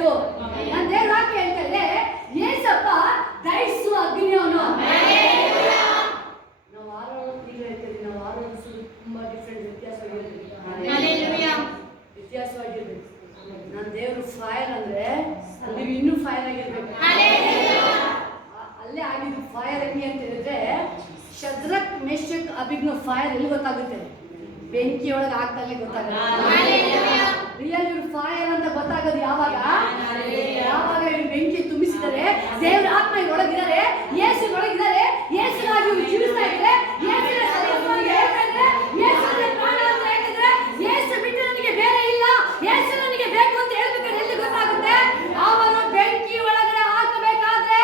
ಅದು. ನನ್ನ ದೇವ್ರ ವಾಕ್ಯ ಹೇಳ್ತಾ ಇದೆ, ಏಸಪ್ಪ ದಹಿಸುವ ಅಗ್ನಿಯವನು. ನಾವು ಆರೋಗ್ಯ ಹೇಳ್ತೀವಿ, ನಾವು ಆರೋಗ್ಯ ತುಂಬಾ ಡಿಫ್ರೆಂಟ್ ವ್ಯತ್ಯಾಸವಾಗಿರ್ಬೇಕು. ನನ್ನ ದೇವರು ಫೈರ್ ಅಂದ್ರೆ ನೀವು ಇನ್ನೂ ಫೈರ್ ಆಗಿರ್ಬೇಕು. ಅಲ್ಲೇ ಆಗಿದ್ದು ಫೈರ್ ಹೆಂಗೆ ಅಂತ ಹೇಳಿದ್ರೆ, ಶದ್ರಕ್ ಮೆಷಕ್ ಅಭಿಜ್ಞ ಫೈರ್ ಎಲ್ಲಿ ಗೊತ್ತಾಗುತ್ತೆ? ಬೆಂಕಿಯೊಳಗೆ ಆಗ್ತಾಗಲೇ ಗೊತ್ತಾಗುತ್ತೆ. ರಿಯಲ್ ಇವ್ರು ಫೈರ್ ಅಂತ ಗೊತ್ತಾಗೋದು ಯಾವಾಗ? ಯಾವಾಗ ಇವ್ರು ಬೆಂಕಿ ತುಂಬಿಸಿದರೆ, ದೇವ್ರ ಆತ್ಮ ಒಳಗಿದ್ದಾರೆ, ಯೇಸು ಒಳಗಿದ್ದಾರೆ, ಯೇಸುಗಾಗಿ ಇವ್ರು ಜೀವಿಸ್ತಾ ಇದ್ದಾರೆ, ಯೇಸುವಿನ ಸಲಹೆಯನ್ನು ಹೇಳ್ತಾ ಇದ್ದಾರೆ, ಯೇಸುವಿನ ಪ್ರಾಣ ಅಂತ ಹೇಳ್ತಿದ್ರೆ, ಯೇಸು ಬಿಟ್ಟು ನನಗೆ ಬೇರೆ ಇಲ್ಲ, ಯೇಸು ನನಗೆ ಬೇಕು ಅಂತ ಹೇಳ್ಬೇಕಾದ್ರೆ ಎಲ್ಲಿ ಗೊತ್ತಾಗುತ್ತೆ? ಅವರು ಬೆಂಕಿ ಒಳಗಡೆ ಹಾಕಬೇಕಾದ್ರೆ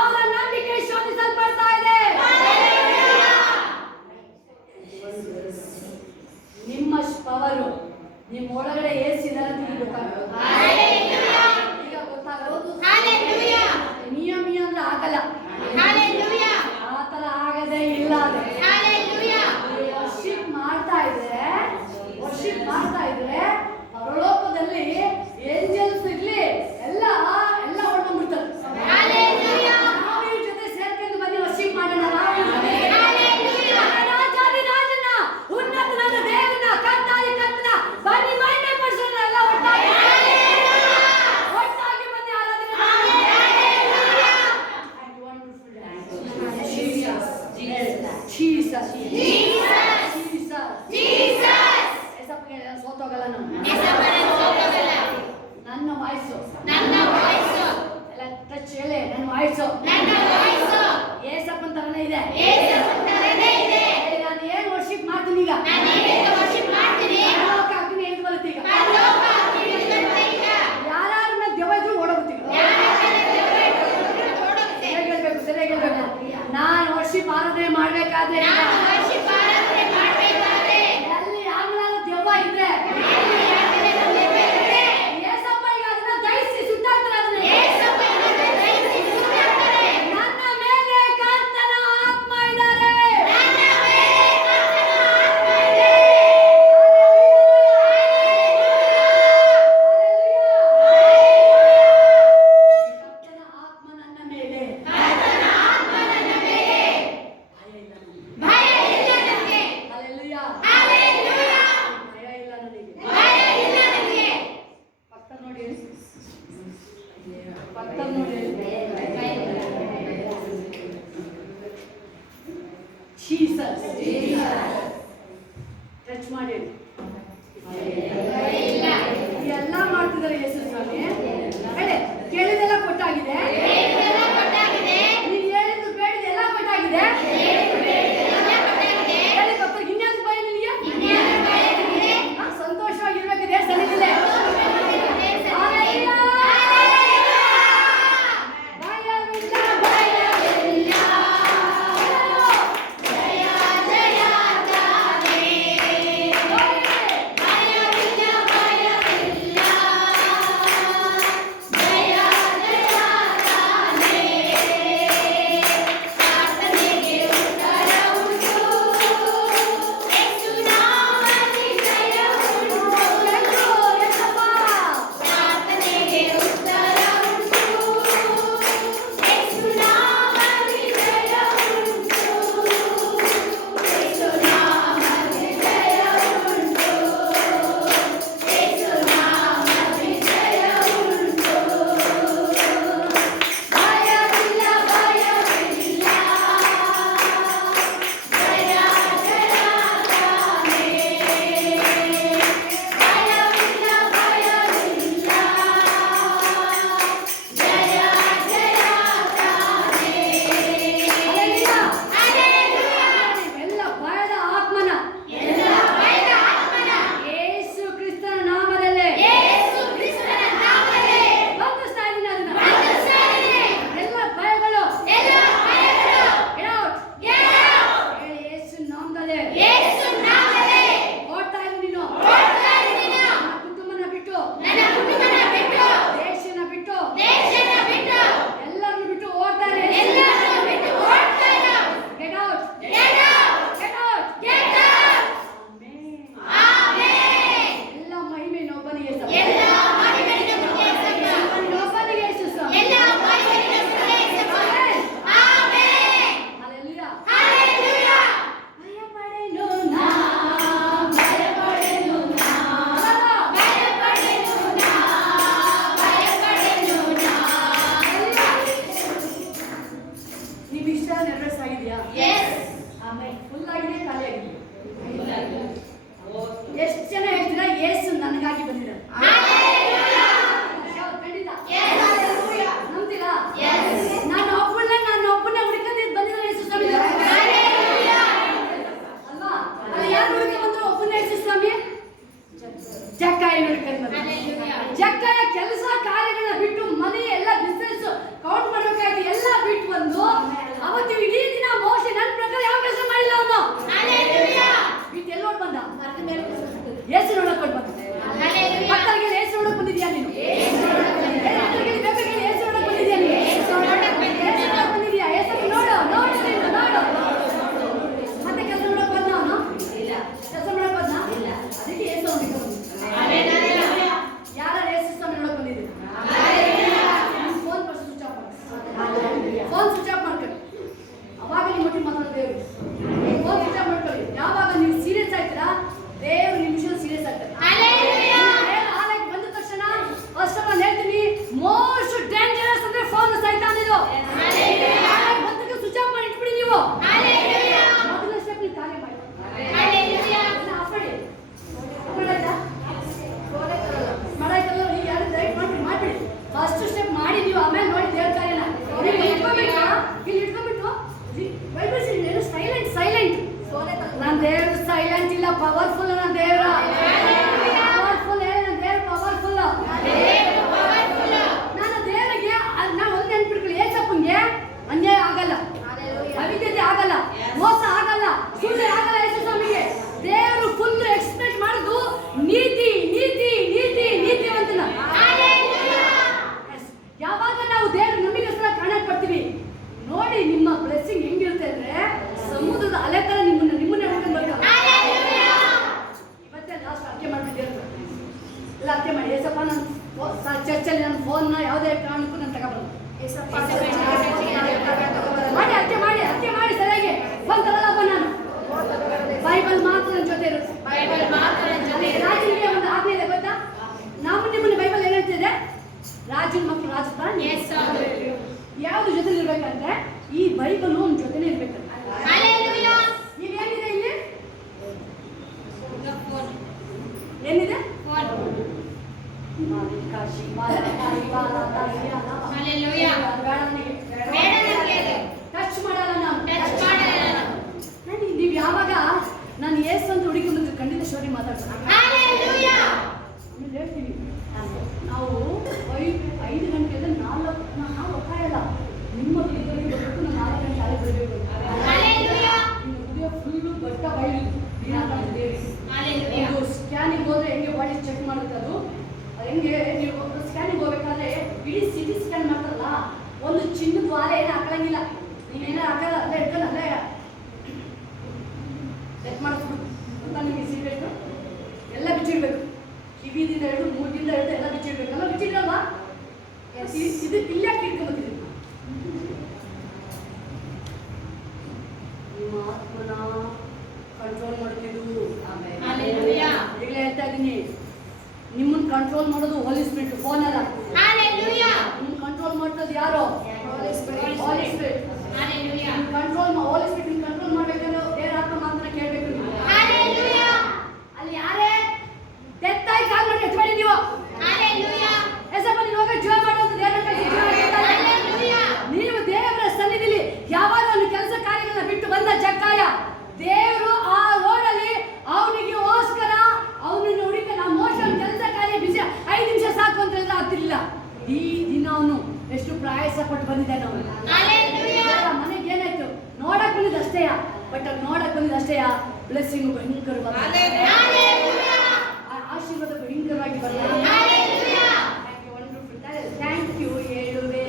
ಅವರ ನಂಬಿಕೆ ಶೋಧಿಸಲ್ಪಡ್ತಾ ಇದೆ. ನಿಮ್ಮ ಪವರು ನಿಮ್ಮ ಒಳಗಡೆ ಏಸಿದಾರ ಗೊತ್ತಾಗೋದು. ಈಗ ಗೊತ್ತಾಗೋದು ನಿಯಮಿಯ ಅಂದ್ರೆ ಆಗಲ್ಲ, ಆ ತರ ಆಗದೇ ಇಲ್ಲ. ವರ್ಷಿಪ್ ಮಾಡ್ತಾ ಇದ್ರೆ ಪರಲೋಕದಲ್ಲಿ ಏಂಜಲ್ಸ್ ಇರ್ಲಿ ಎಲ್ಲ ಹೊಡ್ಕೊಂಡ್ಬಿಡ್ತಾರೆ. ನಾವು ಇವ್ರ ಜೊತೆ ಸೇರ್ಕೊಂಡು ಬನ್ನಿ ವರ್ಷಿಪ್ ಮಾಡೋಣ. ಉನ್ನತನಾದ ದೇವರನ್ನ ಕರ್ತಾಗಿ ಬನ್ನಿ ಮಹಿಮೆ ಪಡಿಸೋಣ. ಎಲ್ಲ ಒಟ್ಟಾಗಿ ಬನ್ನಿ ಆರಾಧನೆ ಸೋತೋಗಲ್ಲ. ನನ್ನ ವಾಯ್ಸು ಎಲ್ಲ ಟಚ್ ಹೇಳಿ, ನನ್ನ ವಾಯ್ಸು ಏಸಪ್ಪನ ತರನೇ ಇದೆ. ನಾನು ಏನು ವರ್ಷಿಪ್ ಮಾಡ್ತೀನಿ ಈಗ, ಅಗ್ನಿ ಎದ್ದು ಬರುತ್ತೆ. ಈಗ ಯಾರ್ಯಾರ ಮೇಲೆ ದೆವ್ವ ಇದ್ರು ಓಡೋಗುತ್ತೀಗ. ಸರಿಯಾಗಿ ಹೇಳ್ಬೇಕು. ನಾನು ವರ್ಷಿಪ್ ಆರಾಧನೆ ಮಾಡ್ಬೇಕಾದ್ರೆ ಎಲ್ಲಿ ಯಾರು ದೆವ್ವ ಇದ್ರೆ ಏಸಪ್ಪ ಈಗ ಅದನ್ನ ದಹಿಸಿ ಸುಟ್ಟಾಕ್ತಾರೆ. ನನ್ನ ಮೇಲೆ ಕರ್ತನ ಆತ್ಮ ಇದ್ದಾರೆ. ಕರ್ತನ ಆತ್ಮ ನನ್ನ ಮೇಲೆ, ಭಯ ಇಲ್ಲ. ಇಲ್ಲಿ ಇಟ್ಕೊಂಡ್ಬಿಟ್ಟು ಬೈಬಲ್ ಏನು ಸೈಲೆಂಟ್ ಸೈಲೆಂಟ್. ನನ್ನ ದೇವ್ರು ಸೈಲೆಂಟ್ ಇಲ್ಲ, ಪವರ್ಫುಲ್. ನನ್ನ ದೇವ್ರ ಪವರ್ಫುಲ್. ನನ್ನ ದೇವ್ರ ಪವರ್ಫುಲ್. ನನ್ನ ದೇವರಿಗೆ ನಾವು ಒಂದು ನೆನ್ಪಿಟ್ಕೊಳ್ಳಿ, ಏಸಪ್ಪಂಗೆ ಅನ್ಯಾಯ ಆಗಲ್ಲ, ಅವಿದ್ಯತೆ ಆಗಲ್ಲ, ಮೋಸ ಆಗಲ್ಲ, ಸುಳ್ಳು ಆಗಲ್ಲ. ಯೇಸು ಸ್ವಾಮಿಗೆ ದೇವರು ಫುಲ್ ಎಕ್ಸ್ಪೆಕ್ಟ್ ಮಾಡೋದು ನೀತಿ ನೀತಿ ನೀತಿ ನೀತಿವಂತನ. ಯಾವಾಗ ನಾವು ದೇವರು ನಮಗೋಸ್ಕರ ಕಾಣಕ್ ಪಡ್ತೀವಿ ನೋಡಿ, ನಿಮ್ಮ ಬ್ಲೆಸ್ಸಿಂಗ್ ಹೆಂಗಿರುತ್ತೆ ಅಂದ್ರೆ ಸಮುದ್ರದ ಅಲೆ ತರ ನಿಮ್ಮನ್ನ ಹಿಡ್ಕೊಂಡು ಬರ್ತಾರೆ. ಇವತ್ತೇ ಲಾಸ್ಟ್ ಅರ್ಕೆ ಮಾಡ್ಬಿಟ್ಟಿರ್ತಾರೆ ಎಲ್ಲ ಅರ್ಕೆ ಮಾಡಿ. ಏಸಪ್ಪ ನಾನು ಚರ್ಚಲ್ಲಿ ನನ್ನ ಫೋನ್ನ ಯಾವುದೇ ಕಾರಣಕ್ಕೂ ನಾನು ತಗೊಬಂದು ಮಾಡಿ ಅರ್ಕೆ ಮಾಡಿ ಅರ್ಕೆ ಮಾಡಿ ಸರಿಯಾಗಿ ಫೋನ್ ತಗೊಳ್ಳಪ್ಪ. ನಾನು ಬೈಬಲ್ ಮಾತ್ರ ನನ್ನ ಜೊತೆ ಇರುತ್ತೆ. ರಾಜನಿಗೆ ಒಂದು ಆಜ್ಞೆ ಇದೆ ಗೊತ್ತಾ? ನಾವು ನಿಮ್ಮನ್ನ ಬೈಬಲ್ ಏನ್ ಹೇಳ್ತಿದೆ? ರಾಜನ ಮಕ್ಕಳು ರಾಜ ಯಾವ್ದು ಜೊತೆ ಇರ್ಬೇಕಂದ್ರೆ ಈ ಬೈಬಲ್ ಒಂದು ಜೊತೆನೇ ಇರ್ಬೇಕಂತ. ಈಗ ಏನಿದೆ ಇಲ್ಲಿ? ಏನಿದೆ? ಟಚ್ ಮಾಡಲ್ಲ ನಾವು. ನೀವು ಯಾವಾಗ ನಾನು ಏಸು ಅಂತ ಹುಡುಕೊಂಡ್ರೆ ಖಂಡಿತ ಸ್ಟೋರಿ ಮಾತಾಡ್ತೀನಿ. ಆಮೇಲೆ ಹೇಳ್ತೀವಿ ನಾವು 5 ಗಂಟೆಯಿಂದ 4 ನಾವು ಒತ್ತಾಯಲ್ಲ ನಿಮ್ಮ ಹೃದಯದಲ್ಲಿ ಬರಬೇಕು. ನಾವು 4 ಗಂಟೆ ಶಾಲೆ ಬರಬೇಕು. ನಿಮ್ಮ ಹೃದಯ ಫುಲ್ಲು ಬಟ್ಟ ಬಯಲು ದೇವಿ. ಸ್ಕ್ಯಾನಿಂಗ್ ಹೋದ್ರೆ ಹೆಂಗೆ ಬಾಡಿ ಚೆಕ್ ಮಾಡುತ್ತೆ ಅದು ಹೆಂಗೆ. ನೀವು ಸ್ಕ್ಯಾನಿಂಗ್ ಹೋಗ್ಬೇಕಾದ್ರೆ ಇಡೀ ಸಿಟಿ ಸ್ಕ್ಯಾನ್ ಮಾಡ್ತಾರಲ್ಲ, ಒಂದು ಚಿನ್ನದ ವಾರ ಏನು ಹಾಕಂಗಿಲ್ಲ, ನೀವೇನೋ ಹಾಕಲ್ಲ, ಅಲ್ಲೇ ಇಟ್ಕೊಂಡು ಅಲ್ಲೇ ಚೆಕ್ ಮಾಡಿಸ್ಬಿಟ್ಟು ಅಂತ. ನಿಮಗೆ ಸೀಕ್ರೆಟ್ ಎಲ್ಲ ಬಿಚ್ಚಿಡ್ಬೇಕು. ಕಿವಿದಿಂದ ಹಿಡಿದು ಮೂಗಿಂದ ಹಿಡಿದು ಎಲ್ಲ ಬಿಚ್ಚಿಡ್ಬೇಕು. ಎಲ್ಲ ಬಿಚ್ಚಿಡಲ್ವಾ? ಇದು ಇಲ್ಲಾಕೆ ಇಟ್ಕೊಂಡ್ಬಂದಿದ್ದೀವಿ? ನಿಮ್ಮ ಆತ್ಮನ ಕಂಟ್ರೋಲ್ ಮಾಡ್ತಿದ್ದು ಈಗಲೇ ಹೇಳ್ತಾ ಇದ್ದೀನಿ. ನಿಮ್ಮನ್ನ ಕಂಟ್ರೋಲ್ ಮಾಡೋದು ಹೋಲಿ ಸ್ಪಿರಿಟ್, ಫೋನ್ ಅಲ್ಲ. ನಿಮ್ಮನ್ನ ಕಂಟ್ರೋಲ್ ಮಾಡೋದು ಯಾರು? ಹೋಲಿ spirit. Control holy spirit control ಮಾಡ್ಬೇಕಂದ್ರೆ ದೇವರ ಆತ್ಮ ಮಾತ್ರ ಕೇಳಬೇಕು. ಅಲ್ಲಿ ಯಾರೇ ಡೆತ್ ಆಗಿ ಕಾಲ್ ಮಾಡಿ ಎತ್ಬೇಡಿ ನೀವು. ಎಸಪ್ಪ ನೀವು ಹೋಗಿ ಜೀವ ಮಾಡುವಂತ ನೀವು ದೇವರ ಸನ್ನಿಧಿಲಿ ಯಾವಾಗ ಒಂದು ಕೆಲಸ ಕಾರ್ಯಗಳನ್ನ ಬಿಟ್ಟು ಬಂದ ಜಕ್ಕಾಯ ದೇವರು ಆ ರೋಡಲ್ಲಿ ಅವನಿಗೋಸ್ಕರ ಅವನನ್ನು ಹುಡುಕ ನಾವು ಮೋಷನ್ ಕೆಲಸ ಕಾರ್ಯ ಬಿಸಿ 5 ನಿಮಿಷ ಸಾಕು ಅಂತ ಹೇಳಿದ್ರೆ ಆಗ್ತಿರ್ಲಿಲ್ಲ. ಈ ದಿನ ಅವನು ಎಷ್ಟು ಪ್ರಯಾಸ ಪಟ್ಟು ಬಂದಿದ್ದಾನೆ. ಅವನು ಮನೆಗೆ ಏನಾಯ್ತು ನೋಡಕ್ ಬಂದಿದ್ದಷ್ಟೇಯ, ಬಟ್ ಅವ್ರು ನೋಡಕ್ ಬಂದಿದ್ದಷ್ಟೇಯ. ಬ್ಲೆಸ್ಸಿಂಗ್ ಭಯಂಕರವಾಗಿ, ಆಶೀರ್ವಾದ ಭಯಂಕರವಾಗಿ ಬರ್ತದೆ. ಥ್ಯಾಂಕ್ ಯು ಹೇಳುವೆ.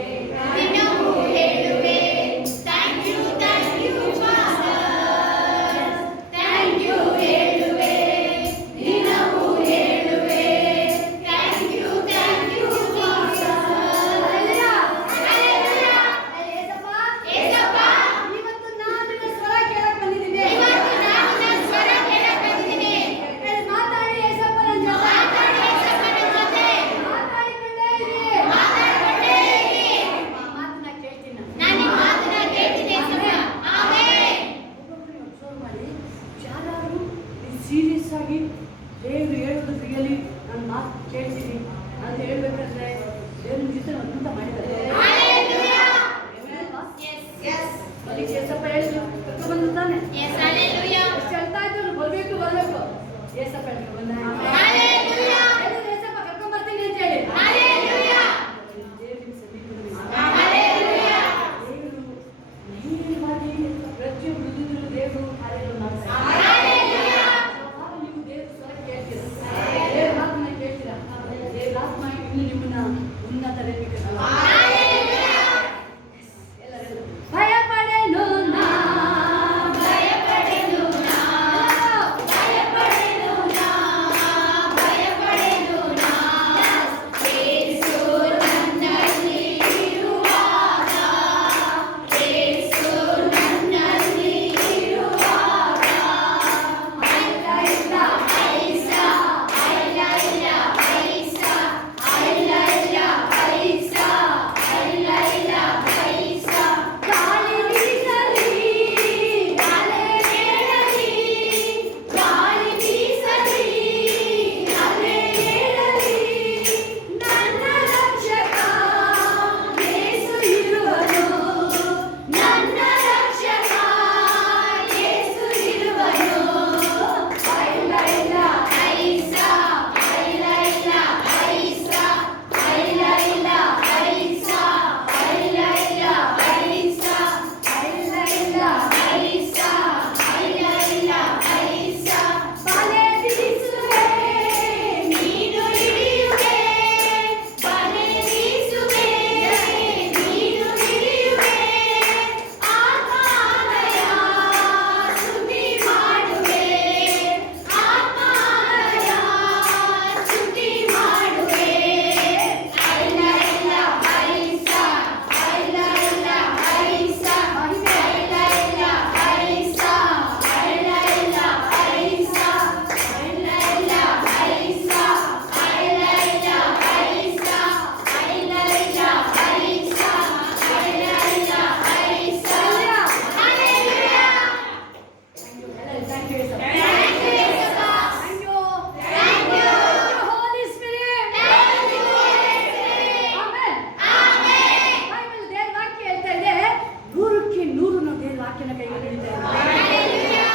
ಕೈಗೆ ನಡೀತಾ ಇದೆ.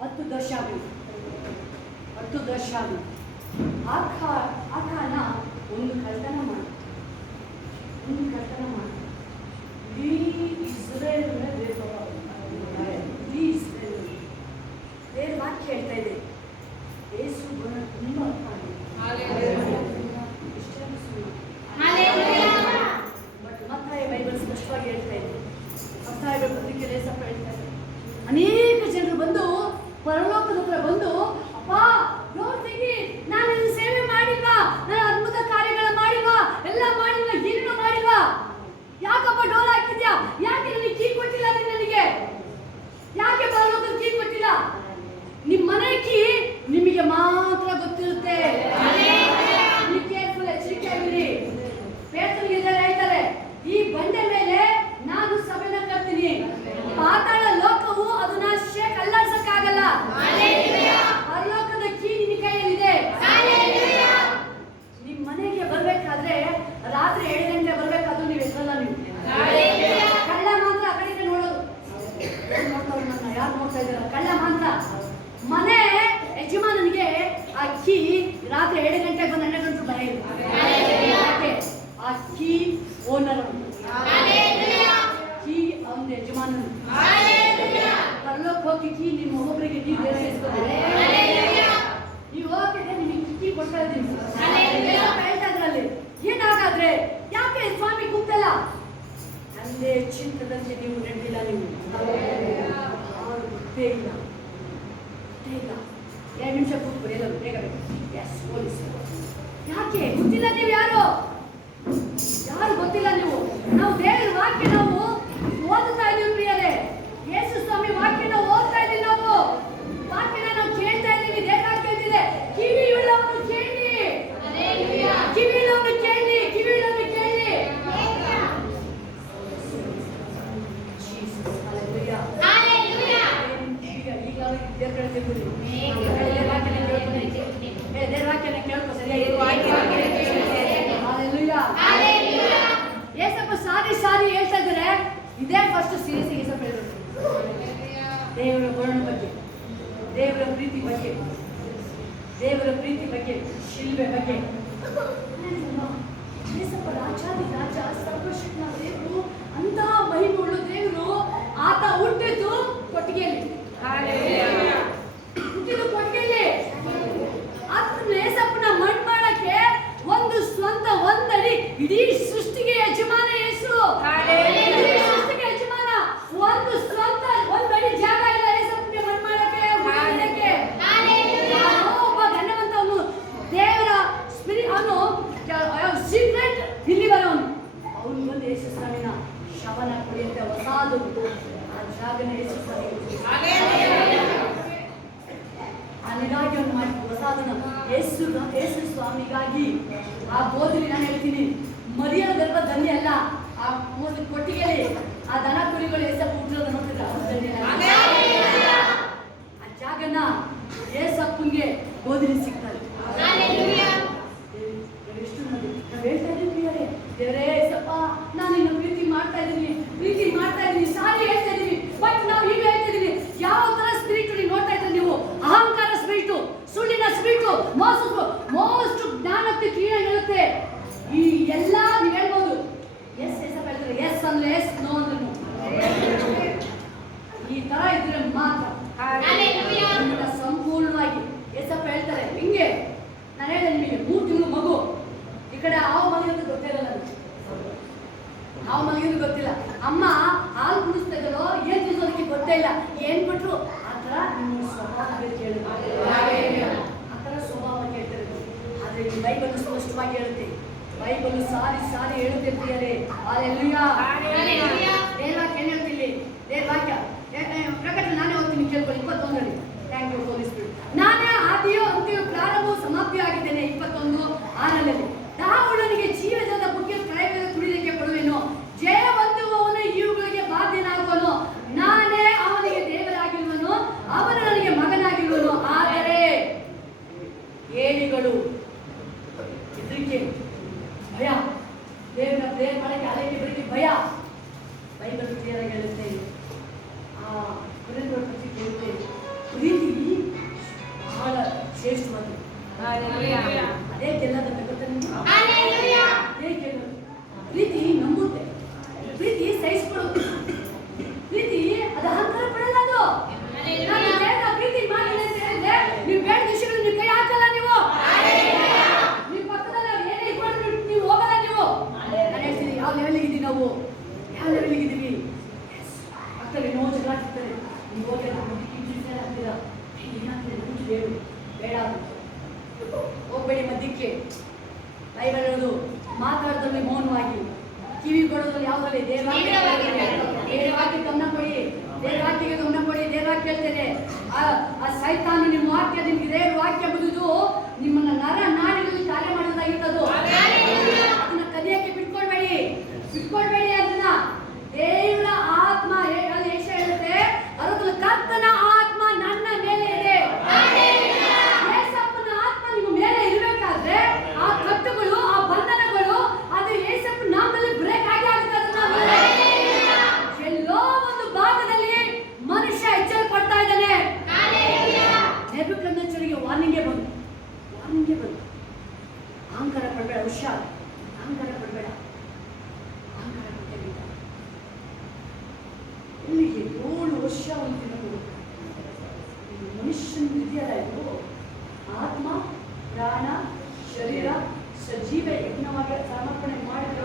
10 ದಶಾವಿ ಆಕಾನ ಒಂದು ಕಳ್ತನ ಮಾಡಿ ಇಡೀ ಇಸ್ರೇಲ್ ದೇವ್ರ ವಾಕ್ಯ ಹೇಳ್ತಾ ಇದೆ. ಯೇಸು ಗುಣ ತುಂಬಾ ಬಟ್ ಮತ್ತಾಯ ಬೈಬಲ್ ಸ್ಪಷ್ಟವಾಗಿ ಹೇಳ್ತಾ ಇದೆ. ಮತ್ತಾಯ ಪತ್ರಿಕೆಯಲ್ಲಿ ಏಸಪ್ಪ ಹೇಳ್ತಾ ಇದೆ, ಅನೇಕ ಜನರು ಬಂದು ಪರಲೋಕದ ಹತ್ರ ಬಂದು, ಅಪ್ಪ ನೋಡ್ತೀವಿ, ನಾನು ಇದು ಸೇವೆ ಮಾಡಿಲ್ವಾ, ನಾನು ಅದ್ಭುತ ಕಾರ್ಯಗಳ ಮಾಡಿಲ್ವಾ, ಎಲ್ಲ ಮಾಡಿಲ್ವಾ, ಏನು ಮಾಡಿಲ್ವಾ, ಯಾಕಪ್ಪ ಡೋರ್ ಹಾಕಿದ್ಯಾ, ಯಾಕೆ ನನಗೆ ಕೀ ಕೊಟ್ಟಿಲ್ಲ, ನನಗೆ ಯಾಕೆ ಪರಲೋಕದ ಕೀ ಕೊಟ್ಟಿಲ್ಲ? ನಿಮ್ಮ ಮನೆ ಕೀ ನಿಮಗೆ ಮಾತ್ರ ಗೊತ್ತಿರುತ್ತೆ. ನೀವು ಕೇರ್ಫುಲ್, ಎಚ್ಚರಿಕೆ ಆಗಿರಿ. ಪೇತ್ರನಿಗೆ ಹೇಳ್ತಾರೆ, ಈ ಬಂಡೆ ಮೇಲೆ ನಾನು ಸಭೆನ ಕಟ್ತೀನಿ, ಪಾತಾಳ ಲೋಕವು ಅದನ್ನ ಅಲ್ಲಾಡ್ಸಕ್ಕಾಗಲ್ಲ. ಪರಲೋಕದ ಕೀ ನಿನ್ನ ಕೈಯಲ್ಲಿದೆ. ನಿಮ್ ಮನೆಗೆ ಬರ್ಬೇಕಾದ್ರೆ ರಾತ್ರಿ 7 ಗಂಟೆ ಬರ್ಬೇಕಾದ್ರೂ ನೀವು ಎದ್ರಲ್ಲ. ನೀವು ಕಳ್ಳ ಮಾತ್ರ ಆ ಕಡೆ ನೋಡೋದು. ಯಾರು ನೋಡ್ತಾ ಇದ್ದಾರ? ಕಳ್ಳ ಮಾತ್ರ. ಮನೆ ಯಜಮಾನನಿಗೆ ಆ ಕೀ ರಾತ್ರಿ 7 ಗಂಟೆಗೆ ಬಂದು 12 ಗಂಟೆ ಭಯ ಇದೆ. ಆ ಕೀ ಓನರ್, ಕೀ ಅವನ ಯಜಮಾನನು. ಪರಲೋಕ ಹೋಗಿ ಕೀ ನಿಮ್ಮ ಒಬ್ಬೊಬ್ಬರಿಗೆ ನೀವು ನೀವು ಹೋಗಿದ್ರೆ ನಿಮಗೆ ಕೀ ಕೊಡ್ತಾ ಇದ್ದೀನಿ ಹೇಳ್ತಾ ಇದ್ರಲ್ಲಿ. ಏನಾಗಾದ್ರೆ ಯಾಕೆ ಸ್ವಾಮಿ ಕೂತಲ್ಲ? ನಂದೇ ಚಿತ್ರದಂತೆ ನೀವು ನಡೆದಿಲ್ಲ. ನೀವು ಗೊತ್ತೇ ಇಲ್ಲ. 2 ನಿಮಿಷ ಕೂತ್ಬಿಡಿ, ಎಲ್ಲರೂ ಬೇಗ ಎಸ್ ಪೊಲೀಸ್. ಯಾಕೆ ಗೊತ್ತಿಲ್ಲ? ನೀವು ಯಾರು ಗೊತ್ತಿಲ್ಲ ನೀವು. ನಾವು ದೇವರ ವಾಕ್ಯ ನಾವು ಓದುತ್ತಾ ಇದೀವಿ ಪ್ರಿಯರೇ. ಯೇಸು ಸ್ವಾಮಿ ವಾಕ್ಯನ ಓದ್ತಾ ಇದೀವಿ. ನಾವು ವಾಕ್ಯನ ನಾವು ಕೇಳ್ತಾ ಇದೀವಿ. ದೇವರ ವಾಕ್ಯ ಇದೆ, ಕಿವಿಯುಳ್ಳವನು ಕೇಳಿ, ಕಿವಿಯುಳ್ಳವನು ಕೇಳಿ, ಕಿವಿಯುಳ್ಳವನು ಕೇಳಿ. ಏಸಪ್ಪ ಸಾರಿ ಹೇಳ್ತಾ ಇದ್ದಾರೆ. ಇದೇ ಫಸ್ಟ್ ಸೀರಿಯಸ್ ಏಸಪ್ಪ ಹೇಳಿದ್ರು. ದೇವರ ವರ್ಣ ಬಗ್ಗೆ, ದೇವರ ಪ್ರೀತಿ ಬಗ್ಗೆ, ಶಿಲ್ಬೆ ಬಗ್ಗೆ. ಏಸಪ್ಪ ರಾಜಾದಿ ರಾಜ, ಸರ್ವಶಕ್ತನ ದೇವರು, ಅಂತ ಮಹಿಮೆ ಉಳ್ಳ ದೇವರು. ಆತ ಹುಟ್ಟಿದ್ದು ಕೊಟ್ಟಿಗೆಯಲ್ಲಿ. ಏಸಪ್ಪನ ಮಣ್ಣು ಮಾಡಕ್ಕೆ ಒಂದು ಸ್ವಂತ ಒಂದಡಿ ಇಡೀ ಸೃಷ್ಟಿಗೆ ಯಜಮಾನ ಯೇಸು. ಸೃಷ್ಟಿಗೆ ಯಜಮಾನ. ಒಂದು ಸ್ವಂತ ಒಂದಡಿ ಜಾಗ ಇಲ್ಲ ಏಸಪ್ಪನಿಗೆ ಮಣ್ಣು ಮಾಡಕ್ಕೆ. ಒಬ್ಬ ಧನ್ಯವಂತ, ಅವನು ದೇವರ ಸ್ಪಿರಿಟ್, ಅವನು ಸೀಕ್ರೆಟ್ ಇಲ್ಲಿ ಬರೋನು. ಅವನು ಬಂದು ಯೇಸು ಸ್ವಾಮಿನ ಶವನ ಕುಡಿಯುತ್ತೆ ಹೊಸಾದು. ಆ ಜಾಗನ ಯೇಸು ಸ್ವಾಮಿ ನನಗಾಗಿ ಅವನು ಮಾಡಿ ಹೊಸಾದನ ಯೇಸು ಸ್ವಾಮಿಗಾಗಿ. ಆ ಬೋಧನೆ ನಾನು ಹೇಳ್ತೀನಿ, ಮರಿಯರ ಗರ್ಭ ಧನ್ಯ ಅಲ್ಲ. ಆ ಕೊಟ್ಟಿಗೆಯಲ್ಲಿ ಆ ದನ ಕುರಿಗಳು ಏಸಪ್ಪ ಹುಟ್ಟಿರೋದು ನೋಡ್ತಿದ್ರೆ ಅವ್ರು ಧನ್ಯ. ಆ ಜಾಗನ ಏಸಪ್ಪಂಗೆ ಬೋಧನೆ ಸಿಗ್ತಾರೆ. ಎಷ್ಟು ಮಂದಿ ನಾವು ಹೇಳ್ತಾ ಇದೀವಿ, ದೇವರೇ ಏಸಪ್ಪ ನಾನು ಇನ್ನು ಪ್ರೀತಿ ಮಾಡ್ತಾ ಇದ್ದೀನಿ, ಸಾರಿ ಹೇಳ್ತಾ ಇದೀವಿ. ಬಟ್ ನಾವು ಈಗ ಹೇಳ್ತಾ ಇದೀವಿ, ಯಾವ ತರ ಸ್ಪಿರಿಟ್ ನೀವು ನೋಡ್ತಾ ಇದ್ರೆ ನೀವು? ಅಹಂಕಾರ ಸ್ಪಿರಿಟು, ಸುಳ್ಳಿನ ಸ್ಪಿರಿಟು, ಮೋಸ್ಟ್ ಜ್ಞಾನಕ್ಕೆ ಕ್ಲೀನಾಗಿ ಹೇಳುತ್ತೆ. ಈ ಎಲ್ಲ ನೀವು ಹೇಳ್ಬೋದು. ಎಸ್ ಏಸಪ್ಪ ಹೇಳ್ತಾರೆ, ಎಸ್ ಅಂದ್ರೆ ಎಸ್, ನೋ ಅಂದ್ರೆ ನೋ. ಈ ತರ ಇದ್ರೆ ಮಾತ್ರ ಸಂಪೂರ್ಣವಾಗಿ. ಏಸಪ್ಪ ಹೇಳ್ತಾರೆ ಹಿಂಗೆ, ನಾನು ಹೇಳಿದೆ ನಿಮಗೆ 3 ತಿಂಗಳು ಮಗು. ಈ ಕಡೆ ಹಾವು ಮಲಗಿರೋದು ಗೊತ್ತಿರಲ್ಲ, ಹಾವು ಮಲಗಿರೋದು ಗೊತ್ತಿಲ್ಲ. ಅಮ್ಮ ಹಾಲು ಕುಡಿಸ್ತಾ ಇದ್ದಾರೋ ಏನ್ ತಿಳ್ಸೋದಕ್ಕೆ ಗೊತ್ತೇ ಇಲ್ಲ. ಏನ್ ಕೊಟ್ರು ಆ ಥರ ನಿಮ್ಮ ಸ್ವಭಾವ ಕೇಳಿದ್ರು, ಆ ಥರ ಸ್ವಭಾವ ಕೇಳ್ತಾರೆ. ಆದ್ರೆ ಈ ಬೈಬಲ್ ಸ್ಪಷ್ಟವಾಗಿ ಹೇಳುತ್ತೆ. ಬೈಬಲ್ ಸಾರಿ ಹೇಳುತ್ತೆ ಪ್ರಿಯರೇ. ಹಲ್ಲೆಲೂಯಾ. ದೇವ್ರ ವಾಕ್ಯ ಏನ್ ಹೇಳ್ತಿಲ್ಲಿ? ದೇವ್ರ ವಾಕ್ಯ ಪ್ರಕಟ ನಾನೇ ಓದ್ತೀನಿ, ಕೇಳ್ಕೊಳ್ಳಿ. 21 ಥ್ಯಾಂಕ್ ಯು ಹೋಲಿ ಸ್ಪಿರಿಟ್. ನಾನೇ ಆದಿಯೋ ಅಂತ್ಯವೂ ಪ್ರಾರಂಭವೂ ಸಮಾಪ್ತಿಯೂ ಆಗಿದ್ದೇನೆ. 21:6 ದಾವಣನಿಗೆ ಜೀವಜಲದ ಬುಗ್ಗೆ ಪ್ರಳಯದ ಕುಡಿಲಿಕ್ಕೆ ಕೊಡುವೆನು. ಜಯ ಹೊಂದುವವನು ಇವುಗಳಿಗೆ ಬಾಧ್ಯನಾಗುವನು. ನಾನೇ ಅವನಿಗೆ ದೇವರಾಗಿರುವನು, ಅವನು ನನಗೆ ಮಗನಾಗಿರುವನು. ಆದರೆ ಏಳಿಗಳು, ಹೆದರಿಕೆ, ಭಯ, ದೇವರ ಪ್ರೇಮ ಮಾಡಕ್ಕೆ ಅಲೆಗೆ ಬರಕ್ಕೆ ಭಯ. ಬೈಬಲ್ ಕ್ಲಿಯರ್ ಆಗಿ ಹೇಳುತ್ತೆ. ಆ ಯಾವ ಲೆವೆಲ್ಗಿದ್ದೀವಿ? ಅಕ್ಕಲ್ಲಿ ನೋವು ಜಗಳ ಆಗ್ತಿರ್ತಾರೆ, ನೀವು ಹೋಗಿ ಆಗ್ತೀರಾ, ಏನಾಗ್ತದೆ ನಮಗೆ ಬೇಡ ಬೇಡ ಹೋಗ್ಬೇಡಿ ಮಧ್ಯಕ್ಕೆ. ಬೈಬಲ್ ಹೇಳೋದು ಮಾತಾಡೋದ್ರಲ್ಲಿ ಮೌನವಾಗಿ, ಕಿವಿ ಕೊಡೋದ್ರಲ್ಲಿ ಯಾವುದ್ರಲ್ಲಿ ದೇವವಾಕ್ಯ ಗಮನ ಕೊಡಿ, ದೇವವಾಕ್ಯಗೆ ಗಮನ ಕೊಡಿ. ದೇವವಾಕ್ಯ ಹೇಳ್ತೇನೆ, ಆ ಸೈತಾನು ನಿಮ್ಮ ವಾಕ್ಯ, ನಿಮ್ಗೆ ದೇವ್ರ ವಾಕ್ಯ ಬದುದು ನಿಮ್ಮನ್ನ ನರ ನಾಡಿಗಳಲ್ಲಿ ಕಾರ್ಯ ಮಾಡೋದಾಗಿರ್ತದು. ಅದನ್ನ ಕದಿಯಕ್ಕೆ ಬಿಟ್ಕೊಳ್ಬೇಡಿ, ಬಿಟ್ಕೊಳ್ಬೇಡಿ. ಅದನ್ನ ದೇವರ ಆತ್ಮ ಏಷ ಹೇಳುತ್ತೆ, ಅದರಲ್ಲಿ ಕರ್ತನ ಆತ್ಮ ನನ್ನ ಮೇಲೆ ಇದೆ. ಯೇಸಪ್ಪನ ಆತ್ಮ ನಿಮ್ಮ ಮೇಲೆ ಇರಬೇಕಾದ್ರೆ ಆ ಕಟ್ಟುಗಳು, ಆ ಬಂಧನಗಳು, ಅದು ಯೇಸಪ್ಪನ ನಾಮದಲ್ಲಿ ಬ್ರೇಕ್ ಆಗಿ ಆಗುತ್ತೆ. ಎಲ್ಲೋ ಒಂದು ಭಾಗದಲ್ಲಿ ಮನುಷ್ಯ ಎಚ್ಚರ ಪಡ್ತಾ ಇದ್ದಾನೆ. ನೆಬೂಕದ್ನೆಚ್ಚರನಿಗೆ ವಾರ್ನಿಂಗೇ ಬಂತು. ಅಹಂಕಾರ ಪಡಬೇಡ, ಹುಷಾರ್, ಅಹಂಕಾರ ಪಡಬೇಡ, ಅಹಂಕಾರ ಪಡಬೇಡ. ಇಲ್ಲಿಗೆ 7 ವರ್ಷ ಒಂದು ತಿನ್ನೋದು ಮನುಷ್ಯನ ಇದೆಯಲ್ಲ, ಇದು ಆತ್ಮ, ಪ್ರಾಣ, ಶರೀರ ಸಜೀವ ಯಜ್ಞವಾಗಿ ಸಮರ್ಪಣೆ ಮಾಡಿದ್ರೆ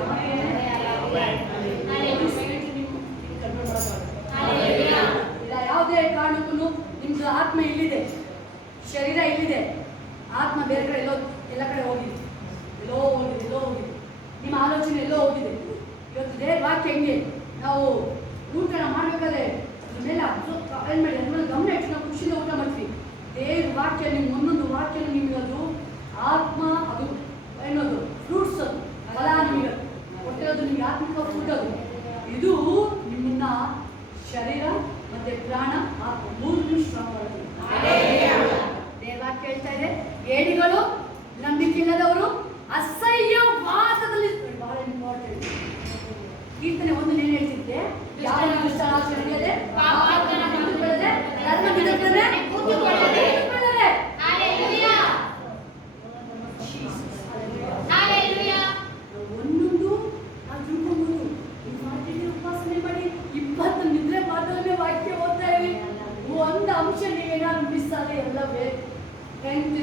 ಇಲ್ಲ ಯಾವುದೇ ಕಾರಣಕ್ಕೂ ನಿಮ್ದು ಆತ್ಮ ಇಲ್ಲಿದೆ, ಶರೀರ ಇಲ್ಲಿದೆ, ಆತ್ಮ ಬೇರೆ ಕಡೆ ಎಲ್ಲ ಕಡೆ ಹೋಗಿದೆ, ಎಲ್ಲೋ ಹೋಗಿದೆ, ನಿಮ್ಮ ಆಲೋಚನೆ ಎಲ್ಲೋ ಹೋಗಿದೆ. ಇವತ್ತು ದೇವ್ರ ವಾಕ್ಯ ಹೆಂಗೆ ನಾವು ಊಟನ ಮಾಡ್ಬೇಕಾದ್ರೆ ಅದನ್ನೆಲ್ಲ ಅರೇಂಜ್ ಮಾಡಿ ಅದ್ರ ಮೇಲೆ ಗಮನ ಇಟ್ಟು ನಾವು ಖುಷಿಯಿಂದ ಊಟ ಮಾಡ್ತೀವಿ. ದೇವ್ರ ವಾಕ್ಯ ನಿಮ್ಮ ಒಂದೊಂದು ವಾಕ್ಯ ನಿಮಗೆ ಅದು ಆತ್ಮ, ಅದು ಏನದು ಫ್ರೂಟ್ಸ್, ಅದು ಫಲ ನಿಮಗೆ ಕೊಟ್ಟಿರೋದು, ನಿಮಗೆ ಆತ್ಮಿಕ ಫುಡ್ ಅದು. ಇದು ನಿಮ್ಮನ್ನ ಶರೀರ ಮತ್ತೆ ಪ್ರಾಣ, ಆತ್ಮ 3 ಸ್ಟ್ರಾಂಗ್ ಮಾಡೋದು. ದೇವ್ರ ವಾಕ್ಯ ಹೇಳ್ತಾ ಇದೆ, ಏಡಿಗಳು, ನಂಬಿಕೆ ಇಲ್ಲದವರು, ಅಸಹ್ಯವಾದದಲ್ಲಿ ಬಹಳ ಇಂಪಾರ್ಟೆಂಟ್. ಕೀರ್ತನೆ 1 ಏನು ಹೇಳ್ತಿದ್ದೆ, ಯಾವ ದುಷ್ಟ ಆಲೋಚನೆ ನಡೆಯದೆ, ಧರ್ಮ ಬಿಡದೆ ಒಂದೊಂದು ನಾವು ತಿಳ್ಕೊಂಬೋದು. ಉಪಾಸನೆ ಮಾಡಿ 20 ನಿದ್ರೆ ಮಾತ್ರನೇ ವಾಕ್ಯ ಓದ್ತಾ ಇವಿ. ಒಂದು ಅಂಶ ನೀವೇನಾದ್ರು ಮಿಸ್ ಆದ್ರೆ ಎಲ್ಲ ಬೇಕು. 10th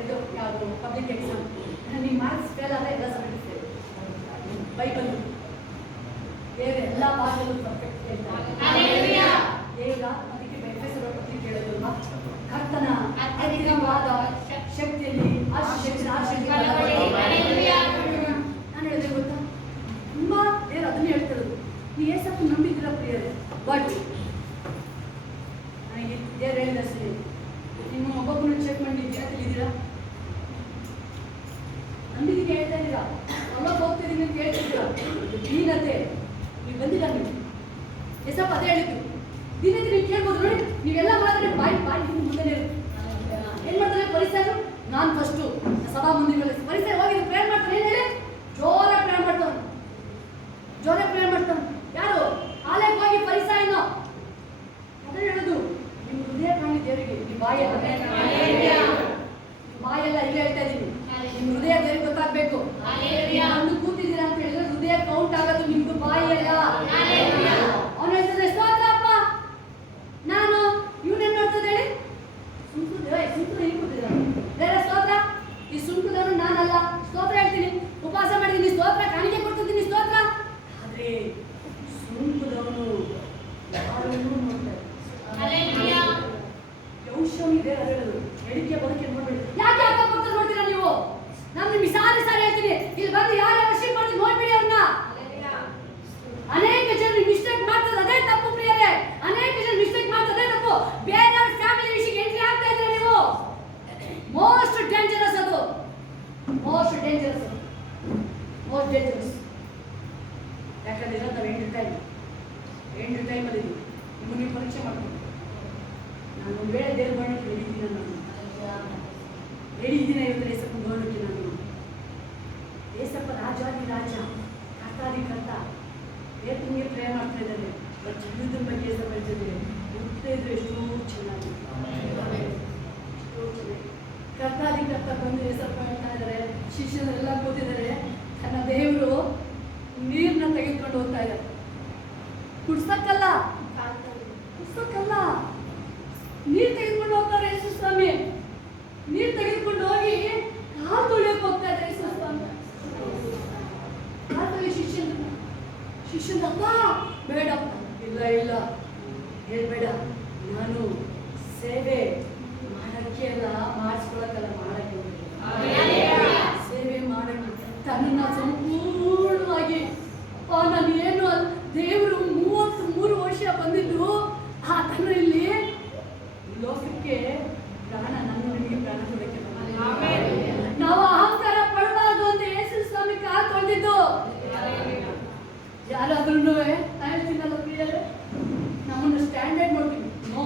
ಇದು ಯಾವುದು ಪಬ್ಲಿಕ್ ಎಕ್ಸಾಮ್, ನಿಮ್ಮ ಮಾರ್ಕ್ಸ್ ಫೇಲ್ ಆದರೆ ಎಲ್ಲ ಸಬ್ಜೆಕ್ಟ್ ಬೈಬಲ್ ಬೇರೆ ಎಲ್ಲ ಭಾಷೆಗಳು ಪರ್ಫೆಕ್ಟ್ ಹೇಳ್ತಾರೆ. ಈಗ ಅದಕ್ಕೆ ಬೆಂಬಲಿಸಿರೋ ಪತ್ರಿಕೆ ಕೇಳೋದಲ್ವಾ, ಕರ್ತನ ಅತಿವಾದ ಶಕ್ತಿಯಲ್ಲಿ ನಾನು ಹೇಳಿದೆ ಗೊತ್ತಾ, ತುಂಬಾ ದೇವರು ಅದನ್ನೇ ಹೇಳ್ತಿರೋದು. ನೀವು ಏಸಪ್ಪು ನಂಬಿದ್ದೀರಾ ಪ್ರಿಯರೇ, ಬಟ್ ನನಗೆ ದೇವರು ಹೇಳಿದಷ್ಟೇ, ನಿಮ್ಮ ಒಬ್ಬೊಬ್ಬರು ಚೆಕ್ ಮಾಡಿದ್ದೀರಾ, ತಿಳಿದೀರಾ, ನಂಬಿಕೆ ಹೇಳ್ತಾ ಇದ್ದೀರಾ, ಹೊಲಕ್ಕೆ ಹೋಗ್ತಿದ್ದೀನಿ ಅಂತ ಹೇಳ್ತಿದ್ದೀರಾ, ದೀನತೆ ನೀವು ಬಂದಿಲ್ಲ. ನೀವು ಎಸಪ್ಪ ಅದೇ ಹೇಳಿದ್ದು, ದೀನತೆ ನೀವು ಕೇಳ್ಬೋದು. ನೋಡಿ ನೀವೆಲ್ಲ ಮಾಡಿದ್ರೆ ಬಾಯಿ ಮುಂದೆ ಏನ್ ಮಾಡ್ತಾರೆ ಪರಿಸರ, ನಾನು ಫಸ್ಟು ಸಭಾ ಮಂದಿರಗಳಲ್ಲಿ ಪರಿಸರ ಹೋಗಿ ಪ್ರೇಯರ್ ಮಾಡ್ತಾನೆ, ಏನ್ ಹೇಳಿ ಜೋರ ಪ್ರೇಯರ್ ಮಾಡ್ತಾನೆ, ಯಾರು ಆಲಯಕ್ಕೆ ಹೋಗಿ ಪರಿಸರ ಏನೋ ಅದೇ ಹೇಳುದು. ನಿಮ್ಮ ಹೃದಯ ಕಾಣಿ ದೇವರಿಗೆ, ನಿಮ್ಮ ಬಾಯೆಲ್ಲ ಈಗ ಹೇಳ್ತಾ ಇದ್ದೀನಿ, ನಿಮ್ಮ ಹೃದಯ ದೇವರಿಗೆ ಗೊತ್ತಾಗ್ಬೇಕು. ಒಂದು ಕೂತಿದ್ದೀರಾ ಅಂತ ಹೇಳಿದ್ರೆ ಹೃದಯ ಕೌಂಟ್ ಆಗೋದು ನಿಮ್ದು, ಬಾಯಿಯಲ್ಲ. ಅವನು ಹೇಳ್ತಾರೆ ಸ್ತೋತ್ರಪ್ಪ, ನಾನು ಇವನೇನ್ ನೋಡ್ತದೆ ಹೇಳಿ, ಸುಂಕುದ ಹಿಂಗ್ ಕೂತಿದ್ದಾನೆ, ಬೇರೆ ಸ್ತೋತ್ರ, ಈ ಸುಂಕುದವನು ನಾನಲ್ಲ, ಸ್ತೋತ್ರ ಹೇಳ್ತೀನಿ, ಉಪವಾಸ ಮಾಡಿದ್ದೀನಿ, ಸ್ತೋತ್ರ ಕಾಣಿಕೆ ಕೊಡ್ತಿದ್ದೀನಿ, ಸ್ತೋತ್ರ. ಆದ್ರೆ ಸುಂಕುದವನು ಯೌಶಮಿದೆ ಹೇಳೋದು, ಎಡಿಕೆ ಬದುಕೆ ನೋಡ್ಬೇಡಿ. ಯಾಕೆ ಅಕ್ಕಪಕ್ಕ ನೋಡ್ತೀರಾ ನೀವು? ನಾನು ನಿಮ್ಗೆ ಸಾರಿ ಹೇಳ್ತೀನಿ, ಇಲ್ಲಿ ಬಂದು ಯಾರು ವರ್ಷ ಮಾಡಿ ನೋಡ್ಬೇಡಿ ಅವ್ರನ್ನ. ಅನೇಕ ಜನರು ಮಿಸ್ಟೇಕ್ ಮಾಡ್ತಾರೆ, ಅದೇ ತಪ್ಪು ಪ್ರಿಯರೇ. ಅನೇಕ ಜನರು ಮಿಸ್ಟೇಕ್ ಮಾಡ್ತಾರೆ, ಅದೇ ತಪ್ಪು. ಬೇರೆಯವ್ರ ಫ್ಯಾಮಿಲಿ ವಿಷಯಕ್ಕೆ ಎಂಟ್ರಿ ಆಗ್ತಾ ಇದ್ರೆ ನೀವು ಮೋಸ್ಟ್ ಡೇಂಜರಸ್, ಅದು ಮೋಸ್ಟ್ ಡೇಂಜರಸ್. ಯಾಕಂದ್ರೆ ನಾವು ಎಂಟು ಟೈಮಲ್ಲಿ ನಿಮ್ಮನ್ನು ನೀವು ಪರೀಕ್ಷೆ ಮಾಡ್ಕೊಂಡು, ನಾನು ಒಂದು ವೇಳೆ ದೇವ್ರ ಮಾಡಲಿಕ್ಕೆ ರೆಡಿ ಇದ್ದೀನಿ ಇವತ್ತು ಏಸಪ್ಪ ನೋಡಲಿಕ್ಕೆ. ನಾನು ಏಸಪ್ಪ ರಾಜಾದಿ ರಾಜ, ಕರ್ತಾದಿ ಕರ್ತ, ದೇವ್ರ ನಿಮಗೆ ಪ್ರೇಮ ಮಾಡ್ತಾ ಇದ್ದಾರೆ. ಬಟ್ ಜೀವಿತದ ಬಗ್ಗೆ ಏಸಪ್ಪ ಹೇಳ್ತಿದ್ದಾರೆ, ಹುಟ್ಟೇ ಇದ್ರೆ ಎಷ್ಟೋ ಚೆನ್ನಾಗಿ, ಕರ್ತಾದಿ ಕರ್ತ ಬಂದು ಏಸಪ್ಪ ಹೇಳ್ತಾ ಇದ್ದಾರೆ. ಶಿಷ್ಯರೆಲ್ಲ ಕೂತಿದ್ದಾರೆ, ತನ್ನ ದೇವರು ನೀರನ್ನ ತೆಗೆದುಕೊಂಡು ಹೋಗ್ತಾ ಇದ್ದಾರೆ. ಕುಡ್ಸಕ್ಕಲ್ಲ, ನೀರು ತೆಗೆದುಕೊಂಡು ಹೋಗ್ತಾರೆ ಯೇಸು ಸ್ವಾಮಿ. ನೀರು ತೆಗೆದುಕೊಂಡು ಹೋಗಿ ಕಾಲು ತೊಳೆಯೋಕೆ ಹೋಗ್ತಾ ಇದ್ದಾರೆ ಯೇಸು ಸ್ವಾಮಿ. ಕಾಲು ತೊಳೆಯೋ ಶಿಷ್ಯನಪ್ಪ ಬೇಡಪ್ಪ, ಇಲ್ಲ ಇಲ್ಲ ಹೇಳ್ಬೇಡ, ನಾನು ಸೇವೆ ಮಾಡಕ್ಕೆ ಅಲ್ಲ, ಮಾಡಿಸ್ಕೊಳಕ್ಕಲ್ಲ, ಮಾಡಕ್ಕೆ ಸೇವೆ ಮಾಡಕ್ಕೆ ತನ್ನ ಸಂಪೂರ್ಣವಾಗಿ ನಾನು ಏನು ದೇವರು 33 ವರ್ಷ ಬಂದಿದ್ದು ಆತನು ಇಲ್ಲಿ ಲೋಕಕ್ಕೆ ಪ್ರಾಣ, ನನ್ನ ನಿಮಗೆ ಪ್ರಾಣ ಕೊಡಕ್ಕೆ ನಾವು ಅಹಂಕಾರ ಪಡಬಾರ್ದು ಅಂತ ಯೇಸು ಸ್ವಾಮಿ ಕಾಲ್ ತೊಳೆದಿದ್ದು. ಯಾರಾದ್ರೂ ಹೇಳ್ತೀನಲ್ಲ ಪ್ರಿಯರೇ, ನಮ್ಮನ್ನು ಸ್ಟ್ಯಾಂಡರ್ಡ್ ಮಾಡ್ತೀವಿ. ನೋ,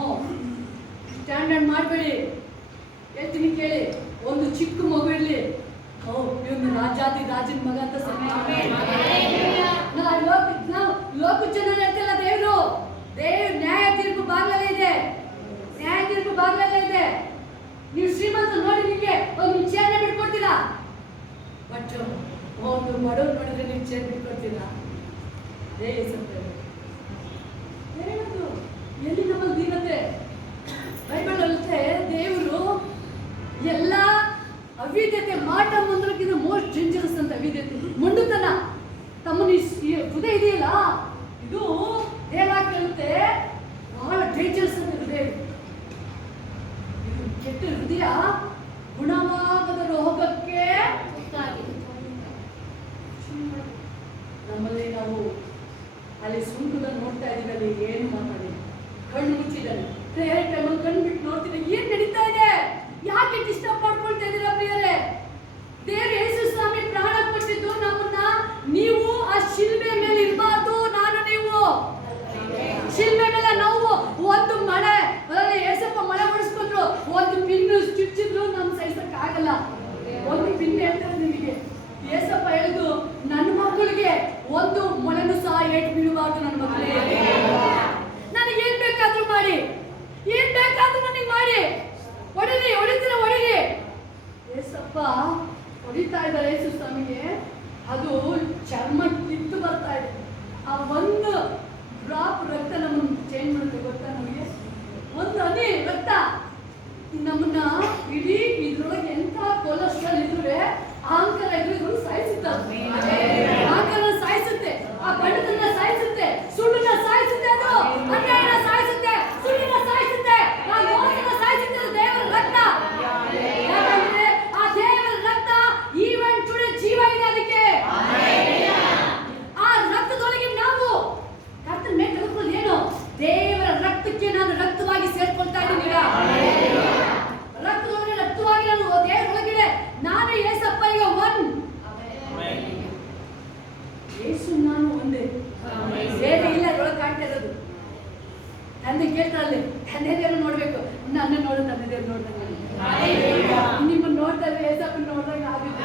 ಸ್ಟ್ಯಾಂಡರ್ಡ್ ಮಾಡಬೇಡಿ. ಹೇಳ್ತೀನಿ ಕೇಳಿ, ಒಂದು ಚಿಕ್ಕ ಮಗು ಇರಲಿ, ಇವನು ರಾಜಾದಿ ರಾಜನ ಮಗ ಅಂತ ನಾವು ಲೋಕ ಜನ ಹೇಳ್ತಿಲ್ಲ. ದೇವ್ರು ನ್ಯಾಯ ತೀರ್ಪು ಬಾಗ್ಲಲ್ಲೇ ಇದೆ, ನ್ಯಾಯ ತೀರ್ಪು ಬಾಗ್ಲಲ್ಲೇ ಇದೆ. ನೀವು ಶ್ರೀಮಂತ ನೋಡಿ ನಿಮಗೆ ಒಂದು ಚೇರ್ನ ಬಿಟ್ಕೊಡ್ತೀರಾ, ಬಟ್ ಒಂದು ಬಡವ್ರು ನೋಡಿದ್ರೆ ನೀವು ಚೇರ್ ಬಿಟ್ಕೊಡ್ತೀರಾ? ಹೇಳೋದು ಎಲ್ಲಿ ನಮ್ಮಲ್ಲಿ ದೀನತೆ? ಬೈಬಲ್ ಅಲ್ಲದೆ ದೇವರು ಎಲ್ಲ ಅವಿದ್ಯತೆ, ಮಾಟ ಮಂತ್ರಕ್ಕಿಂತ ಮೋಸ್ಟ್ ಡೇಂಜರಸ್ ಅಂತ ಅವಿದ್ಯತೆ, ಮೊಂಡುತನ. ತಮ್ಮನ್ನು ಹೃದಯ ಇದೆಯಲ್ಲ, ಇದು ಹೇಳಾಕಂತೆ ಬಹಳ ಡೇಂಜರಸ್ ಅಂತ ಹೃದಯ. ಇದು ಕೆಟ್ಟ ಹೃದಯ ಗುಣವಾಗದ ರೋಗಕ್ಕೆ ನಮ್ಮಲ್ಲಿ ನಾವು ಅಲ್ಲಿ ಸುಂಕುದನ್ನು ನೋಡ್ತಾ ಇದ್ದೀವಿ, ಅಲ್ಲಿ ಏನು ಮಾತಾಡಿ ಕಣ್ಣು ಮುಚ್ಚಿದ್ದಾನೆ. ಪ್ರೇಯರ್ ಟೈಮಲ್ಲಿ ಕಣ್ಣು ಬಿಟ್ಟು ನೋಡ್ತೀನಿ, ಏನ್ ನಡೀತಾ ಇದೆ? ಯಾಕೆ ಡಿಸ್ಟರ್ಬ್ ಮಾಡ್ಕೊಳ್ತಾ ಇದ್ದೀರಾ ಪ್ರಿಯರೇ? ದೇವ್ರ ಯೇಸು ಸ್ವಾಮಿ ಪ್ರಾಣ ಕೊಟ್ಟಿದ್ದು ನಮ್ಮನ್ನ, ನೀವು ಆ ಶಿಲ್ಬೆ ಮೇಲೆ ಇರಬಾರ್ದು. ನಾನು ನೀವು ಶಿಲ್ಬೆ ಮೇಲೆ ನಾವು ಒಂದು ಮಳೆ ಏಸಪ್ಪ ಮಳೆ ಹೊಡಿಸ್ಕೊಂಡ್ರು, ಒಂದು ಪಿನ್ನು ಚುಚ್ಚಿದ್ರು ನಮ್ ಸಹಿಸಕ್ ಆಗಲ್ಲ. ಒಂದು ಪಿನ್ ಹೇಳ್ತಾರೆ ನಿಮಗೆ, ಏಸಪ್ಪ ಹೇಳಿದ್ದು ನನ್ನ ಮಕ್ಕಳಿಗೆ ಒಂದು ಮೊಳೆನೂ ಸಹ ಏಟ್ ಬೀಳಬಾರ್ದು. ನನ್ನ ಮಕ್ಕಳಿಗೆ ನನಗೆ ಏನ್ ಬೇಕಾದ್ರೂ ಮಾಡಿ, ಏನ್ ಬೇಕಾದ್ರೂ ನನಗೆ ಮಾಡಿ, ಹೊಡಿರಿ, ಹೊಡಿತೀರ ಹೊಡಿರಿ. ಏಸಪ್ಪ ಹೊಡಿತಾ ಇದ್ದಾರೆ ಯೇಸು ಸ್ವಾಮಿಗೆ, ಅದು ಚರ್ಮ ಕಿತ್ತು ಬರ್ತಾ ಇದೆ. ಆ ಒಂದು ಡ್ರಾಪ್ ರಕ್ತ ನಮ್ಮನ್ನು ಚೇಂಜ್ ಮಾಡುತ್ತೆ, ಗೊತ್ತಾ? ನಮಗೆ ಒಂದು ಹನಿ ರಕ್ತ ನಮ್ಮನ್ನ ಇಡೀ ಇದ್ರೊಳಗೆ ಎಂತ ಕೊಲೆಸ್ಟ್ರಾಲ್ ಇದ್ರೆ, ಅಹಂಕಾರ ಇದ್ರೆ ಸಾಯಿಸುತ್ತೆ. ಅಹಂಕಾರ ಸಾಯಿಸುತ್ತೆ, ಆ ಬಡತನ ಸಾಯಿಸುತ್ತೆ, ಸುಳ್ಳನ್ನ ಸಾಯಿಸುತ್ತೆ, ಅದು ಅನ್ಯಾಯನ ಸಾಯಿಸುತ್ತೆ, ಸುಳ್ಳನ್ನ ಸಾಯಿಸುತ್ತೆ, ಆ ಮೋಸನ ಸಾಯಿಸುತ್ತೆ. ದೇವರ ರಕ್ತ, ಯಾಕಂದ್ರೆ ಆ ದೇವರ ರಕ್ತ ಈವನ್ ಟುಡೇ ಜೀವ ಇದೆ ಅದಕ್ಕೆ. ಆ ರಕ್ತದೊಳಗೆ ನಾವು ಕರ್ತನ ಮೇಲೆ ತೆಗೆದುಕೊಳ್ಳೋದು ಏನು? ದೇವರ ರಕ್ತಕ್ಕೆ ನಾನು ರಕ್ತವಾಗಿ ಸೇರ್ಕೊಳ್ತಾ ಇದ್ದೀನಿ. ರಕ್ತದೊಳಗೆ ರಕ್ತವಾಗಿ ನಾನು ದೇವರೊಳಗಿದೆ. ನಾನು ಏಸಪ್ಪ ಈಗ ಒನ್, ಯೇಸು ನಾನು ಒಂದೇ, ಬೇರೆ ಇಲ್ಲ. ಅದರೊಳಗೆ ಕಾಣ್ತಾ ಇರೋದು ತಂದೆ ಕೇಳ್ತಾರಲ್ಲಿ, ತಂದೆ ದೇವರು ನೋಡ್ಬೇಕು, ನನ್ನ ನೋಡು, ತಂದೆ ದೇವ್ರು ನೋಡ್ದಂಗೆ, ನಿಮ್ಮನ್ನು ನೋಡ್ತಾ ಇದ್ರೆ ಏಸಪ್ಪನ ನೋಡ್ದಂಗೆ ಆಗುತ್ತೆ.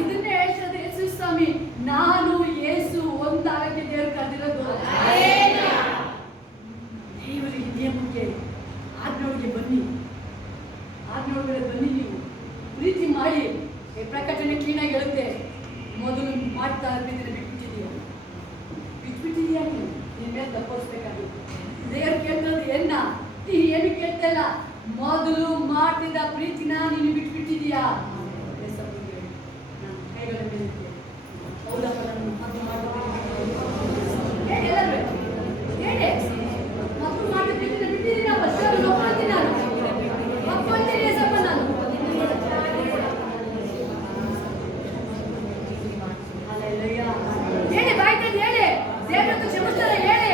ಇದನ್ನೇ ಹೇಳ್ತದೆ ಯೇಸು ಸ್ವಾಮಿ, ನಾನು ಯೇಸು ಒಂದಾಗಕ್ಕೆ ದೇವ್ರು ಕರೆದಿರೋದು. ದೇವರಿಗೆ ನಿಯಮಕ್ಕೆ ಆಜ್ಞೆಯೊಳಗೆ ಬನ್ನಿ, ಆಜ್ಞೆಯೊಳಗಡೆ ಬನ್ನಿ. ನೀವು ಪ್ರೀತಿ ಮಾಡಿ. ಪ್ರಕಟಣೆ ಕ್ಲೀನಾಗಿ ಹೇಳುತ್ತೆ, ಮೊದಲು ಮಾಡ್ತಾ ಬಿಟ್ಬಿಟ್ಟಿದೀಯ ನೀನು, ನಿನ್ನ ಮೇಲೆ ತಪ್ಪಿಸ್ಬೇಕಾಗಿತ್ತು. ದೇವ್ರು ಕೇಳ್ತದೆ ಏನ? ಏನು ಕೇಳ್ತಾ ಇಲ್ಲ, ಮೊದಲು ಮಾಡ್ತಿದ್ದ ಪ್ರೀತಿನ ನೀನು ಬಿಟ್ಬಿಟ್ಟಿದೀಯಾ? ನಾನು ಕೈಗಳ ಮೇಲೆ ಹೌದಪ್ಪ, ನಾನು ಮದ್ದು ಮಾಡ್ಬೇಕು, ಹೇಳಿ ಎಲ್ಲರೂ ಹೇಳಿ, ಮದ್ದು ಮಾಡಿ ಬಿಟ್ಟಿದ್ದೀನಿ, ಒಪ್ಕೊಳ್ತೀನಿ, ನಾನು ಒಪ್ಕೊಳ್ತೀನಿ ಸ್ವಲ್ಪ. ನಾನು ಹೇಳಿ, ಬಾಯ್ತದೆ ಹೇಳಿ, ದೇವರನ್ನು ಕ್ಷಮಿಸ್ತಾರೆ ಹೇಳಿ,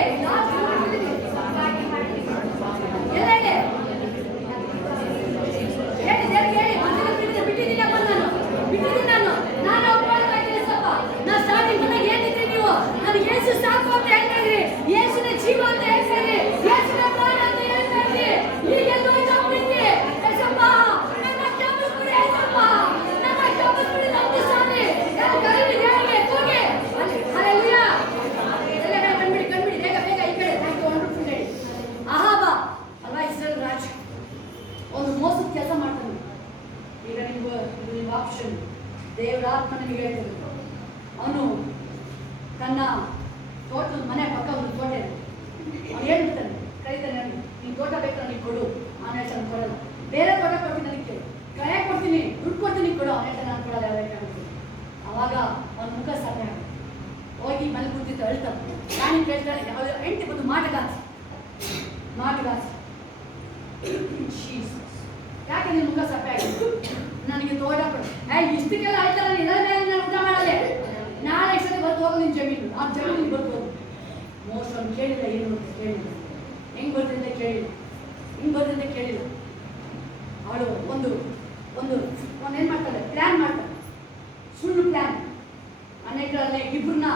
ಎಲ್ಲ ಹೇಳಿ, ಹೇಳಿ ದೇವ್ರಿಗೆ ಹೇಳಿ, ಬಿಟ್ಟಿದ್ದೀನಿ ರಾಣಿ ಕೇಳ್ತಾಳೆ, ಹೆಂಡತಿ ಬಂದು ಮಾಟಗಾಸಿ ಯಾಕೆ ನಿನ್ನ ಮುಖ ಸಪ್ಪೆ ಆಗಿದೆ? ನನಗೆ ತೋಟ ಕೊಡು. ಇಷ್ಟಕ್ಕೆಲ್ಲ ಆಯ್ತಲ್ಲ, ಇದರ ಮೇಲೆ ನಾನು ಊಟ ಮಾಡಲ್ಲ. ನಾಳೆ ಎಷ್ಟೊತ್ತಿಗೆ ಬರ್ತು ಹೋಗು ನಿನ್ನ ಜಮೀನು, ಆ ಜಮೀನಿಗೆ ಬರ್ತು ಹೋಗು. ಮೋಸ್ಟ್ ಅವ್ನು ಕೇಳಿಲ್ಲ, ಏನು ಅಂತ ಕೇಳಿಲ್ಲ, ಹೆಂಗೆ ಬರ್ತಿಂದ ಕೇಳಿಲ್ಲ, ಹಿಂಗೆ ಬರ್ತಿಂದ ಕೇಳಿಲ್ಲ. ಅವಳು ಒಂದು ಏನು ಮಾಡ್ತಾಳೆ, ಪ್ಲ್ಯಾನ್ ಮಾಡ್ತಾಳೆ, ಸುಳ್ಳು ಪ್ಲ್ಯಾನ್. ಅನೇಕರಲ್ಲಿ ಇಬ್ಬರನ್ನ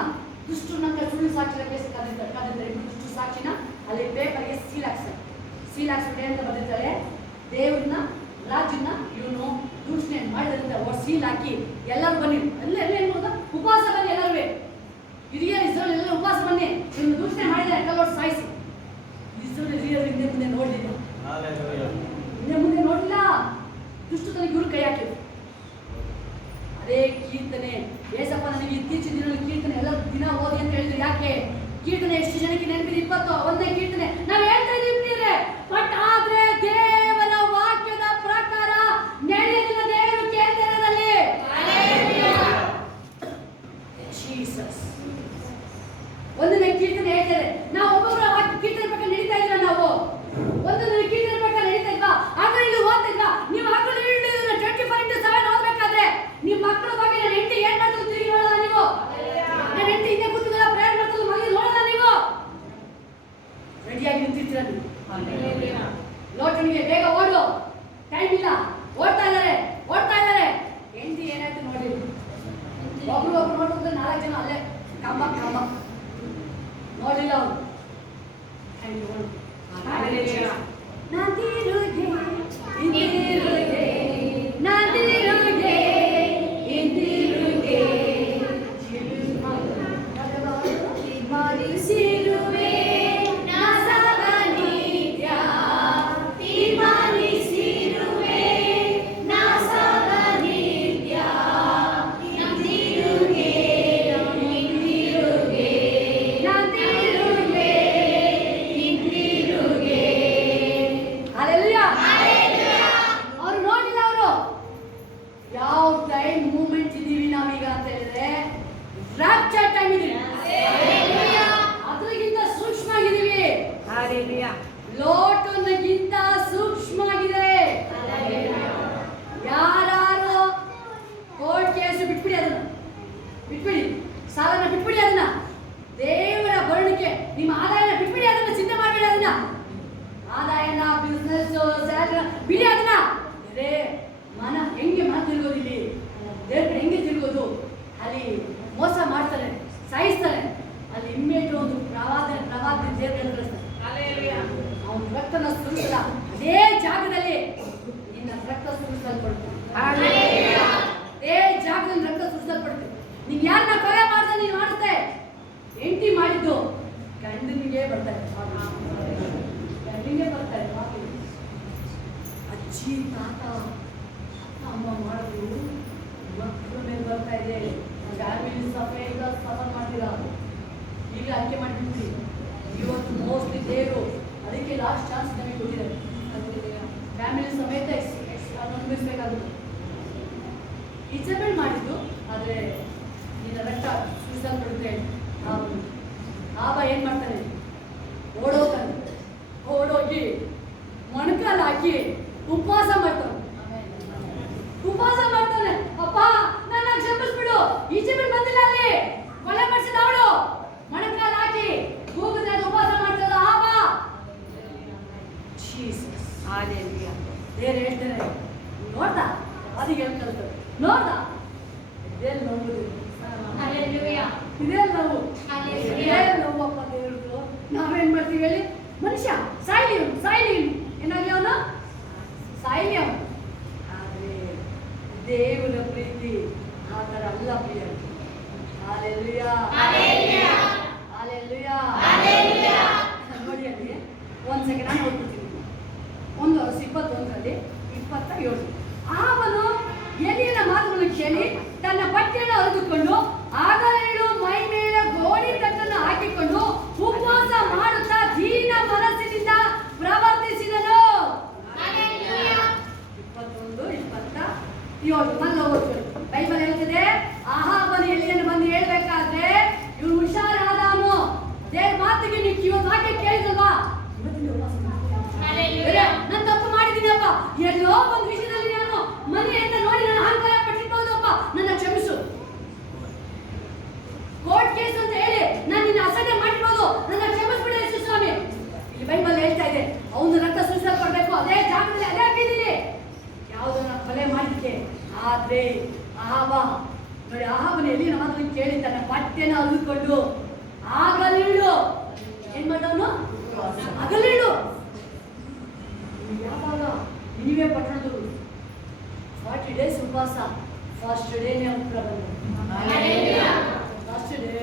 ದುಷ್ಟರನ್ನ ಸುಳ್ಳು ಸಾಕ್ಷಿನ ಕೇಸ್ ಕದಿರ್ತಾರೆ. ಇಬ್ಬರು ದುಷ್ಟು ಸಾಕ್ಷಿನ ಅಲ್ಲಿ ಪೇಪರ್ಗೆ ಸೀಲ್ ಹಾಕ್ಸ್ಬಿಟ್ಟೆ ಅಂತ ಬಂದಿರ್ತಾರೆ. ದೇವ್ರನ್ನ ರಾಜನ್ನ ಇವನು ದೂಷಣೆ ಮಾಡಿದ್ರಿಂದ ಸೀಲ್ ಹಾಕಿ ಎಲ್ಲರೂ ಬನ್ನಿ, ಎಲ್ಲ ಉಪವಾಸ ಬನ್ನಿ, ಎಲ್ಲರೂ ಹಿರಿಯರ್ ಇಸ್ರೇಲ್ ಎಲ್ಲ ಉಪವಾಸ ಬನ್ನಿ, ಇವನು ದೂಷಣೆ ಮಾಡಿದರೆ ಕಲ್ಲೋಡು ಸಾಯಿಸಿ. ಇಸ್ರೇಲ್ ಹಿರಿಯರು ಹಿಂದೆ ಮುಂದೆ ನೋಡಲಿಲ್ಲ, ದುಷ್ಟತನಿಗೆ ಇವರು ಕೈ ಹಾಕಿದ್ರು. ಅದೇ ಕೀರ್ತನೆ, ಏಸಪ್ಪ ನನಗೆ ಇತ್ತೀಚಿನ ದಿನದಲ್ಲಿ ಕೀರ್ತನೆ ಎಲ್ಲ ದಿನ ಓದಿ ಅಂತ ಹೇಳಿದ್ರು. ಯಾಕೆ ಕೀರ್ತನೆ ಎಷ್ಟು ಜನಕ್ಕೆ ನೆನಪಿದೆ? 21ನೇ ಕೀರ್ತನೆ ನಾವು ಹೇಳ್ತಾ ಇದ್ದೀವಿ. ಬಟ್ ಆದ್ರೆ ದೇವರ ವಾಕ್ಯದ ಪ್ರಕಾರ ನಡೆಯಲಿಲ್ಲ ದೇವರು ಕೇಂದ್ರದಲ್ಲಿ. ಜೀಸಸ್ 1ನೇ ಕೀರ್ತನೆ ಹೇಳ್ತಾರೆ, ನಾವು ಒಬ್ಬೊಬ್ಬರ ವಾಕ್ಯ ಕೀರ್ತನೆ ಪ್ರಕಾರ ನಡೀತಾ ಇದ್ದೀರಾ? ನಾವು ಒಂದೊಂದು ಕೀರ್ತನೆ ಪ್ರಕಾರ ನಡೀತಾ ಇಲ್ವಾ? ಆದ್ರೆ ಇಲ್ಲಿ ಓದ್ತಾ ಇಲ್ವಾ? ನೀವು ಮಕ್ಕಳು 24/7 ಓದ್ಬೇಕಾದ್ರೆ ನಿಮ್ಮ ಮಕ್ಕಳ ಬಗ್ಗೆ ನನ್ನ ಹೆಂಡತಿ ಏನ್ ಮಾಡ್ತಾರೆ ತಿರುಗಿ ನೋಡಲ್ಲ ನೀವು? ನನ್ನ ಹೆಂಡತಿ ಹಿಂದೆ ಕೂತಿದ್ದಲ್ಲ, ಪ್ರೇಯರ್ ಮಾಡ್ತಾರೆ, ಮಗನಿಗೆ ನೋಡಲ್ಲ ನೀವು? ರೆಡಿಯಾಗಿ ನಿಂತಿರ್ತೀರ ನೀವು. ಲೋಟನಿಗೆ ಬೇಗ ಓಡು, ಟೈಮ್ ಇಲ್ಲ, ಓಡ್ತಾ ಇದ್ದಾರೆ. ಹೆಂಡತಿ ಏನಾಯ್ತು ನೋಡಿ, ಒಬ್ರು ನೋಡಿದ್ರೆ 4 ಜನ ಅಲ್ಲೇ ಕಂಬ ನೋಡಿಲ್ಲ ಅವನು. ಲೋಟನಿಗಿಂತ ಸೂಕ್ಷ್ಮವಾಗಿದೆ. ಯಾರು ಕೋರ್ಟ್ ಕೇಸ್ ಬಿಟ್ಬಿಡಿ, ಸಾಲನ ಬಿಟ್ಬಿಡಿ, ಅದನ್ನ ದೇವರ ಬರಣಿಕೆ ನಿಮ್ಮ ಆದಾಯನ ಬಿಟ್ಬಿಡಿ, ಅದನ್ನ ಚಿಂತೆ ಮಾಡಬೇಡಿ. ಅದನ್ನ ಆದಾಯನ ಬಿಸ್ನೆಸ್ ಸ್ಯಾಲರಿ ಬಿಡಿ. ಅದನ್ನ ಮನ ಹೆಂಗೆ ಮನ ತಿರುಗೋದಿಲ್ಲಿ, ದೇವ್ರ ಹೆಂಗೆ ತಿರುಗೋದು? ಅಲ್ಲಿ ಮೋಸ ಮಾಡ್ತಾರೆ, ಸಾಯಿಸ್ತಾರೆ. ಅಲ್ಲಿ ಇಮ್ಮೇಟ್ ಒಂದು ಪ್ರವಾದಿ ದೇವ್ರ ಕಳಿಸ್ತಾರೆ. ಅವನ ರಕ್ತನ ಸುರಿಸಲ್ಲ, ಅದೇ ಜಾಗದಲ್ಲಿ ನಿನ್ನ ರಕ್ತ ಸುರಿಸಲ್ಪಡ್ತೀನಿ. ಅದೇ ಜಾಗದಲ್ಲಿ ರಕ್ತ ಸುರಿಸಲ್ಪಡ್ತೀನಿ. ನೀನ್ ಯಾರನ್ನ ಕೊಲೆ ಮಾಡ್ದೆ, ನೀನು ಮಾಡುತ್ತೆ. ಹೆಂಡತಿ ಮಾಡಿದ್ದು ಗಂಡನಿಗೆ ಬರ್ತಾರೆ, ಅಜ್ಜಿ ತಾತ ಅಮ್ಮ ಮಾಡೋದು ಮಕ್ಕಳ ಮೇಲೆ ಬರ್ತಾ ಇದೆ. ಫ್ಯಾಮಿಲಿ ಸಫರ್ ಮಾಡ್ತೀರಾ, ಈಗ ಆಯ್ಕೆ ಮಾಡಿಬಿಡ್ತೀವಿ. ಇವತ್ತು ಮೋಸ್ಟ್ಲಿ ದೇವರು ಅದಕ್ಕೆ ಲಾಸ್ಟ್ ಚಾನ್ಸ್ ನಮಗೆ ಕೊಟ್ಟಿದ್ದಾರೆ. ಫ್ಯಾಮಿಲಿ ಸಮೇತ ಅನುಭವಿಸಬೇಕಾಗುತ್ತೆ. ಇಜಬೆಲ್ ಮಾಡಿದ್ದು, ಆದರೆ ನಿನ್ನ ರಕ್ತ ಸುರಿಸಲ್ಪಡುತ್ತೆ. ಆಬ ಏನು ಮಾಡ್ತಾನೆ, ಓಡೋಗಿ ಮೊಣಕಾಲು ಹಾಕಿ ಉಪವಾಸ ಮಾಡ್ತಾನೆ. ಅಪ್ಪ ನನ್ನ ಕ್ಷಮಿಸ್ಬಿಡು, ಇಜಬೆಲ್ ಬಂದಿಲ್ಲ, ಅಲ್ಲಿ ಕೊಲೆ ಮಾಡಿಸಿದ ಅವಳು. ಮೊಣಕಾಲು ಹಾಕಿ ಕೂಗುತ್ತೆ, ಉಪವಾಸ ಮಾಡ್ತದ ಆಬ. Jesus hallelujah. ದೇವರು ಹೇಳ್ತಾರೆ, ನೋಡ್ದ ಅದಕ್ಕೆ ಹೇಳ್ತಾರೆ, ನೋಡ್ದ ಇದೇ ನೋವು, ಇದೇ ನೋವಪ್ಪ ದೇವ್ರದ್ದು. ನಾವೇನ್ ಮಾಡ್ತೀವಿ ಹೇಳಿ? ಮನುಷ್ಯ ಸಾಯ್ಲಿ ಏನಾಗಲಿ, ಅವನು ಸಾಯ್ಲಿ ಅವನು. ಆದ್ರೆ ದೇವರ ಪ್ರೀತಿ ಆ ಥರ ಅಲ್ಲ ಪ್ರಿಯ. Hallelujah, hallelujah. ನೋಡಿ ಅಲ್ಲಿ 1 ಸೆಕೆಂಡ್ ನಾನು ಓದ್ಬಿಡ್ತೀನಿ. 1:21 27. ಅವನು ಎಲಿಯನ ಮಾತುಗಳನ್ನು ಕೇಳಿ ತನ್ನ ಬಟ್ಟೆಯನ್ನು ಹರಿದುಕೊಂಡು ಆಗಲೇಳು ಮೈ ಮೇಲೆ ಗೋಣಿ ತಟ್ಟನ್ನು ಹಾಕಿಕೊಂಡು ಉಪವಾಸ ಮಾಡುತ್ತಾ ದೀನ ಮನಸ್ಸಿನಿಂದ ಪ್ರವರ್ತಿಸಿದನು. 21-27 ಬೈಬಲ್ ಹೇಳ್ತದೆ. ಆಹಾಬನು ಎಲಿಯನ್ನು ಬಂದು ಹೇಳ್ಬೇಕಾದ್ರೆ ಇವನು ನೀವು ಇವತ್ತು ವಾಕ್ಯ ಕೇಳಿದಲ್ವಾ, ನಾನು ತಪ್ಪು ಮಾಡಿದ್ದೀನಪ್ಪ, ಎಲ್ಲೋ ಒಂದು ವಿಷಯದಲ್ಲಿ ನಾನು ಮನೆ ಅಂತ ನೋಡಿ ನಾನು ಅಹಂಕಾರ ಪಟ್ಟಿರ್ಬಹುದಪ್ಪ, ನನ್ನ ಕ್ಷಮಿಸು. ಕೋರ್ಟ್ ಕೇಸ್ ಅಂತ ಹೇಳಿ ನಾನು ನಿನ್ನ ಅಸಡ್ಡೆ ಮಾಡಿರ್ಬೋದು, ನನ್ನ ಕ್ಷಮಿಸ್ಬಿಡಿ ಯೇಸು ಸ್ವಾಮಿ. ಇಲ್ಲಿ ಬೈಬಲ್ ಹೇಳ್ತಾ ಇದೆ, ಅವನು ರಕ್ತ ಸುರಿಸಲ್ಪಡಬೇಕು ಅದೇ ಜಾಗದಲ್ಲಿ ಅದೇ ಬೀದಿಲಿ, ಯಾವುದನ್ನ ಕೊಲೆ ಮಾಡಿದ್ಕೆ. ಆದ್ರೆ ಆಹಾಬ ನೋಡಿ, ಆಹಾಬನ ಎಲ್ಲಿ ಮಾತ್ರ ಕೇಳಿ ತನ್ನ ಬಟ್ಟೆನ ಅರಿದುಕೊಂಡು ಆಗಲಿಳು ಏನ್ ಮಾಡ್ದವನು, ಆಗಲಿಳು. ಯಾವಾಗ ನೀವೇ ಪಟ್ಟಣದವರು 40 days ಉಪವಾಸ, ಫಸ್ಟ್ ಡೇನೇ ಉತ್ತರ ಬಂದು, ಫಸ್ಟ್ ಡೇ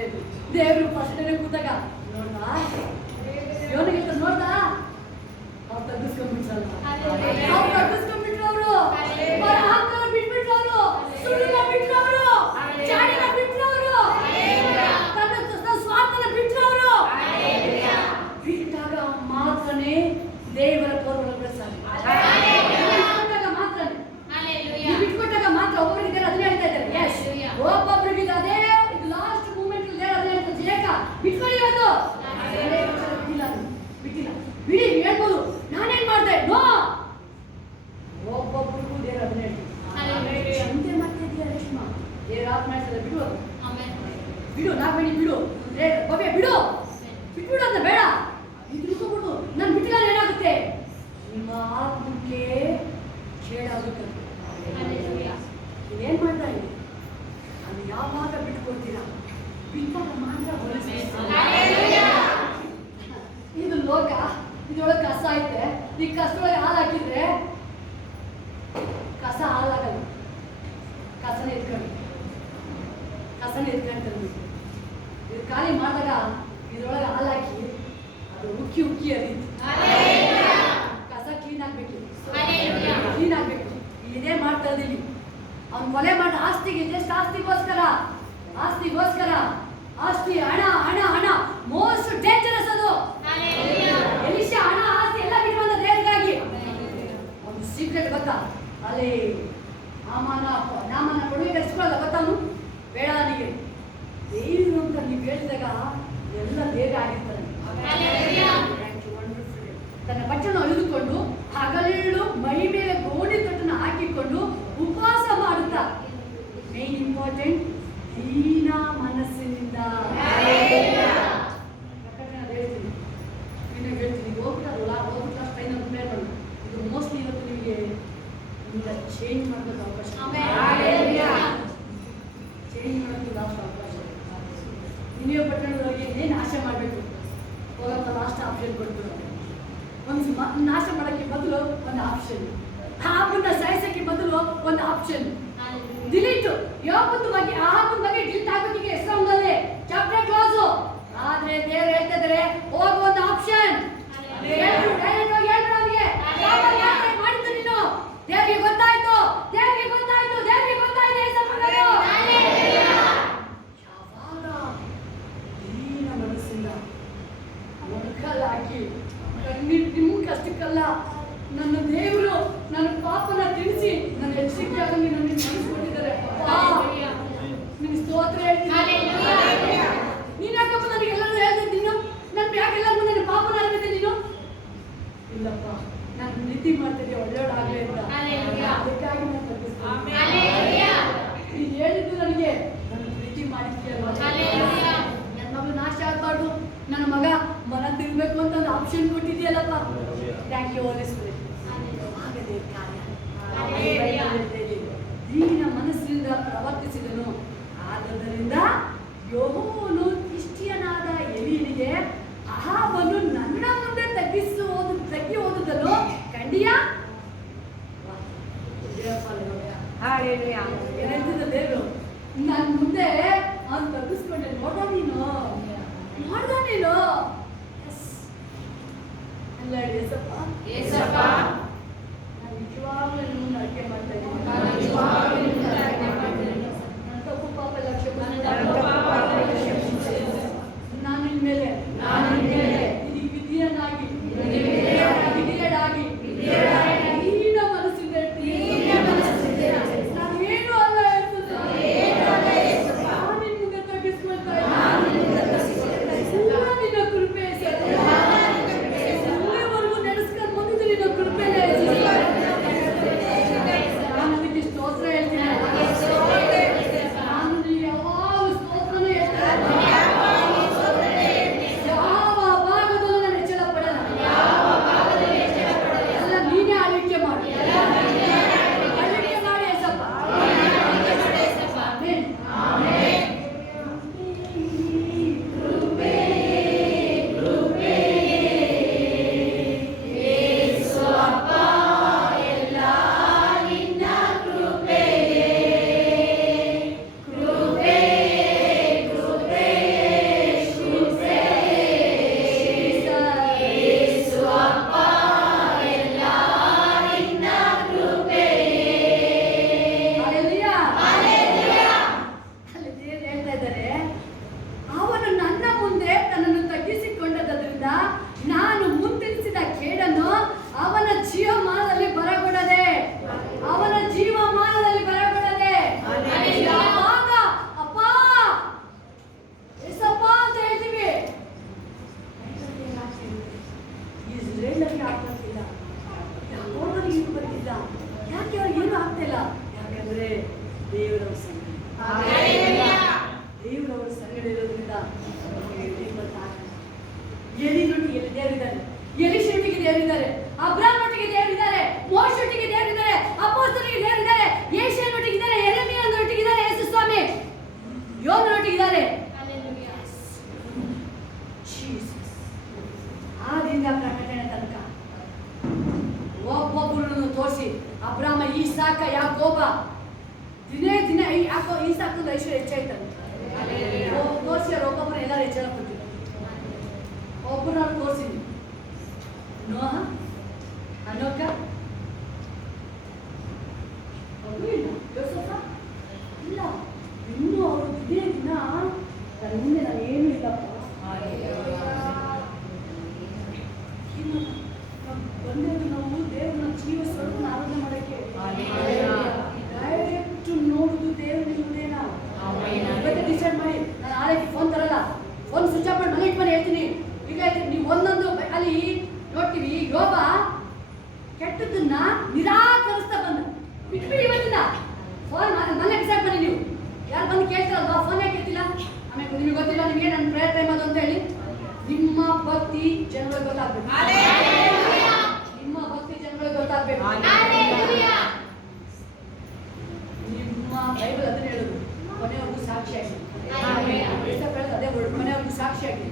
ದೇವರು ಫಸ್ಟ್ ಡೇನೇ ಕೂತಾಗ ನೋಡ್ದಾ ಯೋನಿಗೆ ನೋಡ್ದಾ, ಅವ್ರು ತಗ್ಗಿಸ್ಕೊಂಡ್ಬಿಟ್ರಲ್ಲ, ಅವ್ರು ತಗ್ಗಿಸ್ಕೊಂಡ್ಬಿಟ್ರು, ಅವರು ಅಹಂಕಾರ ಬಿಟ್ಬಿಟ್ರು, ಅವರು ಸುಳ್ಳಿನ ಬಿಟ್ರು, ಅವರು ಚಾಡಿನ ಬಿಟ್ರು, ಅವರು ತನ್ನ ಸ್ವಾರ್ಥನ ಬಿಟ್ರು, ಅವರು ಬಿಟ್ಟಾಗ ಮಾತ್ರನೇ ದೇವರ ಪೌರಗಳ ಸಾಧ್ಯ, ಮಾತ್ರನೇ ಬಿಟ್ಕೊಟ್ಟಾಗ ಮಾತ್ರ. ಒಬ್ಬರಿಗೆ ಅದನ್ನೇ ಹೇಳ್ತಾ ಇದ್ದಾರೆ, ಒಬ್ಬೊಬ್ಬರಿಗೆ ಅದೇ ಇದು ಲಾಸ್ಟ್ ಮೂಮೆಂಟ್ ಅದನ್ನೇ ಹೇಳ್ತಾರೆ, ಜೇಕ ಬಿಟ್ಕೊಳ್ಳಿ ಅದು ಬಿಟ್ಟಿಲ್ಲ ಬಿಡಿ ಹೇಳ್ಬೋದು, ನಾನೇನ್ ಮಾಡಿದೆ ನೋ, ಒಬ್ಬೊಬ್ಬರಿಗೂ ದೇವ್ರ ಅದನ್ನೇ ಹೇಳ್ತೀವಿ. ಚಿಂತೆ ಮಾಡ್ತಿದ್ದೀಯ ರೇಷ್ಮಾ, ದೇವ್ರ ಆತ್ಮ ಬಿಡು, ಬಿಡು ನಾಗಬೇಡಿ, ಬಿಡು ಬಗೆ ಬಿಡು, ಬಿಟ್ಬಿಡು ಅಂತ ಬೇಡ, ಇದ್ರುಬಿಡು. ನಾನು ಬಿಟ್ಟಿಲ್ಲ ಏನಾಗುತ್ತೆ, ನಿಮ್ಮ ಆತ್ಮಕ್ಕೆ ಕೇಳಾಗುತ್ತೆ. ಏನ್ ಮಾಡ್ತಾ ಇದೆ, ಅದು ಯಾವಾಗ ಬಿಟ್ಕೊಡ್ತೀರಾ, ಬಿಟ್ಟಾಗ ಮಾತ್ರ. ಇದು ಲೋಕ, ಇದ್ರೊಳಗೆ ಕಸ ಐತೆ, ಈ ಕಸದೊಳಗೆ ಹಾಲು ಹಾಕಿದ್ರೆ ಕಸ ಹಾಲಾಗಲ್ಲ, ಕಸನ ಎತ್ಕೊಂಡು ಇದು ಖಾಲಿ ಮಾಡಿದಾಗ ಇದ್ರೊಳಗೆ ಹಾಲು ಹಾಕಿ ಅದು ಉಕ್ಕಿ ಹರಿಯುತ್ತೆ, ಕಸ ಕ್ಲೀನ್ ಆಗ್ಬೇಕು, ಕ್ಲೀನ್ ಆಗ್ಬೇಕು. ಇದೇ ಮಾಡ್ತಾ ಇದ್ದೀವಿ. ಅವ್ನು ಕೊಲೆ ಮಾಡಿ ಆಸ್ತಿಗೆ ಜಸ್ಟ್ ಆಸ್ತಿಗೋಸ್ಕರ ಆಸ್ತಿ, ಹಣ ಹಣ ಹಣ, ಮೋಸ್ಟ್ ಡೇಂಜರಸ್ ಅದು. ಎಲಿಷಾ ಹಣ ಆಸ್ತಿ ಎಲ್ಲ ಬಿಟ್ಟು ಬಂದ ದೇವರಿಗಾಗಿ. ಒಂದು ಸೀಕ್ರೆಟ್ ಗೊತ್ತಾ, ಅಲ್ಲಿ ನಾಮನ ಕೊಡುಗೆ ಕರ್ಸ್ಕೊಳ್ಳಲ್ಲ ಗೊತ್ತಾನು, ಬೇಡ ನನಗೆ ದೇವರು ಅಂತ ನೀವು ಹೇಳಿದಾಗ ಎಲ್ಲ ಬೇಗ ಆಗಿರ್ತಾರೆ. ತನ್ನ ಬಟ್ಟೆಯನ್ನು ಅಳಿದುಕೊಂಡು ಹಗಲಿರುಳು ಮೈ ಮೇಲೆ ಗೋಣಿ ತೊಟ್ಟನ್ನು ಹಾಕಿಕೊಂಡು ಉಪವಾಸ ಮಾಡುತ್ತಾ, ಮೇನ್ ಇಂಪಾರ್ಟೆಂಟ್, ದೀನ ಮನಸ್ಸಿನಿಂದ ಹೇಳ್ತೀನಿ, ಹೋಗ್ಬಿಟ್ಟು ಫೈನಲ್ ಪ್ಲೇರ್ ಮಾಡಿ. ಇದು ಮೋಸ್ಟ್ಲಿ ಇವತ್ತು ನಿಮಗೆ ಚೇಂಜ್ ಮಾಡೋದಕ್ಕೆ ಅವಕಾಶ, ಚೇಂಜ್ ಮಾಡೋದಕ್ಕೆ ಅವಕಾಶ. ನೀವೇ ಪಟ್ಟಣದವರಿಗೆ ಏನು ಆಶೆ ಮಾಡಬೇಕು, ಹೋಗಂತ ಲಾಸ್ಟ್ ಆಪ್ಷನ್ ಕೊಟ್ಟು ಒಂದು ನಾಶ ಮಾಡೋಕ್ಕೆ ಬದಲು ಒಂದು ಆಪ್ಷನ್, ಆಪನ್ನ ಸಾಯಿಸೋಕ್ಕೆ ಬದಲು ಒಂದು ಆಪ್ಷನ್, ಡಿಲೀಟ್. ಯೋಬನ ಬಗ್ಗೆ ಡಿಲೀಟ್ ಆಗೋದಕ್ಕೆ ಹೆಸರೊಂದಲ್ಲೇ ಚಾಪ್ಟರ್ ಕ್ಲೋಸ್. ಆದ್ರೆ ದೇವರು ಹೇಳ್ತಾ ಇದ್ದಾರೆ, ಹೋಗ ಒಂದು ಆಪ್ಷನ್, ಡೈರೆಕ್ಟ್ ಆಗಿ ಹೇಳ್ಬಿಡ ಅವನಿಗೆ, ಮಾಡಿದ್ದು ನೀನು, ದೇವರಿಗೆ ಗೊತ್ತಾಯ್ತು, ದೇವರಿಗೆ ಗೊತ್ತಾಯ್ತು, ದೇವರಿಗೆ ಗೊತ್ತಾಯ್ತು. ಯಾವಾಗ ದೀನ ಮನಸ್ಸಿಂದ ಮೊಣಕಾಲು ಹಾಕಿ ಕಣ್ಣೀರು ನಿಮ್ಮ ಕಷ್ಟಕ್ಕಲ್ಲ, ನನ್ನ ದೇವರು ನನ್ನ ಪಾಪನ ತಿಳಿಸಿ ನನ್ನ ಎಚ್ಚರಿಕೆ ಆಗಂಗೆ ನನಗೆ ನಡೆಸಿಕೊಟ್ಟಿದ್ದಾರೆ. ನಿನ್ನ ಸ್ತೋತ್ರ ಹೇಳ್ತೀನಿ. ನೀನು ಯಾಕಪ್ಪ ನನಗೆಲ್ಲರೂ ಹೇಳ್ದೆ, ನೀನು ನನ್ನ ಯಾಕೆಲ್ಲರೂ ನನ್ನ ಪಾಪನ ಅರಿವಿದೆ ನೀನು? ಇಲ್ಲಪ್ಪ, ನಾನು ನೀತಿ ಮಾಡ್ತಿದ್ದೆ ಒಳ್ಳೆಯವಳಾಗಲೇ ಅಂತ, ಅದಕ್ಕಾಗಿ ನಾನು ತಪ್ಪಿಸ್ತೀನಿ. ನೀನು ಹೇಳಿದ್ದು ನನಗೆ ನನ್ನ ಪ್ರೀತಿ ಮಾಡಿದ್ಯಲ್ವ, ನನ್ನ ಮಗಳು ನಾಶ ಆಗಬಾರ್ದು, ನನ್ನ ಮಗ ಮನ ತಿನ್ಬೇಕು ಅಂತ ಒಂದು ಆಪ್ಷನ್ ಕೊಟ್ಟಿದ್ಯಲ್ಲಪ್ಪ, ಥ್ಯಾಂಕ್ ಯು ಹೋಲಿ ಸ್ಪಿರಿಟ್. ಆಗದೆ ಕಾರ್ಯ ದೀನ ಮನಸ್ಸಿನಿಂದ ಪ್ರವರ್ತಿಸಿದನು. ಆದ್ದರಿಂದ ಯೆಹೋವನು ತಿಷ್ಟಿಯನಾದ ಎಲೀಯನಿಗೆ, ಅಹಾಬನು ನನ್ನ ಮುಂದೆ ತಗ್ಗಿ ಹೋದುದನ್ನು ಕಂಡಿಯಾ? ಏನಾಯ್ತದ ದೇವರು ನನ್ನ ಮುಂದೆ ಅವ್ನು ತಗ್ಗಿಸ್ಕೊಂಡೆ, ನೋಡ ನೀನು ಅಲ್ಲ ಏಸಪ್ಪ, ನಾನು ನಿಜವಾಗ್ಲೂ ನಿಮ್ಮನ್ನು ಅಡುಗೆ ಮಾಡ್ತಾ ಇದ್ದೀನಿ, ನನ್ನ ತಪ್ಪು ಪಾಪ ಲಕ್ಷ್ಯ, ನಾನು ಇನ್ಮೇಲೆ ವಿಧಿಯನ್ನಾಗಿ ದೀನ ಮನಸ್ಸಿಂದ ನಾನು ಏನು ಅಲ್ಲ ಹೇಳ್ತದೆ, ನಾನು ನಿನ್ನ ಮುಂದೆ ತಗ್ಗಿಸ್ಕೊಳ್ತಾ ಇದ್ದೀನಿ, ನಿನ್ನ ಕೃಪೆ ದೇವರಿದ್ದಾರೆ, ಅಬ್ರಾಮ್ ಒಟ್ಟಿಗೆ ದೇವರಿದ್ದಾರೆ, ಮೋಶೆ ಒಟ್ಟಿಗೆ ದೇವರಿದ್ದಾರೆ, ಅಪೊಸ್ತಲರಿಗೆ ದೇವರಿದ್ದಾರೆ, ಯೆಶಾಯನ ಒಟ್ಟಿಗೆ ಇದ್ದಾರೆ, ಯೆರೆಮೀಯನ ಒಟ್ಟಿಗೆ ಇದ್ದಾರೆ, ಯೇಸು ಸ್ವಾಮಿ ಯೋಧನ ಒಟ್ಟಿಗೆ ಇದ್ದಾರೆ. ಆದಿಂದ ಪ್ರಕಟಣೆ ತನಕ ಒಬ್ಬೊಬ್ಬರನ್ನು ತೋರಿಸಿ ಅಬ್ರಾಮ, ಈಸಾಕ, ಯಾಕೋಬ, ದಿನೇ ದಿನ ಯಾಕೋ ಈಸಾಕಂದು ಐಶ್ವರ್ಯ ಹೆಚ್ಚಾಯ್ತಂತೆ. ತೋರಿಸಿದ್ರು ಒಬ್ಬೊಬ್ಬರು ಎಲ್ಲರೂ ಹೆಚ್ಚಳ ಕೊಟ್ಟಿದ್ರು. ಒಬ್ಬರು ನಾನು ತೋರಿಸಿದ್ವಿ, ನೋಹ, ಅನೋಕ, ಅವರು ಇಲ್ಲ, ಯೋಸಫ ಇಲ್ಲ, ಇನ್ನೂ ಅವರು ದಿನೇ ದಿನ ನನ್ನ ಮುಂದೆ ನಾನು ಏನು ಇಲ್ಲಪ್ಪ, ಬಂದೇವು ನಾವು ದೇವ್ರನ್ನ ಜೀವ ಸ್ವರೂಪ ಆರಾಧನೆ ಮಾಡಕ್ಕೆ. ಡೈರೆಕ್ಟ್ ನೋಡುದು ದೇವ್ರನ್ನೇ ನಾವು ಇವತ್ತೇ ಡಿಸೈಡ್ ಮಾಡಿ. ನಾನು ನಾಳೆಗೆ ಫೋನ್ ತರಲ್ಲ, ಫೋನ್ ಸ್ವಿಚ್ ಆಫ್ ಮಾಡಿ ಮನೆ ಇಟ್ಟು ಮನೆ ಹೇಳ್ತೀನಿ. ಈಗ ನೀವು ಒಂದೊಂದು ಅಲ್ಲಿ ನೋಡ್ತೀವಿ, ಯೋಬ ಕೆಟ್ಟದನ್ನ ನಿರಾಕರಿಸ್ತಾ ಬಂದ, ಬಿಟ್ಬಿಡಿ ಇವತ್ತಿನ ಫೋನ್ ಮನೆ ಡಿಸೈಡ್ ಮಾಡಿ. ನೀವು ಯಾರು ಬಂದು ಕೇಳ್ತಾರಲ್ವಾ, ಫೋನ್ ಯಾಕೆ ಕೇಳ್ತಿಲ್ಲ? ಆಮೇಲೆ ನಿಮಗೆ ಗೊತ್ತಿಲ್ಲ ನಿಮಗೆ ನನ್ನ ಪ್ರೇಯರ್ ಟೈಮ್ ಅದು ಅಂತ ಹೇಳಿ. ನಿಮ್ಮ ಭಕ್ತಿ ಜನಗಳಿಗೆ ಗೊತ್ತಾಗ್ಬೇಕು, ನಿಮ್ಮ ಭಕ್ತಿ ಜನಗಳಿಗೆ ಗೊತ್ತಾಗ್ಬೇಕು. ನಿಮ್ಮ ಬೈಬಲ್ ಅದನ್ನ ಹೇಳುದು, ಕೊನೆಯವರೆಗೂ ಸಾಕ್ಷಿಯಾಗಿ. ಅದೇ ಕೊನೆಯವರೆಗೂ ಸಾಕ್ಷಿಯಾಗಿ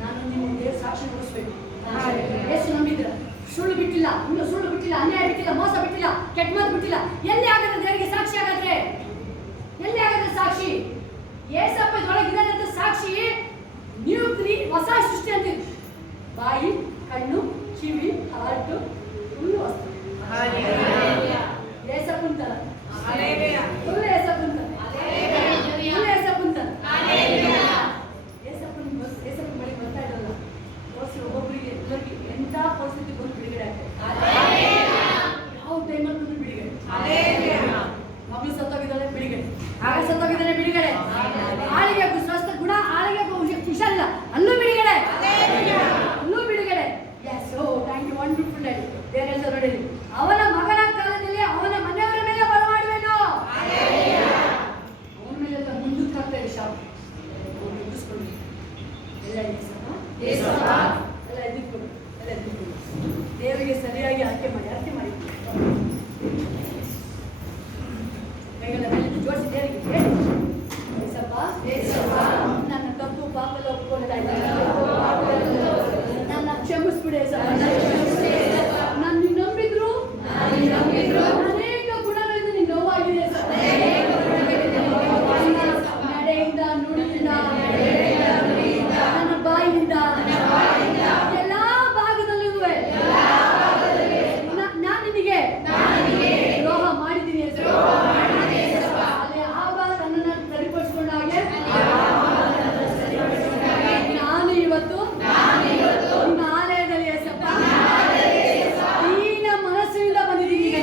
ನಾನು ನಿಮ್ಮ ದೇವ್ರ ಸಾಕ್ಷಿ ನೋಡಿಸ್ಬೇಕು. ಎಷ್ಟು ನಂಬಿದ್ರ, ಸುಳ್ಳು ಬಿಟ್ಟಿಲ್ಲ, ಇನ್ನು ಸುಳ್ಳು ಬಿಟ್ಟಿಲ್ಲ, ಅನ್ಯಾಯ ಬಿಟ್ಟಿಲ್ಲ, ಮೋಸ ಬಿಟ್ಟಿಲ್ಲ, ಕೆಟ್ಟ ಮಾತು ಬಿಟ್ಟಿಲ್ಲ. ಎಲ್ಲಿ ಆಗತ್ತೆ ದೇವರಿಗೆ ಸಾಕ್ಷಿ ಆಗತ್ತೆ? ಎಲ್ಲಿ ಆಗತ್ತೆ ಸಾಕ್ಷಿ? ಏಸಪ್ಪ ಒಳಗಿದ್ದಾನೆ ಅಂತ ಸಾಕ್ಷಿ. ನೀವು ಹೊಸ ಸೃಷ್ಟಿ ಅಂತ ಬಾಯಿ, ಕಣ್ಣು, ಕಿವಿ, ಹಾರ್ಟು ಫುಲ್ಲು ವಸ್ತು. ಏಸಪ್ಪಂತರ ಫುಲ್ ಏಸಪ್ಪಂತರ ಏಸಪ್ಪನ ಬಳಿ ಬರ್ತಾ ಇರಲ್ಲ. ತೋರಿಸಿ ಒಬ್ಬೊಬ್ಬರಿಗೆ ಎಲ್ಲರಿಗೆ ಎಂಥ ಪರಿಸ್ಥಿತಿ ಬಂದು ಬಿಡುಗಡೆ ಆಗ್ತದೆ. ಯಾವ ಟೈಮಲ್ಲಿ ಬಂದು ಬಿಡುಗಡೆ, ಮಗಳು ಸತ್ತೋಗಿದ್ದಾಳೆ ಬಿಡುಗಡೆ, ಆಗ ಸತ್ತೋಗಿದ್ದಾನೆ ಬಿಡುಗಡೆ, ಆಳಿಗೆ ಸ್ವಸ್ಥ ಗುಣ, ಆಳಿಗೆ ಹುಷಾರಿಲ್ಲ ಅಲ್ಲೂ ಬಿಡುಗಡೆ, ಅಲ್ಲೂ ಬಿಡುಗಡೆ. Yes, oh thank you, wonderful daddy. ಬೇರೆ ಎಲ್ಲ ನೋಡಿ, ಅವನ ಮಗನ ಕಾಲದಲ್ಲಿ ಅವನ ಮನೆಯವರ ಮೇಲೆ ಬರಮಾಡುವೆನು, ಅವನ ಮೇಲೆಲ್ಲ ಮುಂದಕ್ಕೆ ಹಾಕ್ತಾರೆ ಶಾಪ್ ಮುಗಿಸ್ಕೊಂಡು ಎಲ್ಲ ಎಲ್ಲ ಎದ್ದಿಟ್ಕೊಂಡು ದೇವರಿಗೆ ಸರಿಯಾಗಿ ಆಯ್ಕೆ ಮಾಡಿ ಕೈಗಳ ಮೇಲೆ ಜೋಡಿಸಿ ದೇವರಿಗೆ ನನ್ನ ತಪ್ಪು ಪಾಪದ ಒಪ್ಪಿಕೊಳ್ಳಲಾಗಿದೆ, ನನ್ನ ಕ್ಷಮಿಸ್ಬಿಡಿ. ನಾನು ನಂಬಿದ್ರು ಅನೇಕ ಗುಣಗಳಿಂದ ನೀನು ನೋವಾಗಿದೆ. ನಡೆಯಿಂದ, ನುಡಿಯಿಂದ, ನನ್ನ ಬಾಯಿಯಿಂದ, ಎಲ್ಲ ಭಾಗದಲ್ಲೂ ನಾನು ನಿನಗೆ ದ್ರೋಹ ಮಾಡಿದ್ದೀನಿ. ಅಲ್ಲಿ ಆ ಭಾಗ ನನ್ನನ್ನು ಸರಿಪಡಿಸಿಕೊಂಡ ಹಾಗೆ ನಾನು ಇವತ್ತು ನಿನ್ನ ಆಲಯದಲ್ಲಿ ಏಸಪ್ಪ ದೀನ ಮನಸ್ಸಿನಿಂದ ಬಂದಿದ್ದೀನಿ. ಈಗ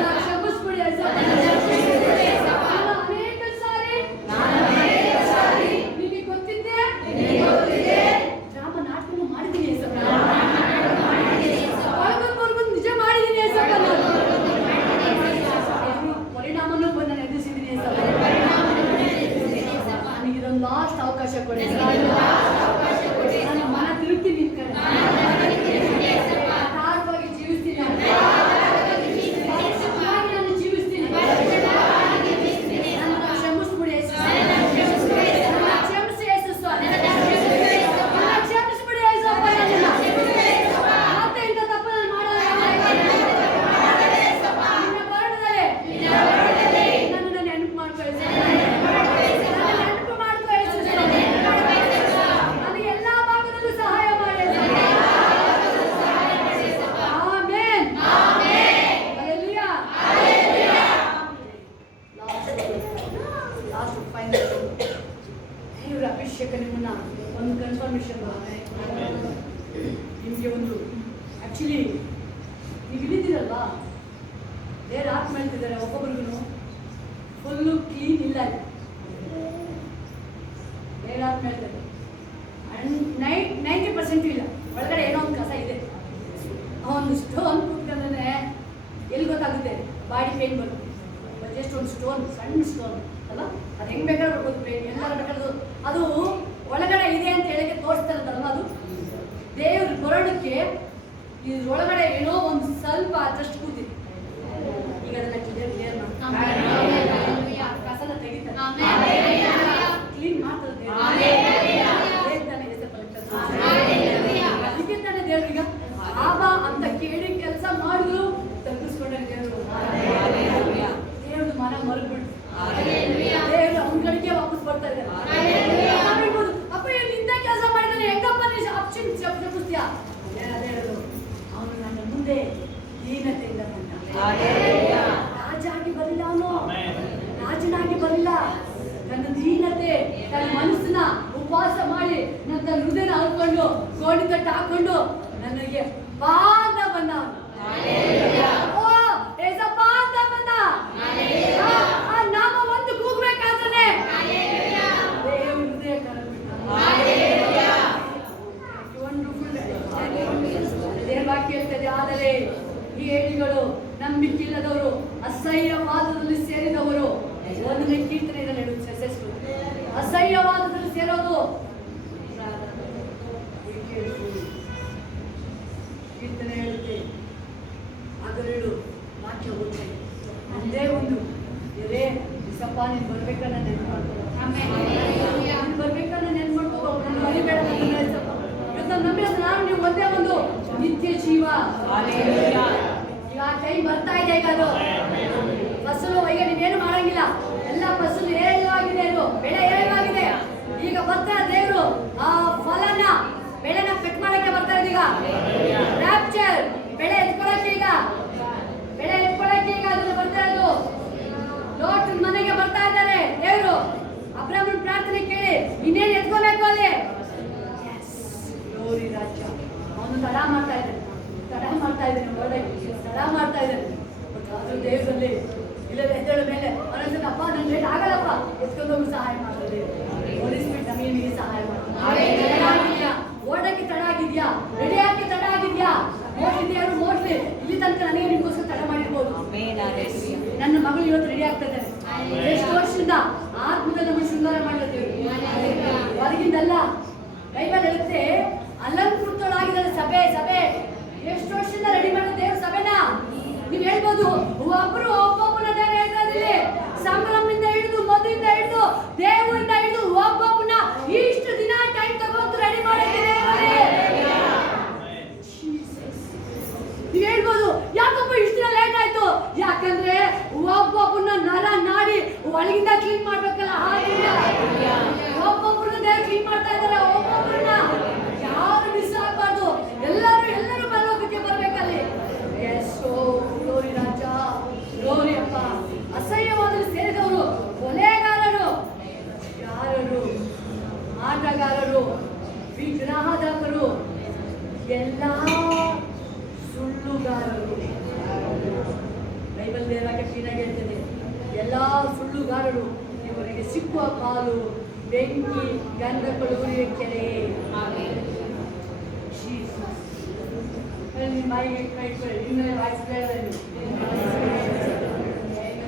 ನಾನು ಕ್ಷಮಿಸ್ಬಿಡಿ ಏಸಪ್ಪ. ನಾನು ಅನೇಕ ಸಾರಿ ನಿನಗೆ ಗೊತ್ತಿದ್ದೆ ಡ್ರಾಮ ನಾಟಕ ಮಾಡಿದ್ದೀನಿ ಏಸಪ್ಪ, ಒಳಗೊಂದು ನಿಜ ಮಾಡಿದ್ದೀನಿ ಏಸಪ್ಪ. ಪರಿಣಾಮನೂ ಬಂದು ನಾನು ಎದುರಿಸಿದ್ದೀನಿ ಏಸಪ್ಪ. ನನಗಿದೊಂದು ಲಾಸ್ಟ್ ಅವಕಾಶ ಕೊಡಿ, ನನ್ನ ಮನ ತಿರುಗ್ತೀನಿ ನಿನ್ ಕಡೆ, ಯಥಾರ್ಥವಾಗಿ ಜೀವಿಸ್ತೀನಿ, ನಾನು ಜೀವಿಸ್ತೀನಿ. ನನ್ನ ಕ್ಷಮಿಸ್ಬಿಡಿ ಯೇಸು, ನನ್ನ ಕ್ಷಮಿಸಿ ಯೇಸು ಸ್ವಾಮಿ, ನನ್ನ ಕ್ಷಮಿಸ್ಬಿಡಿ ಯೇಸಪ್ಪ. ಮತ್ತೆ ಇಂಥ ತಪ್ಪು ನಾನು ಮಾಡಲ್ಲ. ನಿನ್ನ ಬರಡದಲ್ಲಿ ನನ್ನನ್ನು ನೆನಪು ಮಾಡ್ಕೊಳ್ಳಿ, ನೆನಪು ಮಾಡ್ಕೊಳ್ಳಿ. ನನಗೆ ಎಲ್ಲ ಭಾಗದಲ್ಲೂ ಸಹಾಯ ಮಾಡಿ. ಆಮೆನ್. ಹಲ್ಲೆಲೂಯಾ. ಲಾಸ್ಟ್ ಫೈನಲ್ ದೇವರ ಅಭಿಷೇಕ ನಿಮ್ಮನ್ನ ಒಂದು ಕನ್ಫರ್ಮೇಶನ್ ನಿಮಗೆ ಒಂದು ಆಕ್ಚುಲಿ ನೀವು ಇಳಿದಿರಲ್ವಾ, ದೇವರ ಆತ್ಮ ಹೇಳ್ತಿದ್ದಾರೆ ಒಬ್ಬೊಬ್ರಿಗೂ ಫುಲ್ಲು ಕ್ಲೀನ್ ಇಲ್ಲ. ದೇವರ ಆತ್ಮ ಹೇಳ್ತಾರೆ 90% ಇಲ್ಲ, ಒಳಗಡೆ ಏನೋ ಒಂದು ಕಸ ಇದೆ. ಒಂದು ಸ್ಟೋನ್ ಕುತ್ಕೊಂಡ್ರೆ ಎಲ್ಲಿ ಗೊತ್ತಾಗುತ್ತೆ? ಬಾಡಿ ಪೇನ್ ಬರುತ್ತೆ. ಜಸ್ಟ್ ಒಂದು ಸ್ಟೋನ್, ಸಣ್ಣ ಸ್ಟೋನ್ ಅಲ್ಲ, ಅದು ಹೆಂಗೆ ಬೇಕಾದ್ರೂ ಬರ್ಬೋದು, ಪೇನ್ ಎಲ್ಲ ಬೇಕಾದ್ರು. ಅದು ಒಳಗಡೆ ಇದೆ ಅಂತ ಹೇಳಕ್ಕೆ ತೋರಿಸ್ತಾರಲ್ಲ, ಅದು ಇದ್ರೊಳಗಡೆ ಏನೋ ಒಂದು ಸ್ವಲ್ಪ ಜಸ್ಟ್ ಕೂತಿದೆ. ಈಗ ಅದನ್ನ ಕ್ಲಿಯರ್ ಕಸನ ತೆಗಿತಾರೆ, ಕ್ಲೀನ್ ಮಾಡ್ತಾರೆ. ಅದಕ್ಕೆ ತಾನೇ ದೇವ್ರು ಈಗ ಆಬಾ ಅಂತ ಕೇಳಿ ಕೆಲಸ ಮಾಡಿದ್ರು ತಪ್ಪಿಸ್ಕೊಂಡ್ರೆ ದೇವರು ದೇವ್ರದ್ದು ಮನ ಮರ್ಬಿಟ್ಟು ದೇವ್ರು ಅವನ ಕಡೆಗೆ ವಾಪಸ್ ಬರ್ತಾ ಇದ್ದಾರೆ. ಅಪ್ಪ ನಿಂದ ಕೆಲಸ ಮಾಡಿದ್ರೆ ಹೆಂಗಪ್ಪ ನೀನು ಆಪ್ಷನ್ ತಪ್ಪಿಸ್ತೀಯ? ಹೇಳೋದು ಅವನು ನನ್ನ ಮುಂದೆ ದೀನತೆಯಿಂದ ಬಂದ. ರಾಜಾಗಿ ಬರಲಿಲ್ಲ, ಅವನು ರಾಜನಾಗಿ ಬರಲಿಲ್ಲ. ತನ್ನ ದೀನತೆ, ತನ್ನ ಮನಸ್ಸನ್ನ ಉಪವಾಸ ಮಾಡಿ ನನ್ನ ಹೃದಯನ ಹಾಕೊಂಡು ಗೋಣಿ ತಟ್ಟು ಹಾಕೊಂಡು ನನಗೆ ಬಾ ಅಂತ ಬಂದ. ಆ ನಾಮ ಒಂದು ಕೂಗ್ಬೇಕಾದ್ರೆ ದೇವ್ರ ಹೃದಯ ದೇವ್ರ ವಾಕ್ಯ ಹೇಳ್ತದೆ, ಆದರೆ ಈ ಹೇಳಿಗಳು ನಂಬಿಕೆಯಿಲ್ಲದವರು, ಅಸಹ್ಯವಾದದಲ್ಲಿ ಸೇರಿದವರು. 1ನೇ ಕೀರ್ತನೆಯಲ್ಲಿ ಅಸಹ್ಯವಾದದಲ್ಲಿ ಸೇರೋದು ಕೀರ್ತನೆ ಹೇಳುತ್ತೆ. ಅದರಳು ವಾಕ್ಯ ಓದ್ತಾ ಒಂದೇ ಒಂದು ಎರೆ ಸಪ್ಪ ನೀನು ಬರ್ಬೇಕನ್ನ ನೆನ್ಪು ಮಾಡ್ಕೊಂಡು ಬರ್ಬೇಕನ್ನ ನೆನ್ಪು ಮಾಡ್ಕೊಂಡು ಮರಿಬೇಡ. ಇವತ್ತು ನಂಬಿ ನಾನು ನೀವು ಒಂದೇ ಒಂದು ನಿತ್ಯ ಜೀವ. ಈಗ ಟೈಮ್ ಬರ್ತಾ ಇದೆ. ಈಗ ಅದು ಫಸಲು ಈಗ ನೀವೇನು ಮಾಡಂಗಿಲ್ಲ, ಎಲ್ಲ ಫಸಲು ಏರವಾಗಿದೆ, ಅದು ಬೆಳೆ ಏರವಾಗಿದೆ. ಈಗ ಬರ್ತಾ ದೇವರು ಆ ಫಲನ ಬೆಳೆನ ಕಟ್ ಮಾಡಕ್ಕೆ ಬರ್ತಾ ಇದೆ. ಈಗ ರ್ಯಾಪ್ಚರ್ ಬೆಳೆ ಎತ್ಕೊಳಕ್ಕೆ, ಈಗ ಬೆಳೆ ಎತ್ಕೊಳಕ್ಕೆ ಈಗ ಅದನ್ನ ಬರ್ತಾ ಇರೋದು. ಲೋಟ್ ಮನೆಗೆ ಬರ್ತಾ ಇದ್ದಾರೆ ದೇವರು. ಅಬ್ರಾಹ್ಮಣ ಪ್ರಾರ್ಥನೆ ಕೇಳಿ ಇನ್ನೇನು ಎತ್ಕೋಬೇಕು ಅಲ್ಲಿ. ಗ್ಲೋರಿ ರಾಜ್ಯ ಅವನು ತಡ ಮಾಡ್ತಾ ಇದ್ದಾನೆ, ತಡ ಮಾಡ್ತಾ ಇದ್ದಾನೆ. ಅದು ದೇವರಲ್ಲಿ ಇಲ್ಲ ಎದ್ದೇಳ ಮೇಲೆ ಅವನಂತ ಅಪ್ಪ ನನ್ನ ಲೇಟ್ ಆಗಲ್ಲಪ್ಪ, ಎತ್ಕೊಂಡೋಗಿ ಸಹಾಯ ಮಾಡ್ತದೆ. ಹೋಲಿಸ್ಬಿಟ್ಟು ನಮಗೆ ಸಹಾಯ ಮಾಡ್ತಾರೆ. ಓಡಕ್ಕೆ ತಡ ಆಗಿದ್ಯಾ, ರೆಡಿ ಆಗಿ ತಡ ಆಗಿದ್ಯಾ, ಮೋಟ್ಲಿದ್ಯಾರು ಮೋಟ್ಲಿ ಇಲ್ಲಿ ತನಕ ನನಗೆ ನಿಮ್ಗೋಸ್ಕರ ತಡ ಮಾಡಿರ್ಬೋದು. ನನ್ನ ಮಗಳು ಇವತ್ತು ರೆಡಿ ಆಗ್ತಾ ಇದ್ದಾರೆ. ಎಷ್ಟು ವರ್ಷದಿಂದ ಆತ್ಮದ ನಮಗೆ ಶೃಂಗಾರ ಮಾಡಿರ್ತೀವಿ, ಹೊರಗಿಂದಲ್ಲ. ಬೈಬಲ್ ಹೇಳುತ್ತೆ ಅಲಂಕೃತಳಾಗಿದ್ದಾರೆ ಸಭೆ. ಎಷ್ಟು ವರ್ಷದಿಂದ ರೆಡಿ ಮಾಡಿದ ದೇವ್ರ ಸಭೆನ ನೀವು ಹೇಳ್ಬೋದು. ಒಬ್ಬೊಬ್ಬನ ದೇವ್ರು ಹೇಳ್ತಾ ಇದ್ದೀವಿ. ಸಂಭ್ರಮದಿಂದ ಹಿಡಿದು, ಮದುವೆಯಿಂದ ಹಿಡಿದು, ದೇವರಿಂದ ಹಿಡಿದು ಒಬ್ಬೊಬ್ಬನ ಇಷ್ಟು ದಿನ ಟೈಮ್ ತಗೊಂಡು ರೆಡಿ ಮಾಡಿದ್ದೀವಿ. ನೀವು ಹೇಳ್ಬೋದು ಯಾಕಪ್ಪ ಇಷ್ಟು ದಿನ ಲೇಟ್ ಆಯ್ತು? ಯಾಕಂದ್ರೆ ಒಬ್ಬೊಬ್ಬನ ನರ ನಾಡಿ ಒಳಗಿಂದ ಕ್ಲೀನ್ ಮಾಡ್ಬೇಕಲ್ಲ. ಒಬ್ಬೊಬ್ಬರನ್ನ ದೇವ್ರು ಕ್ಲೀನ್ ಮಾಡ್ತಾ ಇದ್ದಾರೆ. ಒಬ್ಬೊಬ್ಬರನ್ನ ಯಾರು ಮಿಸ್ ಆಗಬಾರ್ದು. ಎಲ್ಲರೂ ಪರಲೋಕಕ್ಕೆ ಬರ್ಬೇಕಲ್ಲಿ. ಗ್ಲೋರಿ ರಾಜ, ಗ್ಲೋರಿ ಅಪ್ಪ. ಅಸಹ್ಯವಾದಲ್ಲಿ ಸೇರಿದವರು, ಕೊಲೆಗಾರರು, ಯಾರರು, ಆಟಗಾರರು, ವಿಗ್ರಹದಾಕರು, ಎಲ್ಲ ಸುಳ್ಳುಗಾರರು. ಬೈಬಲ್ ದೇವಕ್ಕೆ ಕ್ಲೀನಾಗಿ ಹೇಳ್ತದೆ, ಎಲ್ಲ ಸುಳ್ಳುಗಾರರು ಇವರಿಗೆ ಸಿಕ್ಕುವ ಪಾಲು ಬೆಂಕಿ, ಗಂಧಕಗಳು, ಉರಿಯ ಕೆರೆ. ಬಾಯಿಗೆ ಕೈ ಇನ್ನು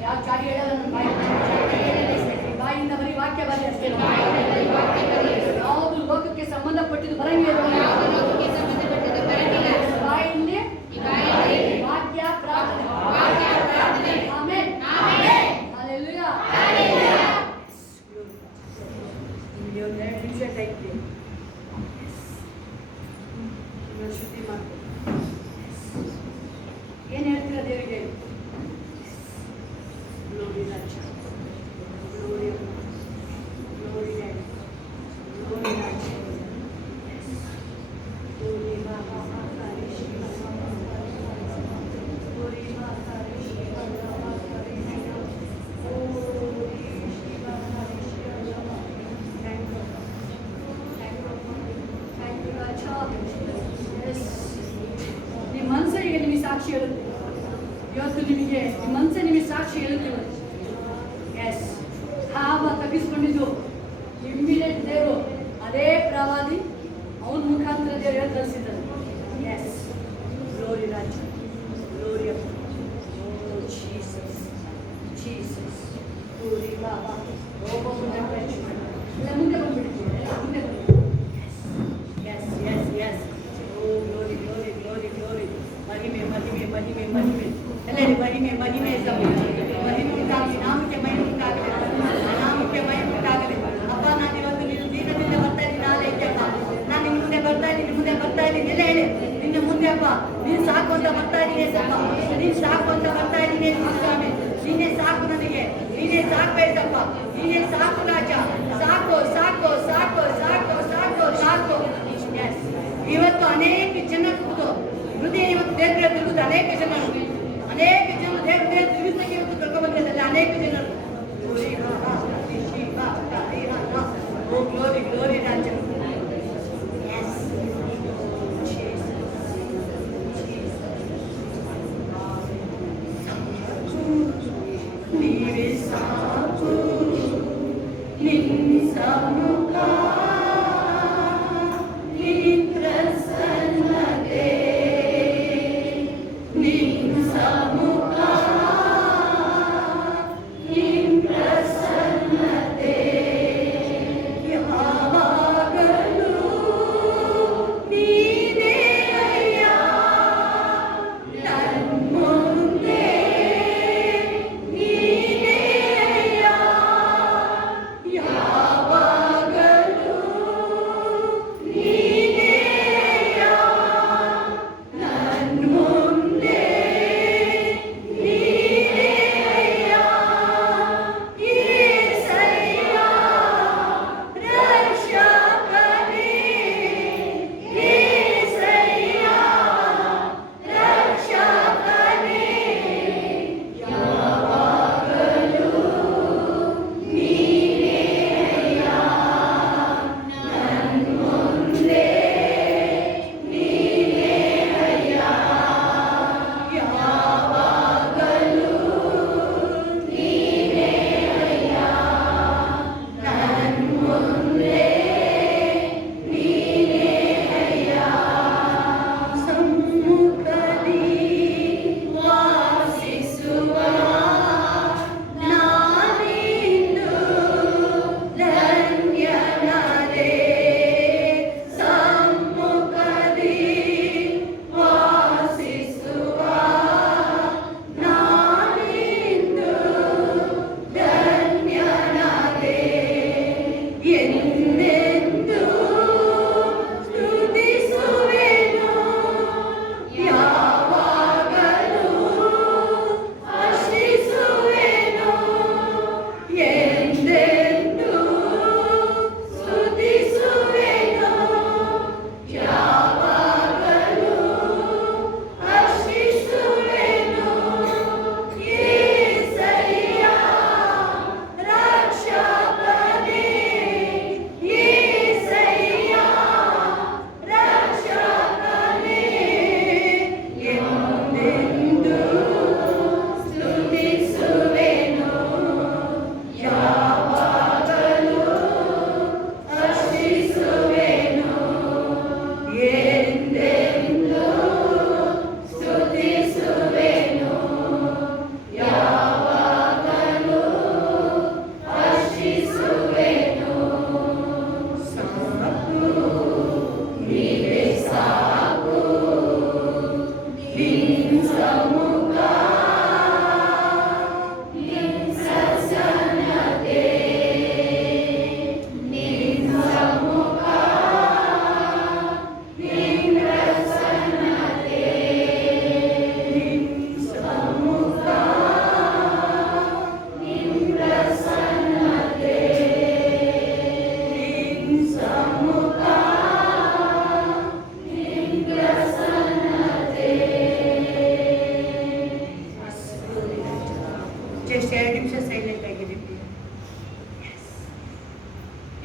ಯಾವ ಚಾಡಿ ಹೇಳಲ್ಲ. ನನ್ನ ಬಾಯಿಂದ ಬರೀ ವಾಕ್ಯ ಬರಲಿ ಅಷ್ಟೇ. ಯಾವುದು ಲೋಕಕ್ಕೆ ಸಂಬಂಧಪಟ್ಟಿದ್ದು ಬರಂಗಿಲ್ಲ. ಬಾಯಲ್ಲಿ ವಾಕ್ಯ ಪ್ರಾರ್ಥನೆ. ಆಮೆನ್. ಹಲ್ಲೆಲೂಯಾ. ನಿಮಗೆ ಒಂದು 2 ನಿಮಿಷ ಟೈಮ್ ಇದೆ. ಶುದ್ಧಿ ಮಾಡ್ತೀನಿ. ಏನು ಹೇಳ್ತೀರಾ ದೇವರಿಗೆ? ಗ್ಲೋರಿ ರಾಜ, ಗ್ಲೋರಿ, ಗ್ಲೋರಿ ಡ್ಯಾಡಿ, ಗ್ಲೋರಿ ರಾಜ, ಗ್ಲೋರಿ ಬಾಬಾ, ಮಾತಾರಿ ಶಿವ, ಗ್ಲೋರಿ ಮಾತಾರಿ ಶಿವ, ಮಾತಾರಿ ಶಿವ, ಗ್ಲೋರಿ ಶಿವ, ಮಾತಾರಿ ಶಿವ. Thank you Raja. ನಿಮ್ಮ ಮನಸ್ಸು ಈಗ ನಿಮಗೆ ಸಾಕ್ಷಿ ಹೇಳುತ್ತೆ. ಇವತ್ತು ನಿಮಗೆ ನಿಮ್ಮ ಮನಸ್ಸು ನಿಮಗೆ ಸಾಕ್ಷಿ ಹೇಳುತ್ತಿಲ್ಲ. ಎಸ್, ಹಾವ ತಗ್ಗಿಸ್ಕೊಂಡಿದ್ದು ಇಮ್ಮಿಡಿಯೇಟ್ ದೇವರು ಅದೇ ಪ್ರವಾದಿ ಅವನ ಮುಖಾಂತರ ದೇವರು ಹೇಳಿ ಕಳಿಸಿದ್ದಾರೆ. ಎಸ್, ಗ್ಲೋರಿ ರಾಜ, ಗ್ಲೋರಿ ಅಪ್ಪ, ಜೀಸಸ್, ಜೀಸಸ್, ಗ್ಲೋರಿ ಬಾಬಾ. ಒಬ್ಬೊಬ್ಬರು ಎಲ್ಲ ಮುಂದೆ ಬಂದ್ಬಿಡ್ತೀವಿ, ಮುಂದೆ ಬಂದ್ಬಿಡ್ತೀವಿ. Yes, yes, yes, yes. ಓ ಗ್ಲೋರಿ, ಗ್ಲೋರಿ, ಗ್ಲೋರಿ, ಗ್ಲೋರಿ. ಮಹಿಮೆ ಮಹಿಮೆ ಎಲ್ಲೆಡೆ ಮಹಿಮೆ ಮಹಿಮೆ ಸ್ವಾಮಿ. ಮಹಿಮೆ ಉಂಟಾಗಲಿ, ನಾಮಕ್ಕೆ ಮಹಿಮೆ ಉಂಟಾಗಲಿ, ನಾಮಕ್ಕೆ ಮಹಿಮೆ ಉಂಟಾಗಲಿ. ಅಪ್ಪ ನಾನು ಇವತ್ತು ನಿನ್ನ ದೀನದಿಂದ ಬರ್ತಾ ಇದ್ದೀನಿ, ನಾಳೆ ಅಪ್ಪ ನಾನು ನಿನ್ನ ಮುಂದೆ ಬರ್ತಾ ಇದ್ದೀನಿ, ಮುಂದೆ ಬರ್ತಾ ಇದ್ದೀನಿ ಎಲ್ಲ ಹೇಳಿ ನಿನ್ನ ಮುಂದೆ ಅಪ್ಪ ನೀನು ಸಾಕು ಅಂತ ಬರ್ತಾ ಇದ್ದೀನಿ ಸಪ್ಪ, ನೀನು ಸಾಕು ಅಂತ ಬರ್ತಾ ಇದ್ದೀನಿ ಸ್ವಾಮಿ. ನೀನೇ ಸಾಕು ನನಗೆ, ನೀನೇ ಸಾಕ್ಬೇಕಪ್ಪ, ನೀನೇ ಸಾಕು ರಾಜ, ಸಾಕು ಸಾಕು ಸಾಕು ಸಾಕು ಸಾಕು ಸಾಕು. ಇವತ್ತು ಅನೇಕ ಜನ ಹೃದಯ ಇವತ್ತು ದೇವರ ತಿರುಗುದು, ಅನೇಕ ಜನರು ದೇವರ ತಿರುಗಿಸಕ್ಕೆ ಇವತ್ತು ಕರ್ಕೊಂಡ್ಬಂದಿದ್ದಾರೆ ಅನೇಕ ಜನರು. ಗ್ಲೋರಿ ಗ್ಲೋರಿ ರಾಜ. ನೀವೇ ಸಾಕು ನಿನ್ನ ಸಮ್ಮುಖ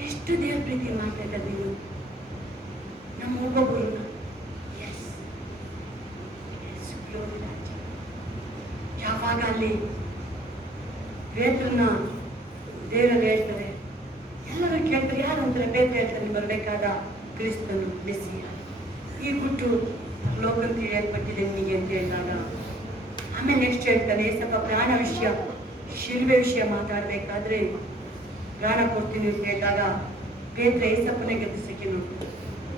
ಎಷ್ಟು ದೇವ್ರ ಪ್ರೀತಿ ಮಾಡ್ತಾ ಇದ್ದಾರೆ ನೀವು ನಮ್ಮ ಒಬ್ಬೊಬ್ಬ ಯಾವಾಗ ಅಲ್ಲಿ ಪೇತ್ರನ ದೇವರಲ್ಲಿ ಹೇಳ್ತಾರೆ, ಎಲ್ಲರೂ ಕೇಳ್ತಾರೆ ಯಾರು ಅಂತಾರೆ, ಪೇತ್ರ ಹೇಳ್ತಾರೆ ಬರಬೇಕಾದ ಕ್ರಿಸ್ತನು ಮೆಸ್ಸಿಯ, ಈ ಗುಟ್ಟು ಲೋಕಕ್ಕೆ ತಿಳಿಯಲ್ಪಟ್ಟಿದೆ ನಿಮಗೆ ಅಂತ ಹೇಳಿದಾಗ ಆಮೇಲೆ ನೆಕ್ಸ್ಟ್ ಹೇಳ್ತಾನೆ ಸ್ವಲ್ಪ ಪ್ರಾಣ ವಿಷಯ ಶಿಲ್ಬೆ ವಿಷಯ ಮಾತಾಡಬೇಕಾದ್ರೆ ಪ್ರಾಣ ಕೊಡ್ತೀನಿ ಅಂತ ಹೇಳಿದಾಗ ಪೇತ್ರ ಏಸಪ್ಪನೇ ಗೆದ್ದಿಸಕ್ಕೆ ನೋಡ್ತಾರೆ.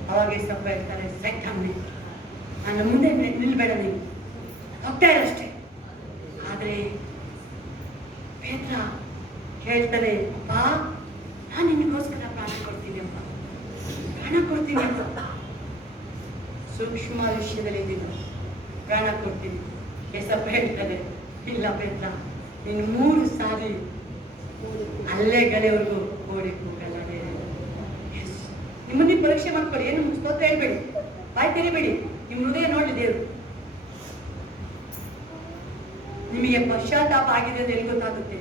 ಅವಾಗ ಏಸಪ್ಪ ಹೇಳ್ತಾರೆ, ಸೆಟ್ಟಮ್ಮೆ ನನ್ನ ಮುಂದೆ ನಿಲ್ಬೇಡ, ನೀವು ಹೋಗ್ತಾ ಇರಷ್ಟೇ. ಆದ್ರೆ ಪೇತ್ರ ಹೇಳ್ತಾರೆ, ಅಪ್ಪ ನಾನು ನಿನಗೋಸ್ಕರ ಪ್ರಾಣ ಕೊಡ್ತೀನಿ ಅಪ್ಪ, ಪ್ರಾಣ ಕೊಡ್ತೀನಿ ಅಪ್ಪ. ಸೂಕ್ಷ್ಮ ವಿಷಯದಲ್ಲಿ ಇದ್ದೀನಿ, ಪ್ರಾಣ ಕೊಡ್ತೀನಿ. ಏಸಪ್ಪ ಹೇಳ್ತಾರೆ, ಇಲ್ಲ ಪೇತ್ರ, ನೀನು 3 ಸಾರಿ ಅಲ್ಲೇ ಗಳೆವರೆಗೂ ಓಡಿ ಹೋಗಲ್ಲ. ನಿಮ್ಮನ್ನ ಪರೀಕ್ಷೆ ಮಾಡ್ಕೊಳ್ಳಿ, ಏನು ಸ್ತೋತ್ರ ಹೇಳ್ಬೇಡಿ, ಬಾಯಿ ತೆರಿಬೇಡಿ, ನಿಮ್ಮ ಹೃದಯ ನೋಡಲಿ ದೇವರು. ನಿಮಗೆ ಪಶ್ಚಾತ್ತಾಪ ಆಗಿದೆ ಅಂತ ಎಲ್ಲಿ ಗೊತ್ತಾಗುತ್ತೆ,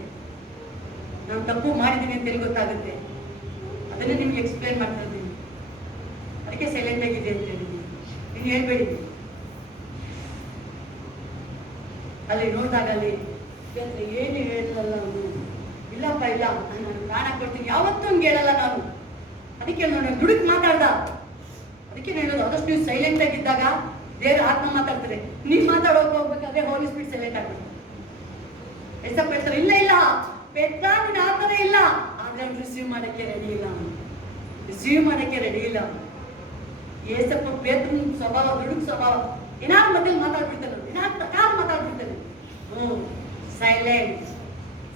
ನಾನು ತಪ್ಪು ಮಾಡಿದ್ದೀನಿ ಅಂತ ಎಲ್ಲಿ ಗೊತ್ತಾಗುತ್ತೆ, ಅದನ್ನೇ ನಿಮ್ಗೆ ಎಕ್ಸ್ಪ್ಲೇನ್ ಮಾಡ್ತಾ ಇದ್ದೀನಿ. ಅದಕ್ಕೆ ಸೈಲೆಂಟ್ ಆಗಿದೆ ಅಂತ ಹೇಳಿದ್ದೀನಿ. ನೀನು ಹೇಳ್ಬೇಡಿ. ಅಲ್ಲಿ ನೋಡಿದಾಗ ಅಲ್ಲಿ ಏನು ಹೇಳಲ್ಲ ಅವನು. ಇಲ್ಲಪ್ಪ ಇಲ್ಲ, ನಾನು ಪ್ರಾಣ ಕೊಡ್ತೀನಿ, ಯಾವತ್ತೂ ಹಂಗೆ ಹೇಳಲ್ಲ ನಾನು. ಅದಕ್ಕೆ ನಾನು ದುಡುಕ್ ಮಾತಾಡ್ದ. ಅದಕ್ಕೆ ಹೇಳೋದು, ಆದಷ್ಟು ನೀವು ಸೈಲೆಂಟ್ ಆಗಿದ್ದಾಗ ದೇವರ ಆತ್ಮ ಮಾತಾಡ್ತಾರೆ. ನೀವು ಮಾತಾಡೋಕೆ ಹೋಗ್ಬೇಕಾದ್ರೆ ಹೋಲಿ ಸ್ಪಿರಿಟ್ ಸೈಲೆಂಟ್ ಆಗ್ಬೇಕು. ಎಸಪ್ಪ ಹೇಳ್ತಾರೆ, ಇಲ್ಲ ಇಲ್ಲ ಪೇತ್ರ ನೀನು ಆ ಥರ ಇಲ್ಲ, ಆದ್ರೆ ಅವ್ನು ರಿಸೀವ್ ಮಾಡಕ್ಕೆ ರೆಡಿ ಇಲ್ಲ, ರಿಸೀವ್ ಮಾಡಕ್ಕೆ ರೆಡಿ ಇಲ್ಲ. ಏಸಪ್ಪ ಪೇತ್ರನ ಸ್ವಭಾವ ದುಡುಕ್ ಸ್ವಭಾವ, ಏನಾದ್ರು ಮಧ್ಯೆ ಮಾತಾಡ್ಬಿಡ್ತಾನೆ, ಏನಾದ್ರು ಮಾತಾಡ್ಬಿಡ್ತಾನೆ. ಸೈಲೆಂಟ್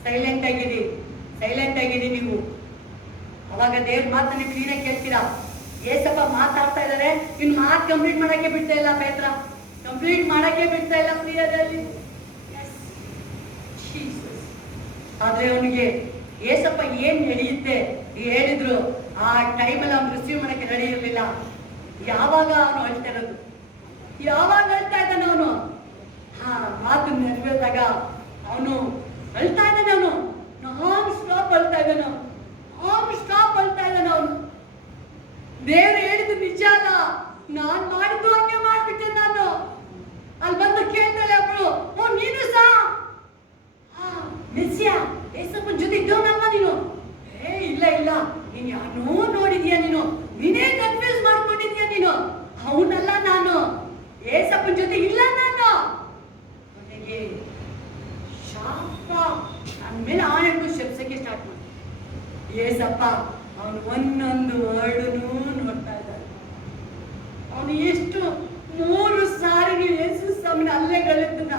ಸೈಲೆಂಟ್ ಆಗಿರಿ, ಸೈಲೆಂಟ್ ಆಗಿರಿ ನೀವು. ಅವಾಗ ದೇವ್ರ ಮಾತನ್ನ ಕ್ಲೀನಾಗಿ ಕೇಳ್ತೀರಾ. ಏಸಪ್ಪ ಮಾತಾಡ್ತಾ ಇದ್ದಾರೆ, ಇನ್ನು ಮಾತು ಕಂಪ್ಲೀಟ್ ಮಾಡಕ್ಕೆ ಬಿಡ್ತಾ ಇಲ್ಲ ಪೇತ್ರ, ಕಂಪ್ಲೀಟ್ ಮಾಡಕ್ಕೆ ಬಿಡ್ತಾ ಇಲ್ಲ ಪ್ರಿಯದಲ್ಲಿ. ಆದ್ರೆ ಅವನಿಗೆ ಏಸಪ್ಪ ಏನ್ ನಡೆಯುತ್ತೆ ಹೇಳಿದ್ರು, ಆ ಟೈಮಲ್ಲಿ ಅವ್ನು ರಿಸೀವ್ ಮಾಡಕ್ಕೆ ರೆಡಿ ಇರಲಿಲ್ಲ. ಯಾವಾಗ ಅವನು ಅಳ್ತಾ ಇರೋದು, ಯಾವಾಗ ಅಳ್ತಾ ಇದ್ದಾನೆ ಅವನು, ಮಾತು ನೆರವೇರಿದಾಗ ಅವನು ಅಳ್ತಾ ಇದ್ದಾನೆ. ಅವನು ನಾನ್ ಸ್ಟಾಪ್ ಅಳ್ತಾ ಇದ್ದಾನೆ, ಅವನು ಸ್ಟಾಪ್ ಅಳ್ತಾ ಇದ್ದಾನೆ. ಅವನು ದೇವ್ರು ಹೇಳಿದ್ದು ನಿಜ ಅಲ್ಲ, ನಾನ್ ಮಾಡಿದ್ದು ಹಂಗೆ ಮಾಡ್ಬಿಟ್ಟೆ ನಾನು. ಅಲ್ಲಿ ಬಂದು ಕೇಳ್ತಾಳೆ ಒಬ್ಳು, ಓ ನೀನು ಸಹ ಮೆಸ್ಸಿಯ ಏಸಪ್ಪನ ಜೊತೆ ಇದ್ದವನಲ್ಲ ನೀನು? ಇಲ್ಲ ಇಲ್ಲ, ನೀನ್ ಯಾರನ್ನೋ ನೋಡಿದ್ಯಾ, ನೀನೇ ಕನ್ಫ್ಯೂಸ್ ಮಾಡ್ಕೊಂಡಿದ್ಯಾ ನೀನು. ಅವನಲ್ಲ ನಾನು, ಏಸಪ್ಪನ ಜೊತೆ ಇಲ್ಲ ನಾನು. ನನಗೆ ಶಾಪ ನನ್ನ ಮೇಲೆ ಆಣೆಗೂ ಶಬ್ಸಕ್ಕೆ ಸ್ಟಾರ್ಟ್ ಮಾಡಿ. ಏಸಪ್ಪ ಅವನು ಒಂದೊಂದು ವರ್ಡನ್ನು ನೋಡ್ತಾ ಇದ್ದಾನೆ. ಅವನು ಎಷ್ಟು 3 ಸಾರಿ ಯೇಸು ಸ್ವಾಮಿನ ಅಲ್ಲೆಗಳಿದ್ದನ್ನ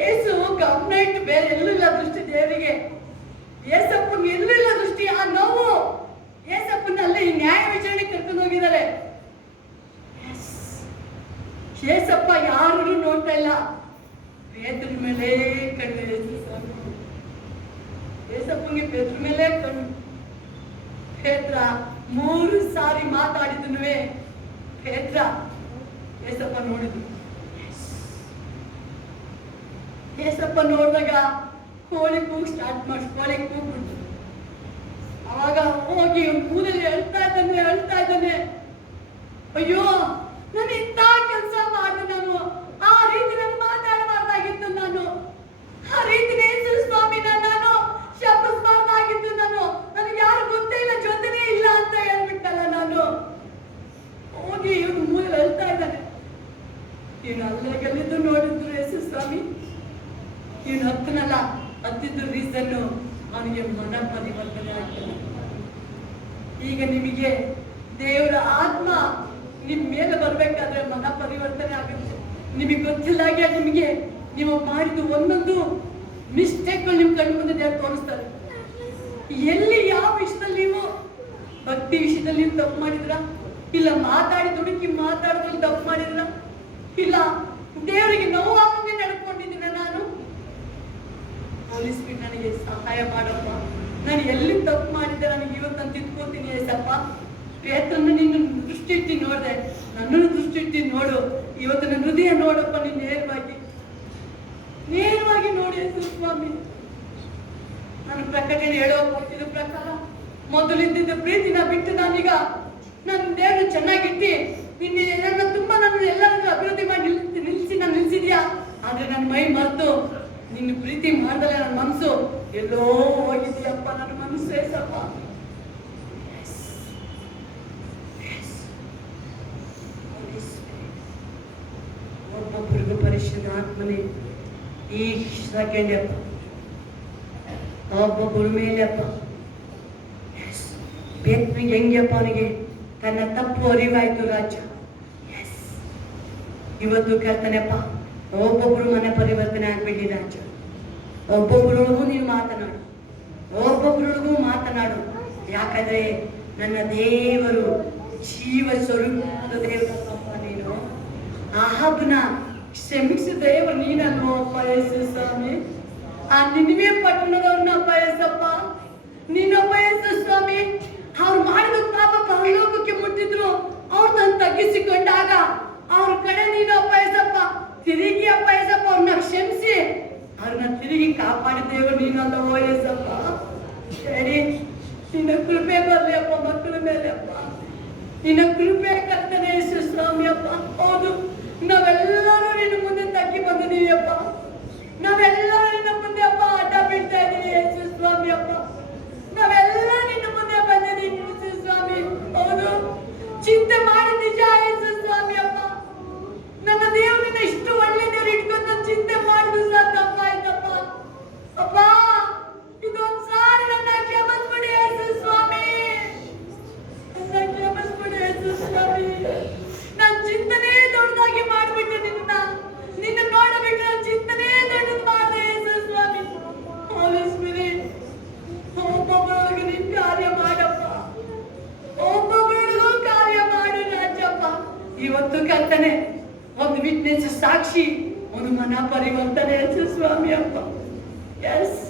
ಯೇಸು ಗಮನ ಇಟ್ಟು ಬೇರೆ ಎಲ್ಲೂ ದೃಷ್ಟಿ ದೇವರಿಗೆ. ಏಸಪ್ಪನ ಎಲ್ಲೂ ದೃಷ್ಟಿ ಆ ನೋವು. ಏಸಪ್ಪನ ಅಲ್ಲಿ ನ್ಯಾಯ ವಿಚಾರಣೆ ಕರ್ಕೊಂಡು ಹೋಗಿದ್ದಾರೆ. ಏಸಪ್ಪ ಯಾರು ನೋಡ್ತಾ ಇಲ್ಲ, ಪೇತ್ರನ ಮೇಲೆ ಕಣ್ಣು. ಏಸಪ್ಪನಿಗೆ ಪೇತ್ರ ಮೇಲೆ ಕಣ್ಣು. ಪೇತ್ರ 3 ಸಾರಿ ಮಾತಾಡಿದ್ನುವೆ ಪೇತ್ರ ಏಸಪ್ಪ ನೋಡಿದ್ರು. ಏಸಪ್ಪ ನೋಡಿದಾಗ ಕೋಳಿ ಕೂಗ್ ಸ್ಟಾರ್ಟ್ ಮಾಡಿ, ಕೋಳಿ ಕೂಗ್ಬಿಟ್ಟು ಅವಾಗ ಹೋಗಿ ಕೂದಲಿ ಅಳ್ತಾ ಇದ್ದಾನೆ. ಅಯ್ಯೋ ನಾನು ಇಂಥ ಕೆಲಸ ಮಾಡಿದೆ, ನಾನು ಆ ರೀತಿ ನಾನು ಮಾತಾಡಬಾರ್ದಾಗಿತ್ತು, ನಾನು ಆ ರೀತಿ ಯೇಸು ಸ್ವಾಮಿನ ನಾನು ಶಪಿಸಬಾರ್ದಾಗಿತ್ತು, ನನಗೆ ಯಾರು ಗೊತ್ತೇ ಇಲ್ಲ, ಜೊತೆನೇ ಇಲ್ಲ ಅಂತ ಹೇಳ್ಬಿಟ್ಟಲ್ಲ ನಾನು. ಹೋಗಿ ಇವನು ಮೂಲೆ ಅಳ್ತಾ ಇದ್ದಾನೆ. ಇವನು ಅಲ್ಲೆಗಲ್ಲಿದ್ದು ನೋಡಿದ್ರು ಯೇಸು ಸ್ವಾಮಿ. ಇವನು ಹತ್ತನಲ್ಲ, ಹತ್ತಿದ್ದು ರೀಸನ್ನು ಅವನಿಗೆ ಮನ ಪರಿವರ್ತನೆ ಆಗ್ತದೆ. ಈಗ ನಿಮಗೆ ದೇವರ ಆತ್ಮ ನಿಮ್ ಮೇಲೆ ಬರ್ಬೇಕಾದ್ರೆ ಮನ ಪರಿವರ್ತನೆ ಆಗುತ್ತೆ. ನಿಮಗೆ ಗೊತ್ತಿಲ್ಲಾಗೆ ನಿಮಗೆ ನೀವು ಮಾಡಿದ್ದು ಒಂದೊಂದು ಮಿಸ್ಟೇಕ್ ನಿಮ್ ಕಣ್ಣು ಮುಂದೆ ದೇವರು ತೋರಿಸ್ತಾರೆ. ಎಲ್ಲಿ ಯಾವ ವಿಷಯದಲ್ಲಿ ನೀವು ಭಕ್ತಿ ವಿಷಯದಲ್ಲಿ ನೀವು ತಪ್ಪು ಮಾಡಿದ್ರ, ಇಲ್ಲ ಮಾತಾಡಿ ದುಡುಕಿ ಮಾತಾಡೋದ್ರಲ್ಲಿ ತಪ್ಪು ಮಾಡಿದ್ರ, ಇಲ್ಲ ದೇವರಿಗೆ ನೋವಾಗಂಗೆ ನಡ್ಕೊಂಡಿದ್ದೀನ ನಾನು. ಪೊಲೀಸ್ ನನಗೆ ಸಹಾಯ ಮಾಡಪ್ಪ, ನಾನು ಎಲ್ಲಿ ತಪ್ಪು ಮಾಡಿದ್ದೆ, ನನಗೆ ಇವತ್ತು ನಾನು ತಿದ್ಕೋತೀನಿ ಏಸಪ್ಪ. ಪೇತ್ರನ್ನ ನಿನ್ನ ದೃಷ್ಟಿ ಇಟ್ಟು ನೋಡಿದೆ, ನನ್ನನ್ನು ದೃಷ್ಟಿ ಇಟ್ಟು ನೋಡು. ಇವತ್ತು ನನ್ನ ಹೃದಯ ನೋಡಪ್ಪ, ನೀನು ನೇರವಾಗಿ ನೋಡಿ ಸ್ವಾಮಿ. ನನ್ನ ಪ್ರಕಟಣೆ ಹೇಳೋದು ಪ್ರಕಾರ ಮೊದಲಿದ್ದ ಪ್ರೀತಿನ ಬಿಟ್ಟು ನಾನೀಗ ನನ್ನ ದೇವರು ಚೆನ್ನಾಗಿಟ್ಟಿ ನಿನ್ನೆ ನನ್ನ ತುಂಬಾ ನನ್ನ ಎಲ್ಲರನ್ನು ಅಭಿವೃದ್ಧಿ ಮಾಡಿ ನಿಲ್ಸಿದ್ಯಾ. ಆದ್ರೆ ನನ್ನ ಮೈ ಮರೆತು ನಿನ್ನ ಪ್ರೀತಿ ಮಾಡ್ದಲ್ಲ ನನ್ನ ಮನಸ್ಸು ಎಲ್ಲೋ ಹೋಗಿದ್ಯಪ್ಪ, ನನ್ನ ಮನಸ್ಸು ಏಸಪ್ಪ. ಒಬ್ಬೊಬ್ಬರಿಗೂ ಪರಿಶುದ್ಧ ಆತ್ಮನೇ ಈ ಸೆಕೆಂಡ್ ಅಪ್ಪ, ಒಬ್ಬೊಬ್ಬರ ಮೇಲೆ ಅಪ್ಪ. ಪೇತ್ರನಿಗೆ ಹೆಂಗಪ್ಪ, ಅವನಿಗೆ ತನ್ನ ತಪ್ಪು ಅರಿವಾಯ್ತು ರಾಜ. ಇವತ್ತು ಕೇಳ್ತಾನೆಪ್ಪ, ಒಬ್ಬೊಬ್ರು ಮನೆ ಪರಿವರ್ತನೆ ಆಗ್ಬಿಡಿ ರಾಜ. ಒಬ್ಬೊಬ್ರೊಳಗೂ ನೀನು ಮಾತನಾಡು, ಒಬ್ಬೊಬ್ರೊಳಗೂ ಮಾತನಾಡು. ಯಾಕಂದ್ರೆ ನನ್ನ ದೇವರು ಜೀವ ಸ್ವರೂಪದ ದೇವರಪ್ಪ ನೀನು. ಆಹಾಬನ ಕ್ಷಮಿಸಿದ ದೇವರು ನೀನಲ್ವೋ ಅಪ್ಪ ಯೇಸು ಸ್ವಾಮಿ. ಆ ನಿನ್ವೆ ಪಟ್ಟಣದವ್ರನ್ನ ಅಪ್ಪ ಯೇಸಪ್ಪ ನೀನಪ್ಪ ಯೇಸು ಸ್ವಾಮಿ. ಅವ್ರು ಮಾಡಿದ ಪಾಪ ಪರಲೋಕಕ್ಕೆ ಮುಟ್ಟಿದ್ರು. ಅವ್ರನ್ನ ತಗ್ಗಿಸಿಕೊಂಡಾಗ ಅವ್ರ ಕಡೆ ನೀನು ಅಪ್ಪ ಯೇಸಪ್ಪ ತಿರುಗಿ ಅಪ್ಪ ಯೇಸಪ್ಪ ಅವ್ರನ್ನ ಕ್ಷಮಿಸಿ ಅವ್ರನ್ನ ತಿರುಗಿ ಕಾಪಾಡಿದ್ದೇವೆ ನೀನಲ್ಲವೋ ಯೇಸಪ್ಪ. ಹೇಳಿ ನಿನ್ನ ಕೃಪೆ ಬರಲಿ ಅಪ್ಪ ಮಕ್ಕಳ ಮೇಲೆ ಅಪ್ಪ. ನಿನ್ನ ಕೃಪೆ ಕರ್ತನೆ ಯೇಸು ಸ್ವಾಮಿ ಅಪ್ಪ. ಹೌದು, ನಾವೆಲ್ಲರೂ ನಿನ್ನ ಮುಂದೆ ತಗ್ಗಿ ಬಂದಿದ್ದೀವಿ ಅಪ್ಪ. ನಾವೆಲ್ಲರೂ ನಿನ್ನ ಮುಂದೆ ಅಪ್ಪ ಅಡ್ಡ ಬಿಡ್ತಾ ಇದ್ದೀವಿ ಯೇಸು ಸ್ವಾಮಿ ಅಪ್ಪ. ನಾವೆಲ್ಲ ನಿನ್ನ ಮುಂದೆ ಬಂದಿದ್ದೀವಿ ಯೇಸು ಸ್ವಾಮಿ. ಹೌದು, ಚಿಂತೆ ಮಾಡಿ ನಿಜ ಯೇಸು ಸ್ವಾಮಿ ಅಪ್ಪ. ನನ್ನ ದೇವರನ್ನ ಇಷ್ಟು ಒಳ್ಳೆ ದೇವರು ಇಟ್ಕೊಂಡು ಚಿಂತೆ ಮಾಡಿದ್ರು ಸಹ ತಪ್ಪಾಯ್ತಪ್ಪ ಅಪ್ಪ. ಇದೊಂದು ಸಾರಿ ನನ್ನ ಕ್ಷಮಿಸ್ಬಿಡಿ ಯೇಸು ಸ್ವಾಮಿ. ನನ್ನ ಕ್ಷಮಿಸ್ಬಿಡಿ ಯೇಸು ಸ್ವಾಮಿ. ನನ್ನ ಚಿಂತನೆ ದೊಡ್ಡದಾಗಿ ಮಾಡ್ಬಿಟ್ಟೆ. ನಿನ್ನ ನೋಡಬಿಟ್ಟು ನನ್ನ ಚಿಂತನೆ ದೊಡ್ಡದು ಮಾಡಿದೆ ಯೇಸು ಸ್ವಾಮಿ. ಹೋಲಿ ಸ್ಪಿರಿಟ್, ಒಬ್ಬೊಬ್ಬರೊಳಗೆ ನೀನು ಕಾರ್ಯ ಮಾಡಪ್ಪ. ಒಬ್ಬೊಬ್ಬರೊಳಗೂ ಕಾರ್ಯ ಮಾಡು ರಾಜಪ್ಪ. ಇವತ್ತು ಕರ್ತನೆ ಒಂದು ವಿಟ್ನೆಸ್ ಸಾಕ್ಷಿ, ಒಂದು ಮನ ಪರಿವರ್ತನೆ ಯೇಸು ಸ್ವಾಮಿ ಅಪ್ಪ. ಎಸ್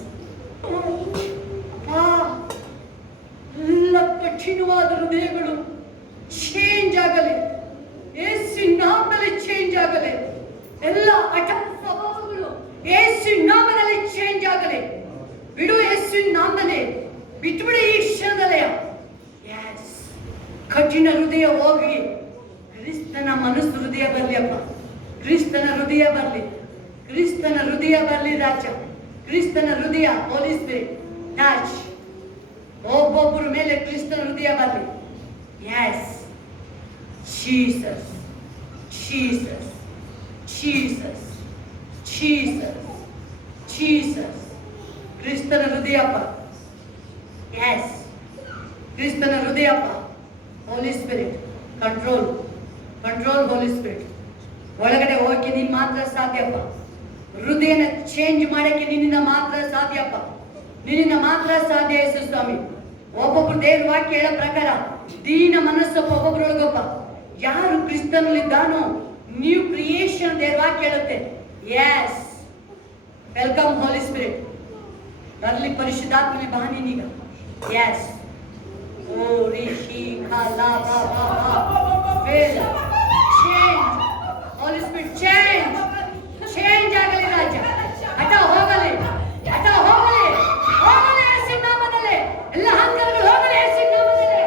ಎಲ್ಲ ಕಠಿಣವಾದ ಹೃದಯಗಳು ಚೇಂಜ್ ಆಗಲಿ ಯೇಸು ನಾಮದಲ್ಲಿ, ಚೇಂಜ್ ಆಗಲಿ. ಎಲ್ಲ ಹಠ ಸ್ವಭಾವಗಳು ಯೇಸು ನಾಮದಲ್ಲಿ ಚೇಂಜ್ ಆಗಲಿ. ಬಿಡು ಯೇಸು ನಾಮದಲ್ಲಿ, ಬಿಟ್ಬಿಡು ಈ ಕ್ಷಣದಲ್ಲೇ. ಎಸ್, ಕಠಿಣ ಹೃದಯ ಹೋಗಿ ಕ್ರಿಸ್ತನ ಮನಸ್ಸು ಹೃದಯ ಬರಲಿ ಅಪ್ಪ. ಕ್ರಿಸ್ತನ ಹೃದಯ ಬರಲಿ, ಕ್ರಿಸ್ತನ ಹೃದಯ ಬರಲಿ ರಾಜ. ಕ್ರಿಸ್ತನ ಹೃದಯ ಹೋಲಿ ಸ್ಪಿರಿಟ್ ಟಚ್ ಒಬ್ಬೊಬ್ಬರ ಮೇಲೆ ಕ್ರಿಸ್ತನ ಹೃದಯ ಬರಲಿ. Yes, Jesus Jesus Jesus Jesus Jesus. ಕ್ರಿಸ್ತನ ಹೃದಯಪ್ಪ. ಎಸ್, ಕ್ರಿಸ್ತನ ಹೃದಯಪ್ಪ. Holy spirit control, control holy spirit. ಒಳಗಡೆ ಹೋಗಿ ನೀನ್ ಮಾತ್ರ ಸಾಧ್ಯಪ್ಪ. ಹೃದಯನ ಚೇಂಜ್ ಮಾಡಕ್ಕೆ ನಿನ್ನಿಂದ ಮಾತ್ರ ಸಾಧ್ಯಪ್ಪ. ನಿನ್ನಿಂದ ಮಾತ್ರ ಸಾಧ್ಯ ಯೇಸು ಸ್ವಾಮಿ. ಒಬ್ಬೊಬ್ರು ದೇವ್ರ ವಾಕ್ಯ ಹೇಳೋ ಪ್ರಕಾರ ದೀನ ಮನಸ್ಸಪ್ಪ ಒಬ್ಬೊಬ್ರೊಳಗಪ್ಪ. ಯಾರು ಕ್ರಿಸ್ತನಲ್ಲಿದ್ದಾನೋ ನ್ಯೂ ಕ್ರಿಯೇಷನ್ ದೇವ್ರ ವಾಕ್ಯ ಹೇಳುತ್ತೆ. ಎಸ್, ವೆಲ್ಕಮ್ ಹೋಲಿ ಸ್ಪಿರಿಟ್. ಬರಲಿ ಪರಿಶುದ್ಧಾತ್ಮನೇ ಬಾ ನೀನೀಗ. ಎಸ್, ಓ ರಿಷಿ ಖಾಲಾ ಬಾ ಬಾ ಬಾ ಫೇಲ್ ಚೇಂಜ್ ಹೋಲಿ ಸ್ಪಿರಿಟ್. ಚೇಂಜ್ ಚೇಂಜ್ ಆಗಲಿ ರಾಜ. ಹಠ ಹೋಗಲಿ, ಹಠ ಹೋಗಲಿ, ಹೋಗಲಿ ಯೇಸು ನಾಮದಲ್ಲಿ. ಎಲ್ಲ ಅಹಂಕಾರಗಳು ಹೋಗಲಿ ಯೇಸು ನಾಮದಲ್ಲಿ.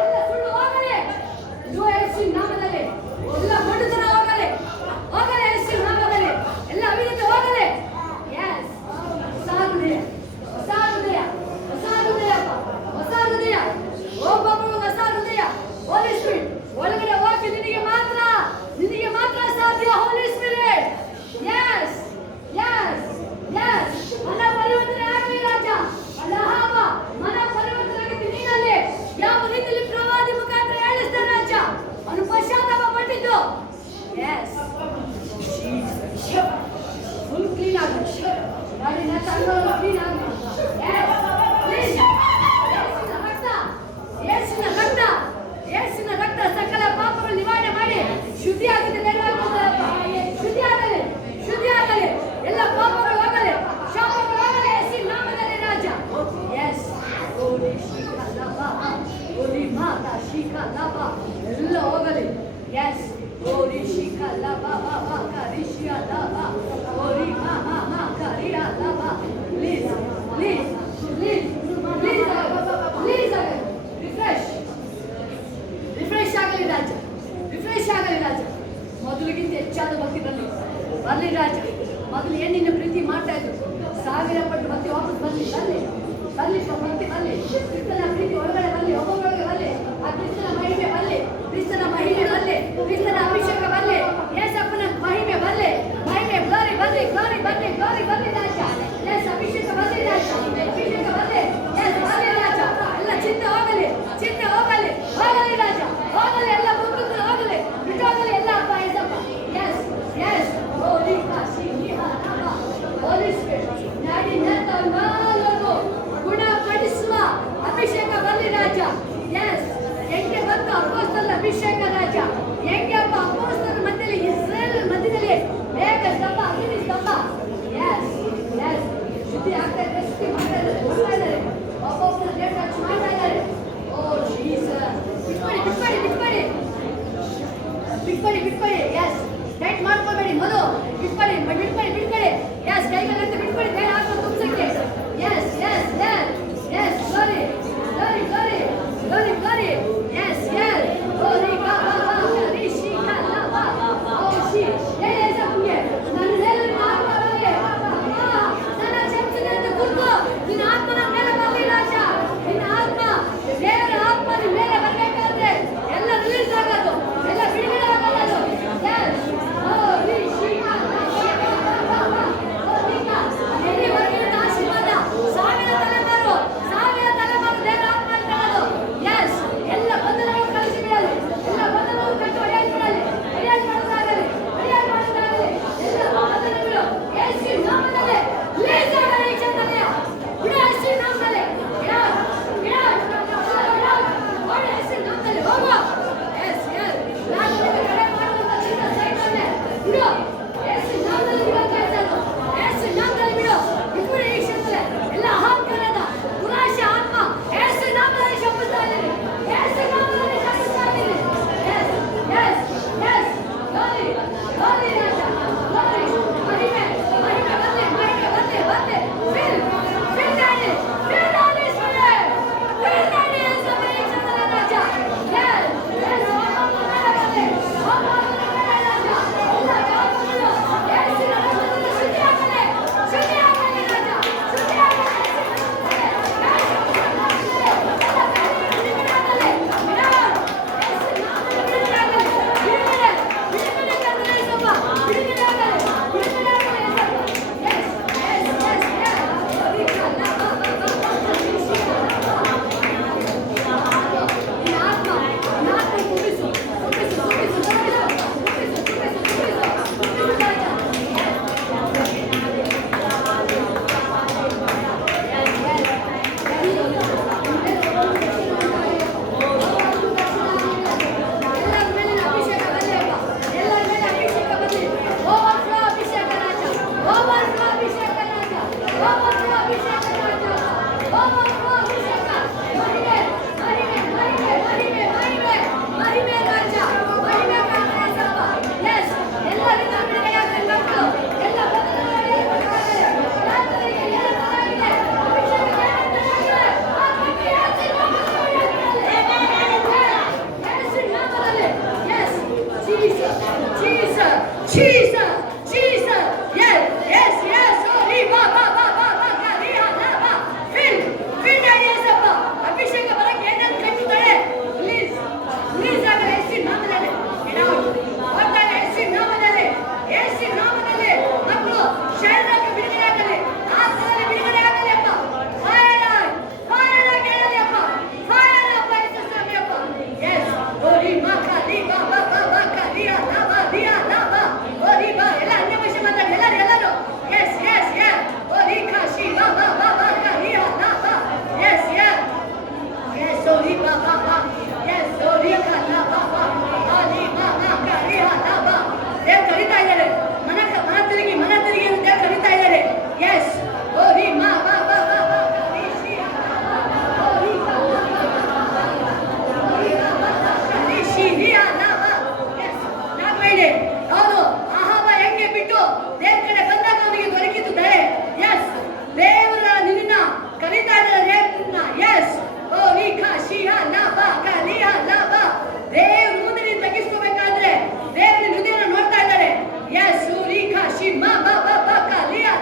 ಎಲ್ಲ ಸುಳ್ಳು ಹೋಗಲಿ ಯೇಸು ನಾಮದಲ್ಲಿ. ಎಲ್ಲ ಮೊಂಡುತನ ಹೋಗಲಿ, ಹೋಗಲಿ ಯೇಸು ನಾಮದಲ್ಲಿ. ಎಲ್ಲ ಅವಿನೀತಿ ಹೋಗಲಿ. ಎಸ್, ಹೊಸ ಹೃದಯ, ಹೊಸ ಹೃದಯ, ಹೊಸ ಹೃದಯಪ್ಪ, ಹೊಸ ಹೃದಯ. ಒಬ್ಬೊಬ್ಬರು ಹೊಸ ಹೃದಯ. ಹೋಲಿ ಸ್ಪಿರಿಟ್ ಒಳಗಡೆ ಹೋಗಿ ನಿನಗೆ ಮಾತ್ರ, ನಿನಗೆ ಮಾತ್ರ ಸಾಧ್ಯ holy spirit. Yes yes yes. ಮನ ಪರಿವರ್ತನೆ ಆಗಲಿ ರಾಜ. ಅಲ್ಲಹಾವ ಮನ ಪರಿವರ್ತನೆ ಆಗುತ್ತೆ ನೀನಲ್ಲಿ. ಯಾವ ರೀತಿಯಲ್ಲಿ ಪ್ರವಾದಿ ಮುಖಾಂತರ ಹೇಳಿಸ್ತಾನೆ ರಾಜ, ಅವನು ಪಶ್ಚಾತ್ತಾಪ ಪಟ್ಟಿದ್ದು. ಎಸ್, ಫುಲ್ ಕ್ಲೀನ್ ಆಗುತ್ತೆ ಗಾಡಿನ ತಂದವರು ಕ್ಲೀನ್ ಆಗಲಿ. Yes please. ಯೇಸುವಿನ ರಕ್ತ, ಯೇಸುವಿನ ರಕ್ತ, ಯೇಸುವಿನ ರಕ್ತ ಸಕಲ ಪಾಪಗಳು ನಿವಾರಣೆ ಮಾಡಿ ಶುದ್ಧಿ ಆಗಿದೆ. ಶುದ್ಧಿ ಆಗಲಿ, ಶುದ್ಧಿ ಆಗಲಿ. ಎಲ್ಲ ಪಾಪಗಳು ಹೋಗಲಿ, ಶಾಪಗಳು ಹೋಗಲಿ ಯೇಸುವಿನ ನಾಮದಲ್ಲಿ ರಾಜ. ಎಸ್, ಓಲಿ ಶಿಖಾ ಲಬಾ, ಓಲಿ ಮಾತಾ ಶಿಖಾ ಲಬಾ, ಎಲ್ಲ ಹೋಗಲಿ. ಎಸ್, ಓಲಿ ಶಿಖಾ ಲಬಾ ಬಾ ಬಾ ಕರಿಶಿಯಾ ಲಬಾ, ಓಲಿ ಮಾ ಮಾ ಮಾ ಕರಿಯಾ ಲಬಾ. Please please please please please ಆಗಲಿ. ರಿಫ್ರೆಶ್ ರಿಫ್ರೆಶ್ ಆಗಲಿ ರಾಜ, ರಿಫ್ರೆಶ್ ಆಗಲಿ ರಾಜ. ಮೊದಲಿಗಿಂತ ಹೆಚ್ಚಾದ ಭಕ್ತಿ ಬರಲಿ, ಬರಲಿ ರಾಜ. ಮೊದಲು ಏನು ನಿನ್ನ ಪ್ರೀತಿ ಮಾಡ್ತಾ ಇದ್ರು, 1000 ಪಟ್ಟು ಭಕ್ತಿ ವಾಪಸ್ ಬರಲಿ, ಬರಲಿ ಬರಲಿ ಭಕ್ತಿ ಬರಲಿ. ಕ್ರಿಸ್ತನ ಪ್ರೀತಿ ಒಳಗಡೆ ಬರಲಿ, ಒಬ್ಬೊಬ್ಬರೊಳಗೆ ಬರಲಿ. ಆ ಕ್ರಿಸ್ತನ ಮಹಿಮೆ ಬರಲಿ, ಕ್ರಿಸ್ತನ ಮಹಿಮೆ ಬರಲಿ, ಕ್ರಿಸ್ತನ ಅಭಿಷೇಕ ಬರಲಿ, ಯೇಸಪ್ಪನ ಮಹಿಮೆ ಬರಲಿ, ಮಹಿಮೆ ಗ್ಲೋರಿ ಬರಲಿ, ಗ್ಲೋರಿ ಬರಲಿ, ಗ್ಲೋರಿ ಬರಲಿ ರಾಜ. ಎಸ್, ಅಭಿಷೇಕ ಬರಲಿ ರಾಜ, ಅಭಿಷೇಕ ಬರಲಿ. ಎಸ್, ಬರಲಿ ರಾಜ. ಎಲ್ಲ ಚಿಂತೆ ಹೋಗಲಿ, ಚಿಂತೆ ಹೋಗಲಿ, ಹೋಗಲಿ ರಾಜ, ಹೋಗಲಿ. ಎಲ್ಲ ಮುಖಗಳು ಹೋಗಲಿ, ಬಿಟ್ಟೋಗಲಿ ಎಲ್ಲ ಅಪ್ಪ ಯೇಸಪ್ಪ. ಎಸ್ ಎಸ್, ಹೋಲಿ ಬಿಟ್ಕೊಳ್ಳಿ ಬಿಟ್ಕೊಳ್ಳಿ ಎಸ್ ಟೈಟ್ ಮಾಡ್ಕೋಬೇಡಿ ಮೊದಲು ಬಿಟ್ಕೊಳ್ಳಿ ಬಿಟ್ಕೊಳ್ಳಿ ಬಿಟ್ಕೊಳ್ಳಿ ಎಸ್ ಕೈಗಳಂತ ಬಿಟ್ಕೊಳ್ಳಿ ಬೇರೆ ಹಾಕೋ ತುಂಬಿಸಕ್ಕೆ yes yes yes yes glory glory glory glory glory yes yes glory ಬಾ ಬಾ ಬಾ ರಿಷಿ ಕಾ ಲಾ ಬಾ ಓ ಶಿ ಹೇಳಿ ಏಸಪ್ಪನಿಗೆ ನನ್ನ ಮೇಲೆ ಆತ್ಮ ಬರಲಿ ನನ್ನ ಶಕ್ತಿನ ಅಂತ ಗುರುತು ನಿನ್ನ ಆತ್ಮನ ಮೇಲೆ ಬರಲಿ ರಾಜ ನಿನ್ನ ಆತ್ಮ ದೇವರ ಆತ್ಮ ನಿನ್ನ ಮೇಲೆ ಬರಬೇಕಾದ್ರೆ ಎಲ್ಲ ರಿಲೀಸ್ ಆಗೋದು ಎಲ್ಲ ಬಿಡುಗಡೆ ಆಗೋದು ಎಸ್ ಓ ರಿಷಿ ಕಾ ಲಾ ಬಾ ಓ ನಿನ್ನ ಎಲ್ಲಿವರೆಗಿನ ಆಶೀರ್ವಾದ ಸಾವಿರ ತಲೆಮಾರು ದೇವರ ಆತ್ಮ ಇಟ್ಕೊಳ್ಳೋದು ಎಸ್ ಎಲ್ಲ ಬಂಧನಗಳು ಕಳಿಸಿ ಬಿಡಲಿ ಎಲ್ಲ ಬಂಧನಗಳು ಕಟ್ಟು ಹೊಡೆಯಾಗಿ ಬಿಡಲಿ ಹೊಡೆಯಾಗಿ ಮಾಡೋದಾಗಲಿ ಹೊಡೆಯಾಗಿ ಮಾಡೋದಾಗಲಿ ಎಲ್ಲ ಬಂಧನಗಳು ಯೇಸು ನಾಮದಲ್ಲಿ ರಿಲೀಸ್ ಆಗಲಿ ಈ ಕ್ಷಣದಲ್ಲಿ ಬಿಡು ಯೇಸು ನಾಮದಲ್ಲಿ ಬಿಡು ಯೇಸು ನಾಮದಲ್ಲಿ ಹೋಗು ಎಸ್ ಎಸ್ ನಾನು ನಿಮಗೆ ಕರೆ ಮಾಡುವಂತ ಚಿಂತ ಸೈತಾನೆ ಬಿಡು ಯೇಸು ನಾಮದಲ್ಲಿ ಬಿಡು ಕಾಯ್ತಾನು ಯೇಸು ನಾಮದಲ್ಲಿ ಬಿಡು ಬಿಟ್ಬಿಡಿ ಈ ಕ್ಷಣದಲ್ಲಿ ಎಲ್ಲ ಅಹಂಕಾರದ ದುರಾಶೆ ಆತ್ಮ ಯೇಸು ನಾಮದಲ್ಲಿ ಶಪಿಸ್ತಾ ಇದ್ದೀನಿ ಯೇಸು ನಾಮದಲ್ಲಿ ಶಪಿಸ್ತಾ ಇದ್ದೀನಿ yes yes yes glory glory ರಾಜ ಗ್ಲೋರಿ ಮಹಿಮೆ ಮಹಿಮೆ ಬಂದೆ fill daddy spirit fill daddy ಯೇಸು ಈ ಕ್ಷಣದಲ್ಲಿ ರಾಜ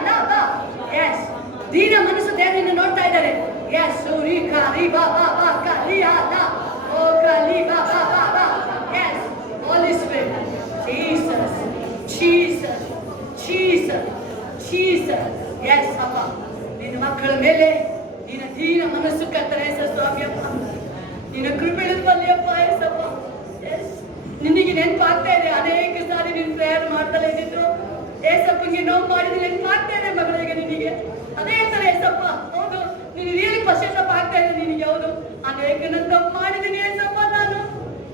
ಎಸ್ ಎಸ್ ದೀನ ಮನಸ್ಸು ದೇವರನ್ನು ನೋಡ್ತಾ ಇದ್ದಾರೆ ಎಸ್ ಸೂರಿ ಕಾಲಿ ಬಾ ಬಾ ಬಾ ಕಾಲಿ ಆದ ಓ ಕಾಲಿ ಬಾ ಬಾ ಬಾ ಬಾ yes holy spirit Jesus Jesus Jesus Jesus yes ಅಪ್ಪ ನಿನ್ನ ಮಕ್ಕಳ ಮೇಲೆ ನಿನ್ನ ದೀನ ಮನಸ್ಸು ಕರ್ತನೆ ಸ್ವಾಮಿಯಪ್ಪ ನಿನ್ನ ಕೃಪೆಯಲ್ಲಿ ಅಪ್ಪ ಎಸಪ್ಪ ಎಸ್ ನಿನಗೆ ನೆನಪಾಗ್ತಾ ಇದೆ ಅನೇಕ ಸಾರಿ ನೀನು ಪ್ರೇಯರ್ ಮಾಡ್ತಲೇ ಇದ್ದಿದ್ರು ಏಸಪ್ಪಂಗೆ ನೋವು ಮಾಡಿದ್ರೆ ನೆನಪಾಗ್ತಾ ಇದೆ ಮಗಳಿಗೆ ನಿನಗೆ ಅದೇ ತರ ಏಸಪ್ಪ ಹೌದು ನೀನು ರಿಯಲಿ ಪಶ್ಚಾತ್ತಾಪ ಆಗ್ತಾ ಇದೆ ನಿನಗೆ ಹೌದು ಅನೇಕ ನನ್ನ ತಪ್ಪು ಮಾಡಿದ್ದೀನಿ ಏಸಪ್ಪ ನಾನು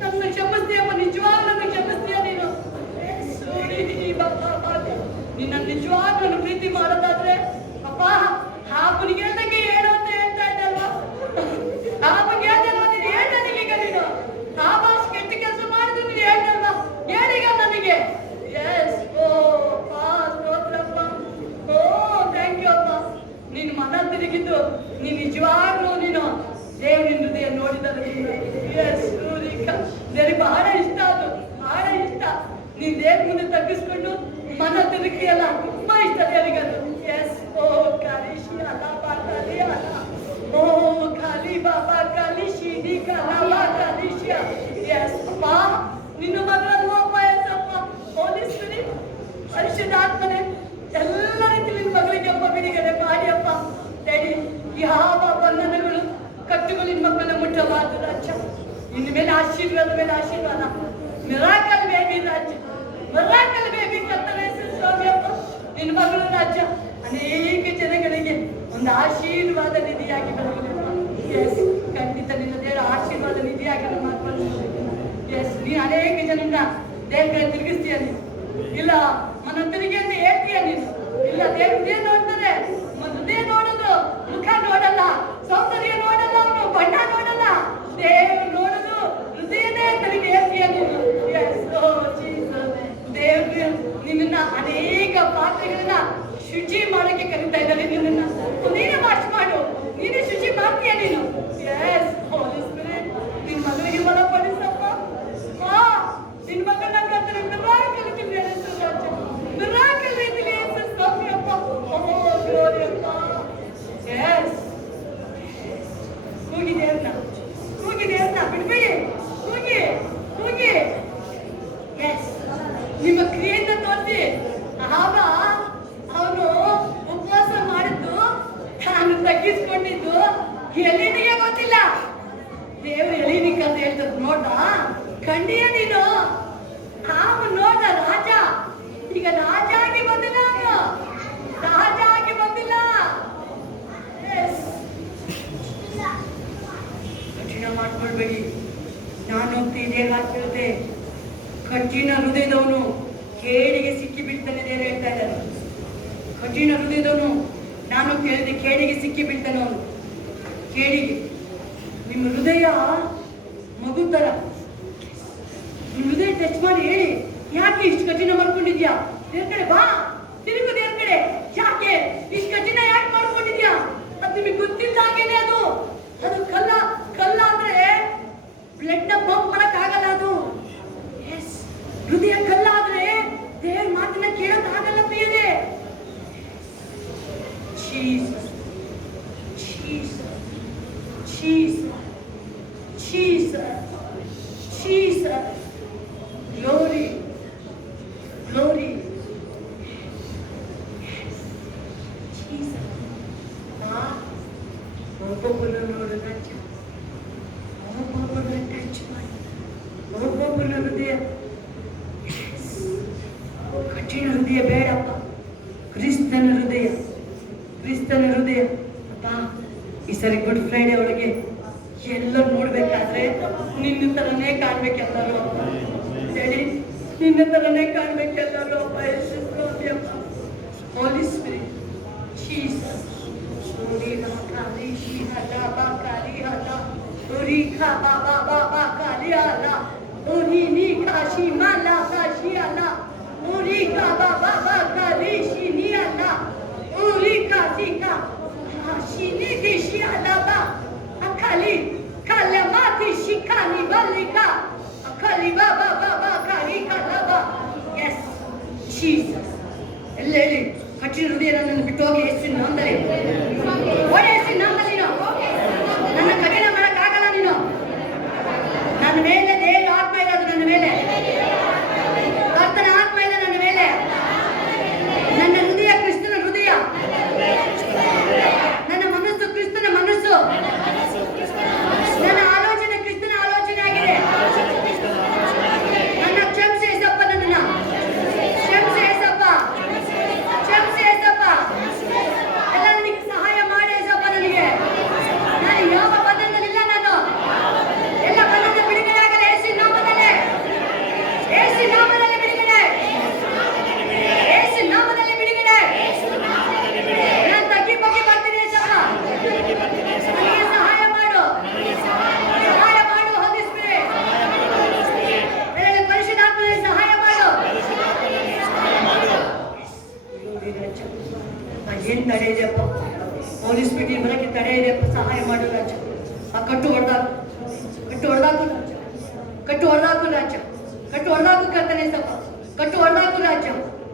ನನ್ನ ಕ್ಷಮಿಸ್ತೀಯಪ್ಪ ನಿಜವಾಗ್ಲೂ ನನ್ನ ಕ್ಷಮಿಸ್ತೀಯ ನೀನು ನಿನ್ನ ನಿಜವಾಗ್ಲೂ ಪ್ರೀತಿ ಮಾಡೋದಾದ್ರೆ ಅಪ್ಪ ಹಾಪನಿಗೆ ಹೇಳ್ದಂಗೆ ಹೇಳು ಅಂತ ಹೇಳ್ತಾ ಇದ್ದಲ್ವಾ ಹಾಪನಿಗೆ ಹೇಳ್ದಲ್ವಾ ನೀನು ಹೇಳ್ದಾನಿಗೆ ಈಗ ನೀನು ಆ ಭಾಷೆ ಕೆಟ್ಟ ಕೆಲಸ ಮಾಡಿದ್ರು ನೀನು ಹೇಳ್ದಲ್ವಾ ಹೇಳಿಗ ನೀನ್ ದೇವ್ರ ಮುಂದೆ ತಗ್ಗಿಸ್ಕೊಂಡು ಮನ ತಿರುಗಿಯಲ್ಲ ತುಂಬಾ ಇಷ್ಟ ದೇವರಿಗದು. ಎಸ್ ಓ ಕಾಲಿಶಿ ಅಲ್ಲ ಬಾಕಾಲಿ ಅಲ್ಲ ಓ ಕಾಲಿ ಬಾಬಾ ಕಾಲಿಶಿ ನಿ ಕಲಾ ಕಾಲಿಶಿ. ಎಸ್ ಅಪ್ಪ ನಿನ್ನ ಮಗಳನ್ನು ಅಪ್ಪ ಎಸಪ್ಪ ಹೋಲಿ ಸ್ಪಿರಿಟ್ ಪರಿಶುದ್ಧಾತ್ಮನೆ ಎಲ್ಲ ರೀತಿ ನಿನ್ನ ಮಗಳಿಗೆ ಅಪ್ಪ ಬಿಡುಗಡೆ ಮಾಡಿ ಅಪ್ಪ. ಡ್ಯಾಡಿ ಯಾವ ಬಂಧನಗಳು ಕಟ್ಟುಗಳು ನಿನ್ನ ಮಕ್ಕಳನ್ನ ಮುಟ್ಟಬಾರದು ರಾಜ. ಇನ್ನು ಮೇಲೆ ಆಶೀರ್ವಾದ ಮೇಲೆ ಆಶೀರ್ವಾದ. ಮಿರಾಕಲ್ ಬೇಬಿ ರಾಜ, ಮಿರಾಕಲ್ ಬೇಬಿ ಕರ್ತನ ಹೆಸರು ಸ್ವಾಮಿ ಅಪ್ಪ. ನಿನ್ನ ಮಗಳು ರಾಜ ಅನೇಕ ಜನಗಳಿಗೆ ಒಂದು ಆಶೀರ್ವಾದ ನಿಧಿಯಾಗಿ ಬರಲಿ. ಎಸ್ ಖಂಡಿತ ನಿನ್ನ ದೇವರ ಆಶೀರ್ವಾದ ನಿಧಿಯಾಗಿ ನಮ್ಮ ಮಕ್ಕಳು. ಎಸ್ ನೀನು ಅನೇಕ ಜನನ್ನ ದೇವರ ತಿರುಗಿಸ್ತೀಯ ನೀನು. ಇಲ್ಲ ಮನ ತಿರುಗಿ ಅಂತ ಹೇಳ್ತೀಯ ನೀನು. ಇಲ್ಲ ದೇವ್ರ ಹೃದಯ ನೋಡ್ತಾರೆ. ಹೃದಯ ನೋಡೋದು ಮುಖ ನೋಡಲ್ಲ, ಸೌಂದರ್ಯ ನೋಡಲ್ಲ, ಅವನು ಬಣ್ಣ ನೋಡಲ್ಲ. ದೇವ್ರು ನೋಡೋದು ಹೃದಯನೇ ತನಗೆ ಹೇಳ್ತೀಯ ನೀನು. ಎಸ್ ಓ ಜೀಸಸ್. ದೇವ್ರು ನಿನ್ನ ಅನೇಕ ಪಾತ್ರೆಗಳನ್ನ ಶುಚಿ ಮಾಡೋಕೆ ಕರೀತಾ ಇದ್ದಾರೆ. ನಿನ್ನ ನೀನೇ ವಾಶ್ ಮಾಡು, ನೀನೇ ಶುಚಿ ಮಾಡ್ತೀಯ ನೀನು. ಎಸ್ ಹೋಲಿ ಸ್ಪಿರಿಟ್ ನಿನ್ನ ಮಗಳಿಗೆ ಬಲ ಪಡಿಸಪ್ಪ. ನಿನ್ನ ಮಗನ ಕರ್ತನೆ ಮಿರಾಕಲ್ ರೀತಿಯಲ್ಲಿ ಹೆಸರು ರಾಜ, ಮಿರಾಕಲ್ ರೀತಿಯಲ್ಲಿ ಹೆಸರು ಸ್ವಾಮಿ ಅಪ್ಪ. ಓ ಗ್ಲೋರಿ ಅಪ್ಪ. ಎಸ್ ಕೂಗಿ ದೇವ್ರನ್ನ, ಕೂಗಿ ದೇವ್ರನ್ನ ಬಿಡ್ಬೇಡಿ, ಕೂಗಿ ಕೂಗಿ. ಎಸ್ ನಿಮ್ಮ ಕ್ರಿಯೆಯಿಂದ ತೋರಿಸಿ. ಆಗ ಅವನು ಉಪವಾಸ ಮಾಡಿದ್ದು ತಾನು ತಗ್ಗಿಸ್ಕೊಂಡಿದ್ದು ಎಲಿನಿಗೆ ಗೊತ್ತಿಲ್ಲ. ದೇವ್ರು ಎಲಿನಿಗೆ ಅಂತ ಹೇಳ್ತದ ನೋಡ ಖಂಡಿಯ ನೀನು. ಅವನು ನೋಡ ರಾಜ, ಈಗ ರಾಜ ಆಗಿ ಬಂದಿಲ್ಲ, ಅವನು ರಾಜ ಆಗಿ ಬಂದಿಲ್ಲ. ಕಠಿಣ ಮಾಡ್ಕೊಳ್ಬೇಡಿ. ನಾನು ಇದೇ ಹಾಕಿರುತ್ತೆ. ಕಠಿಣ ಹೃದಯದವನು ಕೇಡಿಗೆ ಸಿಕ್ಕಿ ಬೀಳ್ತಾನೆ ದೇವರು ಹೇಳ್ತಾ ಇದ್ದಾರೆ. ಕಠಿಣ ಹೃದಯದವನು ನಾನು ಕೇಳಿದೆ ಕೇಡಿಗೆ ಸಿಕ್ಕಿ ಬೀಳ್ತಾನೆ. ಅವನು ಕೇಡಿಗೆ. ನಿಮ್ಮ ಹೃದಯ ಮಗು ತರ. ನಿಮ್ಮ ಹೃದಯ ಟಚ್ ಮಾಡಿ ಹೇಳಿ, ಯಾಕೆ ಇಷ್ಟು ಕಠಿಣ ಮಾಡ್ಕೊಂಡಿದ್ಯಾ? ದೇವ್ರ ಕಡೆ ಬಾ, ತಿರುಗು ದೇವ್ರ ಕಡೆ. ಯಾಕೆ ಇಷ್ಟು ಕಠಿಣ ಯಾಕೆ ಮಾಡ್ಕೊಂಡಿದ್ಯಾ? ಅದು ನಿಮಗೆ ಗೊತ್ತಿದ್ದಾಗೇನೆ. ಅದು ಅದು ಕಲ್ಲ ಕಲ್ಲ ಅಂದ್ರೆ ಬ್ಲಡ್ ನ ಪಂಪ್ ಮಾಡಕ್ ಆಗಲ್ಲ ಅದು. ಎಸ್ ಹೃದಯ ಕಲ್ಲಾದ್ರೆ ದೇವ್ರ ಮಾತನ್ನ ಕೇಳಕ್ ಆಗಲ್ಲ ಪ್ರಿಯರೇ. Jesus Jesus Jesus Jesus Jesus glory glory Jesus. ಒಬ್ಬೊಬ್ಬರು ನೋಡು ರಾಜ್ಯ, ಒಬ್ಬೊಬ್ಬರನ್ನ ಟಚ್ ಮಾಡಿ, ಒಬ್ಬೊಬ್ಬರ ಹೃದಯ. ಕಠಿಣ ಹೃದಯ ಬೇಡಪ್ಪ, ಕ್ರಿಸ್ತನ ಹೃದಯ, ಕ್ರಿಸ್ತನ ಹೃದಯ. ಅಪ್ಪ ಈ ಸರಿ ಗುಡ್ ಫ್ರೈಡೆ ಒಳಗೆ ಎಲ್ಲರೂ ನೋಡ್ಬೇಕಾದ್ರೆ ನಿನ್ನ ತರನೇ ಕಾಣ್ಬೇಕೆಲ್ಲರೂ. ಹೇಳಿ ನಿನ್ನ ತರನೇ ಕಾಣ್ಬೇಕೆಲ್ಲರೂ ಅಪ್ಪ. ಯೇಸು ಹೋಲಿ ಸ್ಪಿರಿಟ್ ಜೀಸಸ್. ಎಲ್ಲ ಹೇಳಿ ಕಠಿಣ ಹೃದಯ ನನ್ನನ್ನು ಬಿಟ್ಟು ಹೋಗಿ ಯೇಸುವಿನ ನಾಮದಲ್ಲಿ ಓಡಿ, ಯೇಸುವಿನ ನಾಮದಲ್ಲಿ ನನ್ನ ಕಠಿಣ ಮಾಡಕ್ಕಾಗಲ್ಲ ನೀನು. ನನ್ನ ಮೇಲೆ ದೇವರ ಆತ್ಮ ಇರೋದು, ನನ್ನ ಮೇಲೆ ಕರ್ತನ ಆತ್ಮ ಇದೆ, ನನ್ನ ಮೇಲೆ. ನನ್ನ ಹೃದಯ ಕ್ರಿಸ್ತನ ಹೃದಯ, ನನ್ನ ಮನಸ್ಸು ಕ್ರಿಸ್ತನ ಮನಸ್ಸು, ನನ್ನ ಆಲೋಚನೆ ಕ್ರಿಸ್ತನ ಆಲೋಚನೆ ಆಗಿದೆ. ನನ್ನ ಕ್ಷಮಿಸಿ ಏಸಪ್ಪ, ನನ್ನನ್ನ ಕ್ಷಮಿಸಿ ಏಸಪ್ಪ, ಕ್ಷಮಿಸಿ ಏಸಪ್ಪ. ಎಲ್ಲ ನನಗೆ ಸಹಾಯ ಮಾಡಿ ಏಸಪ್ಪ. ನನಗೆ ನಾನು ಯಾವ ಬಂಧನದಲ್ಲಿಲ್ಲ, ನಾನು ಎಲ್ಲ ಬಂಧನದ ಬಿಡುಗಡೆ ಆಗಲ್ಲ ಯೇಸುವಿನ ನಾಮದಲ್ಲಿ. ಯೇಸುವಿನ ನಾಮದಲ್ಲಿ ಬಿಡುಗಡೆ, ಯೇಸುವಿನ ನಾಮದಲ್ಲಿ ಬಿಡುಗಡೆ. ನಾನು ತಗ್ಗಿ ಬಗ್ಗಿ ಬರ್ತೀನಿ ಏಸಪ್ಪ. ನನಗೆ ಸಹಾಯ ಮಾಡು, ಸಹಾಯ ಮಾಡು ಹೋಲಿ ಸ್ಪಿರಿಟ್. ನನಗೆ ಪರಿಶುದ್ಧಾತ್ಮನಿಗೆ ಸಹಾಯ ಮಾಡು. ಏನ್ ತಡೆ ಇದೆಯಪ್ಪ? ಹೋಲಿ ಸ್ಪಿರಿಟ್ ಬರಕ್ಕೆ ತಡೆ ಇದೆಯಪ್ಪ, ಸಹಾಯ ಮಾಡು ರಾಜ. ಆ ಕಟ್ಟು ಹೊಡೆದಾಕು, ಕಟ್ಟು ಹೊಡೆದಾಕು ರಾಜ, ಕಟ್ಟು ಹೊಡೆದಾಕು ರಾಜ, ಕಟ್ಟು ಹೊಡೆದಾಕು ಕರ್ತನೆ ಸಪ್ಪ. ಕಟ್ಟು ಹೊಡೆದಾಕು ರಾಜ,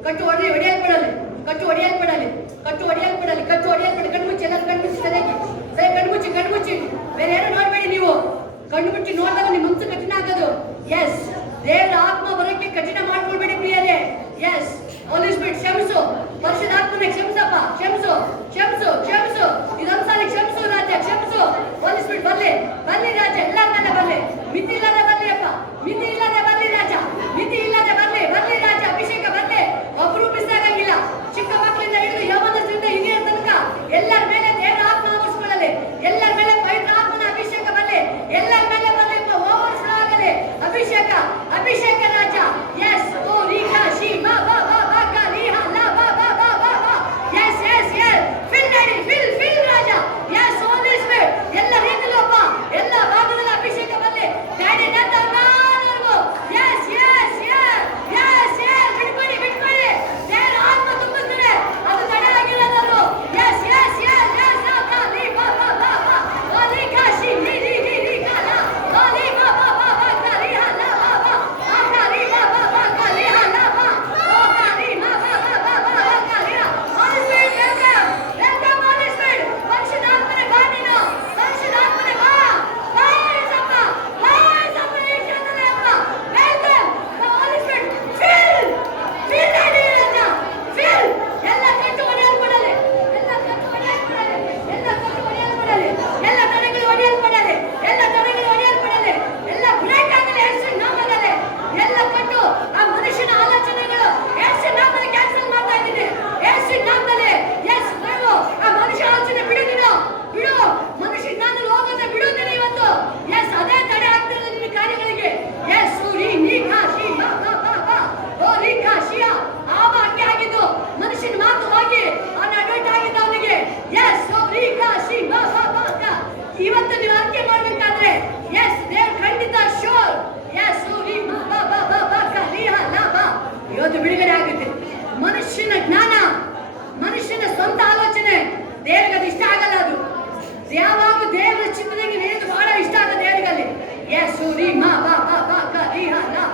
ಕಟ್ಟು ಹೊಡೆಯಲ್ಪಡಲಿ, ಕಟ್ಟು ಹೊಡೆಯಲ್ಪಡಲಿ, ಕಟ್ಟು ಹೊಡೆಯಲ್ಪಡಲಿ, ಕಟ್ಟು ಹೊಡೆಯಲ್ಪಡಲಿ. ಕಣ್ಮುಚ್ಚಿ, ಎಲ್ಲರೂ ಕಣ್ಮುಚ್ಚಿ, ಸರಿಯಾಗಿ ಸರಿ ಕಣ್ಮುಚ್ಚಿ, ಕಣ್ಮುಚ್ಚಿ, ಬೇರೆ ಏನು ನೋಡ್ಬೇಡಿ ನೀವು. ಕಣ್ಣು ಮುಚ್ಚಿ ನೋಡಿದಾಗ ನಿಮ್ಮ ಮನಸ್ಸು ಕಠಿಣ ಆಗೋದು. ಎಸ್, ದೇವರ ಆತ್ಮ ಬರೋಕ್ಕೆ ಕಠಿಣ ಮಾಡ್ಕೊಳ್ಬೇಡಿ ಪ್ರಿಯರೇ. ಎಸ್, ಹೋಲಿ ಸ್ಪಿರಿಟ್ ಕ್ಷಮಿಸು, ಪರಿಶುದ್ಧಾತ್ಮನೇ ಕ್ಷಮಿಸಪ್ಪ, ಕ್ಷಮಿಸು, ಕ್ಷಮಿಸು, ಕ್ಷಮಿಸು, ಇದೊಂದ್ಸಾಲ ಕ್ಷಮಿಸು ರಾಜ, ಕ್ಷಮಿಸು. ಹೋಲಿ ಸ್ಪಿರಿಟ್ ಬರ್ಲಿ, ಬರ್ಲಿ ರಾಜ, ಎಲ್ಲರ ಮೇಲೆ ಬರ್ಲಿ, ಮಿತಿ ಇಲ್ಲದೆ ಬರ್ಲಿ ಅಪ್ಪ, ಮಿತಿ ಇಲ್ಲದೆ ಬರ್ಲಿ ರಾಜ, ಮಿತಿ ಇಲ್ಲದೆ ಬರ್ಲಿ, ಬರ್ಲಿ ರಾಜ, ಅಭಿಷೇಕ ಬರ್ಲಿ. ಒಬ್ರು ಮಿಸ್ ಆಗಂಗಿಲ್ಲ, ಚಿಕ್ಕ ಮಕ್ಕಳಿಂದ ಹಿಡಿದು ಯೌವನದಿಂದ ಹಿರಿಯರ ತನಕ ಎಲ್ಲರ ಮೇಲೆ ದೇವರ ಆತ್ಮ ಆವರಿಸಿಕೊಳ್ಳಲಿ, ಎಲ್ಲರ ಮೇಲೆ ಪವಿತ್ರ ಆತ್ಮನ ಅಭಿಷೇಕ ಬರ್ಲಿ, ಎಲ್ಲರ ಮೇಲೆ ಬರ್ಲಿ, ಓವರ್ಫ್ಲೋ ಆಗಲಿ ಅಭಿಷೇಕ, ಅಭಿಷೇಕ ರಾಜ. ಎಸ್, ಓ ರೀಕಾ ಶಿ ಬಾ ಬಾ ಬಾ ಬಾ ಕಾ ರೀಹಾ ಲಾ ಬಾ ಬಾ ಬಾ ಬಾ ಬಾ. Yes yes yes, fill daddy, fill fill ರಾಜ. ಎಸ್, ಹೋಲಿ ಸ್ಪಿರಿಟ್ ಎಲ್ಲ ರೀತಿಲೂ ಅಪ್ಪ, ಎಲ್ಲ ಭಾಗದಲ್ಲಿ ಅಭಿಷೇಕ ಬರ್ಲಿ ಡ್ಯಾಡಿ, ನನ್ನ ನಾನರ್ಗು. Yes yes yes yes yes, ಬಿಟ್ಕೊಡಿ ಬಿಟ್ಕೊಡಿ, ದೇವರ ಆತ್ಮ ತುಂಬಿಸ್ತಾರೆ, ಅದು ತಡೆ ಆಗಿರೋದು. ಎಸ್ ಎಸ್ ಎಸ್ ಎಸ್, ಕಾ ಲೀ ಬಾ ಬಾ ಬಾ ಬಾ, ಓ ರೀಕಾ ಶಿ ಲೀ ಲೀ ಲೀ ಲೀ ಕಾ ಲಾ, ಓ ಲೀ ಬಾ ಬಾ ಬಾ ಬಾ ಕಾ ರೀಹಾ ಲಾ ಬಾ ಬಾ, ಆ ಕಾ ರೀ ಬಾ ಬಾ ಬಾ ಕಾ ರೀಹಾ ಲಾ ಬಾ, ಓ ಕಾ ರೀ ಬಾ ಬಾ ಬಾ ಬಾ ಬಾ ಬಾ ಕಾ ರೀಹಾ. ಹೋಲಿ ಸ್ಪಿರಿಟ್ ವೆಲ್ಕಮ್, ವೆಲ್ಕಮ್ ಹೋಲಿ ಸ್ಪಿರಿಟ್. ಪರಿಶುದ್ಧಾತ್ಮನೇ ಬಾ ನೀನು, ಪರಿಶುದ್ಧಾತ್ಮನೇ ಬಾ, ಬಾ ಯೇಸಪ್ಪ, ಬಾ ಯೇಸಪ್ಪ, ಯೇಸುವಿನ ಅಪ್ಪ. Welcome the holy spirit. Fill fill daddy ರಾಜ, ಫಿಲ್. ಎಲ್ಲ ಕಟ್ಟು ಹೊಡೆಯಲ್ಪಡಲಿ, ಎಲ್ಲ ಕಟ್ಟು ಹೊಡೆಯಲ್ಪಡಲಿ, ಎಲ್ಲ ಕಟ್ಟು ಹೊಡೆಯಲ್ಪಡಲಿ, ಎಲ್ಲ ತಡೆಗಳು ಹೊಡೆಯಲ್ಪಡಲಿ, ಎಲ್ಲ ತಡೆಗಳು ಹೊಡೆಯಲ್ಪಡಲಿ, ಎಲ್ಲ ಬ್ರೇಕ್ ಆಗಲಿ ಯೇಸುವಿನ ನಾಮದಲ್ಲಿ. ಎಲ್ಲ ಕಟ್ಟು ಆ ಮನುಷ್ಯನ ಆಲೋಚನೆಗಳು ಯೇಸುವಿನ ನಾಮದಲ್ಲಿ ಕ್ಯಾನ್ಸಲ್ ಮಾಡ್ತಾ ಇದ್ದೀನಿ, ಯೇಸುವಿನ ನಾಮದಲ್ಲಿ. ಎಸ್, ನೀವು ಆ ಮನುಷ್ಯ ಆಲೋಚನೆ ಬಿಡು, ನೀನು ಬಿಡು, ಮನುಷ್ಯ ಜ್ಞಾನದಲ್ಲಿ ಹೋಗೋದೇ ಬಿಡು ನೀನು ಇವತ್ತು. ಎಸ್, ಅದೇ ತಡೆ ಆಗ್ತಿರೋದು ನಿನ್ನ ಕಾರ್ಯಗಳಿಗೆ. ಎಸ್, ರೀ ನೀ ಕಾ ಶಿ ಬಾ ಬಾ ಬಾ ಬಾ, ಓ ರೀ ಕಾ ಶಿಯಾ. ಆವ ಹಂಗೆ ಆಗಿದ್ದು, ಮನುಷ್ಯನ ಮಾತು ಹೋಗಿ ಅವನ ಅಡ್ವೈಟ್ ಆಗಿದ್ದ ಅವನಿಗೆ. ಎಸ್, ಓ ರೀ ಕಾ ಶಿ ಬಾ ಬಾ ಬಾ ಕಾ. ಇವತ್ತು ನೀವು ಅರ್ಕೆ ಮಾಡ್ಬೇಕಾದ್ರೆ ಎಸ್, ದೇವ್ರು ಖಂಡಿತ ಶೋರ್. ಎಸ್, ಓ ರೀ ಬಾ ಬಾ ಬಾ ಬಾ ಬಾ ಕಾ ರೀಹಾ ಲಾ ಬಾ. ಇವತ್ತು ಬಿಡುಗಡೆ ಆಗುತ್ತೆ. ಮನುಷ್ಯನ ಜ್ಞಾನ, ಮನುಷ್ಯನ ಸ್ವಂತ ಆಲೋಚನೆ ದೇವರಿಗೆ ಅದು ಇಷ್ಟ ಆಗಲ್ಲ. ಅದು ಯಾವಾಗ ದೇವರ ಚಿಂತನೆಗೆ ನೀನು ಬಹಳ ಇಷ್ಟ ಆಗ ದೇವರಿಗಲ್ಲಿ. ಎಸ್, ಓ ರೀ ಮಾ ಬಾ ಬಾ ಬಾ ಕಾ ರೀಹಾ ಲಾ,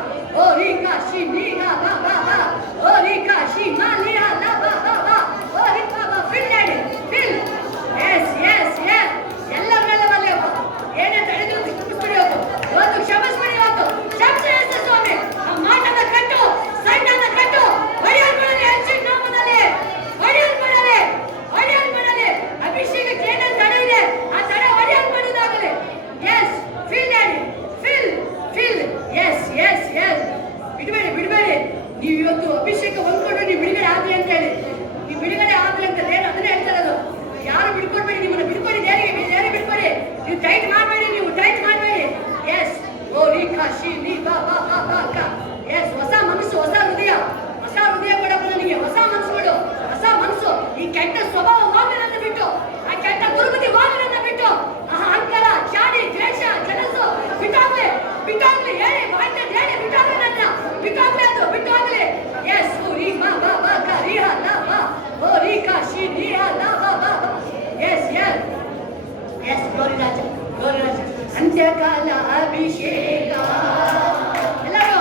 ಓ ರೀ ಕಾ ಶಿ ನೀ ಹಾ ಬಾ ಬಾ ಬಾ, ಓ ರೀ ಕಾ ಶಿ ಮಾ ನೀ ಹಾ ಲಾ ಬಾ ಬಾ ಬಾ, ಓ ರೀ ಬಾ ಬಾ. Fill daddy, fill. Yes yes yes, ಎಲ್ಲರ ಮೇಲೆ ಬರಲಿ ಅಪ್ಪ. ಏನೇ ತಡೆದು ಕ್ಷಮಿಸ್ಬಿಡಿ ಇವತ್ತು, ಇವತ್ತು ಕ್ಷಮಿಸ್ಬಿಡಿ ಇವತ್ತು. ಕ್ಷಮಿಸಿ ಯೇಸು ಸ್ವಾಮಿ. ಆ ಮಾಟನ್ನ ಕಟ್ಟು, ಸೈಡನ್ನ ಕಟ್ಟು, ಹೊಡೆಯಲ್ಪಡಲಿ ಯೇಸುವಿನ ನಾಮದಲ್ಲಿ, ಹೊಡೆಯಲ್ಪಡಲಿ, ಹೊಡೆಯಲ್ಪಡಲಿ. ಅಭಿಷೇಕಕ್ಕೆ ಏನೇನು ತಡೆ ಇದೆ ಆ ತಡೆ ಹೊಡೆಯಲ್ಪಡುವುದಾಗಲಿ. Yes, fill daddy, fill fill. Yes yes yes, ಬಿಡಬೇಡಿ ಬಿಡಬೇಡಿ. ನೀವು ಇವತ್ತು ಅಭಿಷೇಕ ಹೊಂದ್ಕೊಂಡು ನೀವು ಬಿಡುಗಡೆ ಆಗ್ಲಿ ಅಂತ ಹೇಳಿ, ನೀವು ಬಿಡುಗಡೆ ಆಗ್ಲಿ ಅಂತ ದೇವರು ಅದನ್ನೇ ಹೇಳ್ತಾ ಇರೋದು. ಯಾರು ಬಿಡ್ಕೊಡ್ಬೇಡಿ, ನಿಮ್ಮನ್ನು ಬಿಡ್ಕೊಡಿ, ದೇವರಿಗೆ ಬಿಡ್ಕೊಡಿ. ನೀವು ಟೈಟ್ ಮಾಡಬೇಡಿ, ನೀವು ಟೈಟ್ ಮಾಡಬೇಡಿ. ಎಸ್, ಓ ರೀ ಕಾ ಶಿ ನೀ ಬಾ ಬಾ ಬಾ ಬಾ ಕಾ. ಎಸ್, ಹೊಸ ಮನಸ್ಸು, ಹೊಸ ಹೃದಯ, ಹೊಸ ಹೃದಯ ಕೊಡಪ್ಪ ನನಗೆ, ಹೊಸ ಮನಸ್ಸು ಕೊಡು, ಹೊಸ ಮನಸ್ಸು. ಈ ಕೆಟ್ಟ ಸ್ವಭಾವ ಹೋಗಿ ನನ್ನ ಬಿಟ್ಟು, ಆ ಕೆಟ್ಟ ದುರ್ಬುದ್ಧಿ ಹೋಗಿ ನನ್ನ ಬಿಟ್ಟು, ಆ ಅಹಂಕಾರ, ಚಾಡಿ, ದ್ವೇಷ, ಜನಸು ಬಿಟ್ಟೋಗ್ಲಿ, ಬಿಟ್ಟೋಗ್ಲಿ. ಹೇಳಿ ಬಾಯ್ತಾ ಹೇಳಿ, ಬಿಟ್ಟೋಗ್ಲಿ ನನ್ನ, ಬಿಟ್ಟೋಗ್ಲಿ, ಅದು ಬಿಟ್ಟೋಗ್ಲಿ. ಎಸ್, ಓ ರೀ ಮಾ ಬಾ ಬಾ ಕಾ ರೀಹಾ ಲಾ ಬಾ, ಓ ರೀ ಕಾ ಶಿ ನೀ ಹಾ ಲಾ ಬಾ ಬಾ ಬಾ. ಎಸ್ ಎಸ್ ಎಸ್, ಗ್ಲೋರಿ ರಾಜ, ಗ್ಲೋರಿ ರಾಜ. ಅಂತ್ಯಕಾಲ ಅಭಿಷೇಕ. ಎಲ್ಲರೂ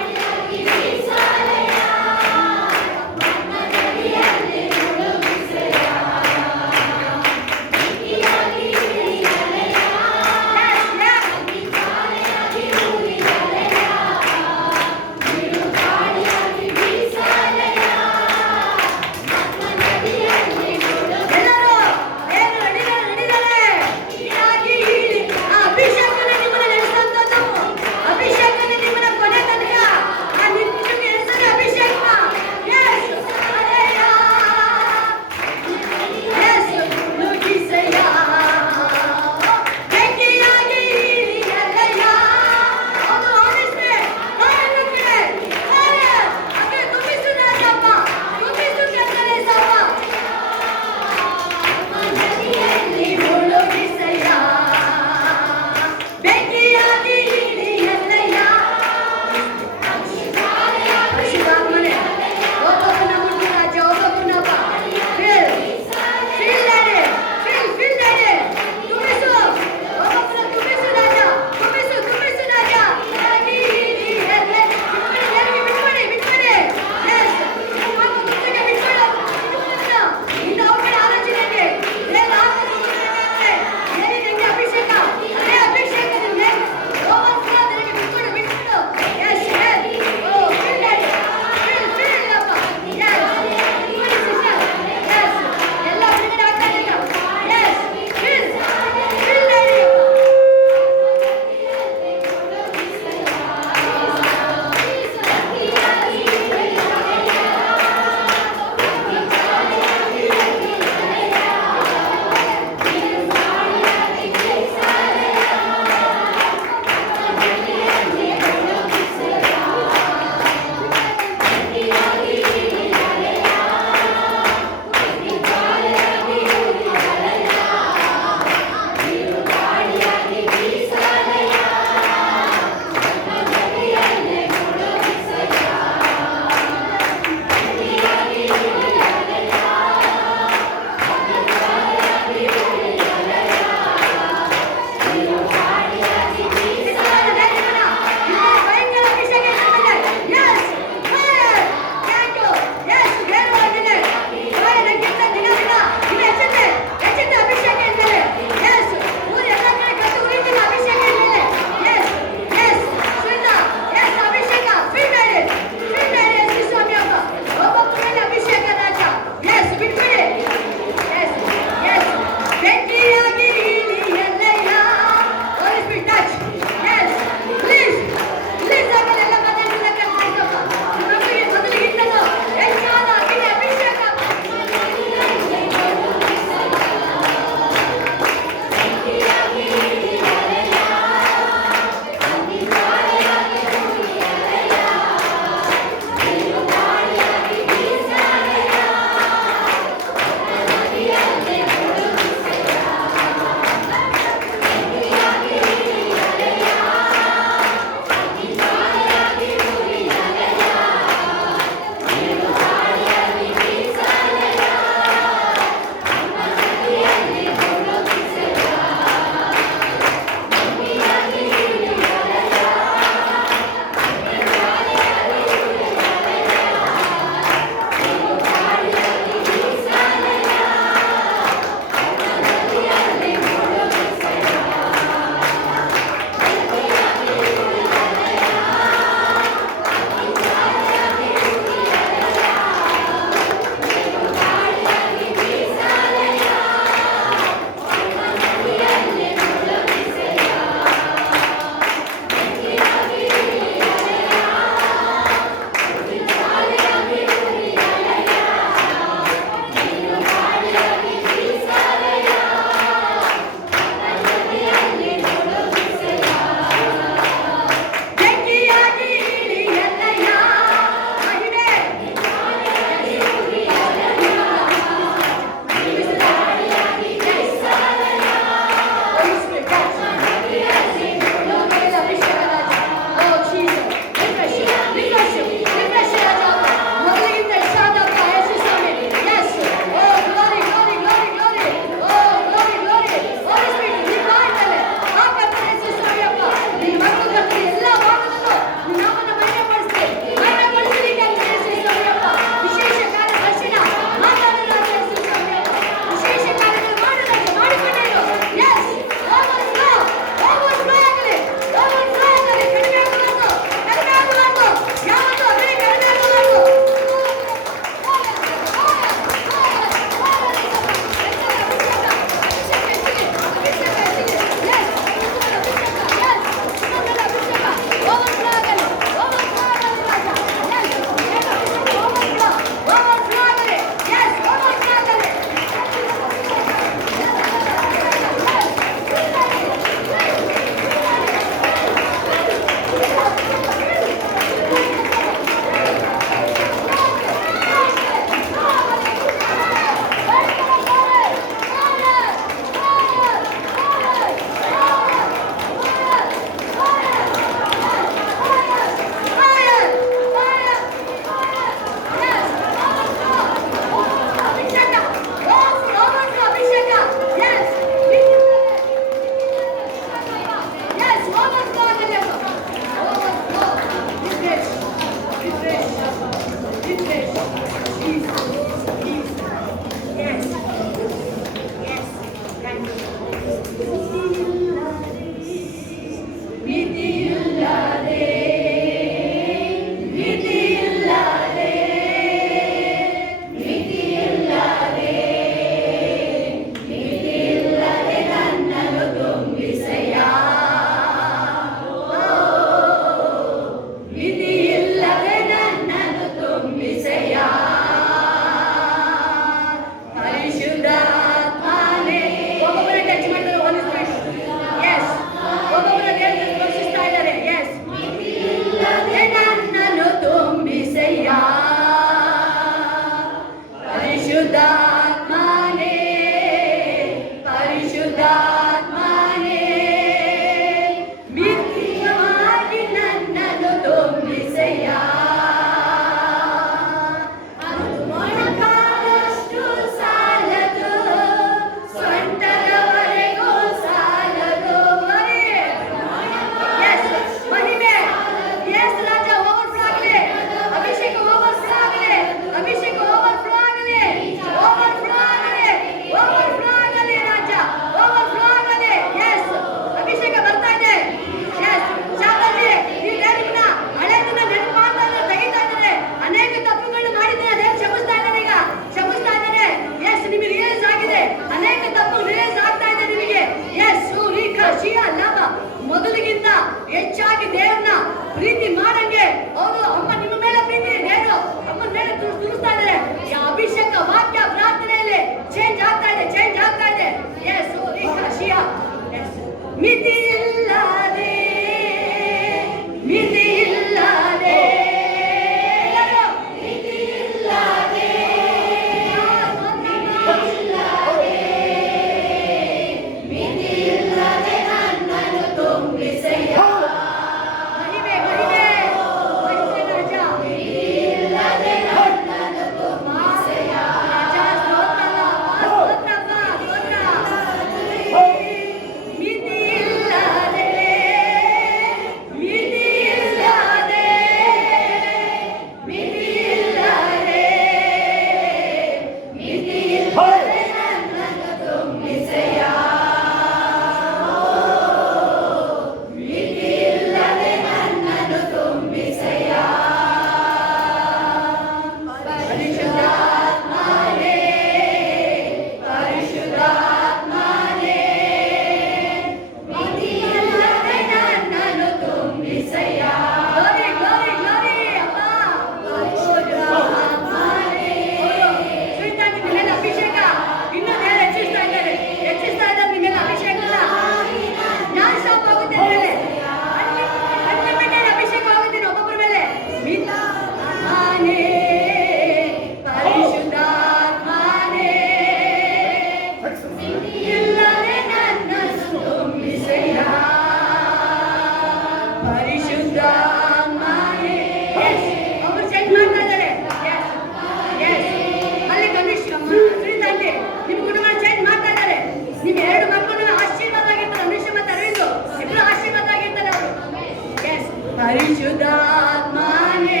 ಪರಿಶುದ್ಧಾತ್ಮನೇ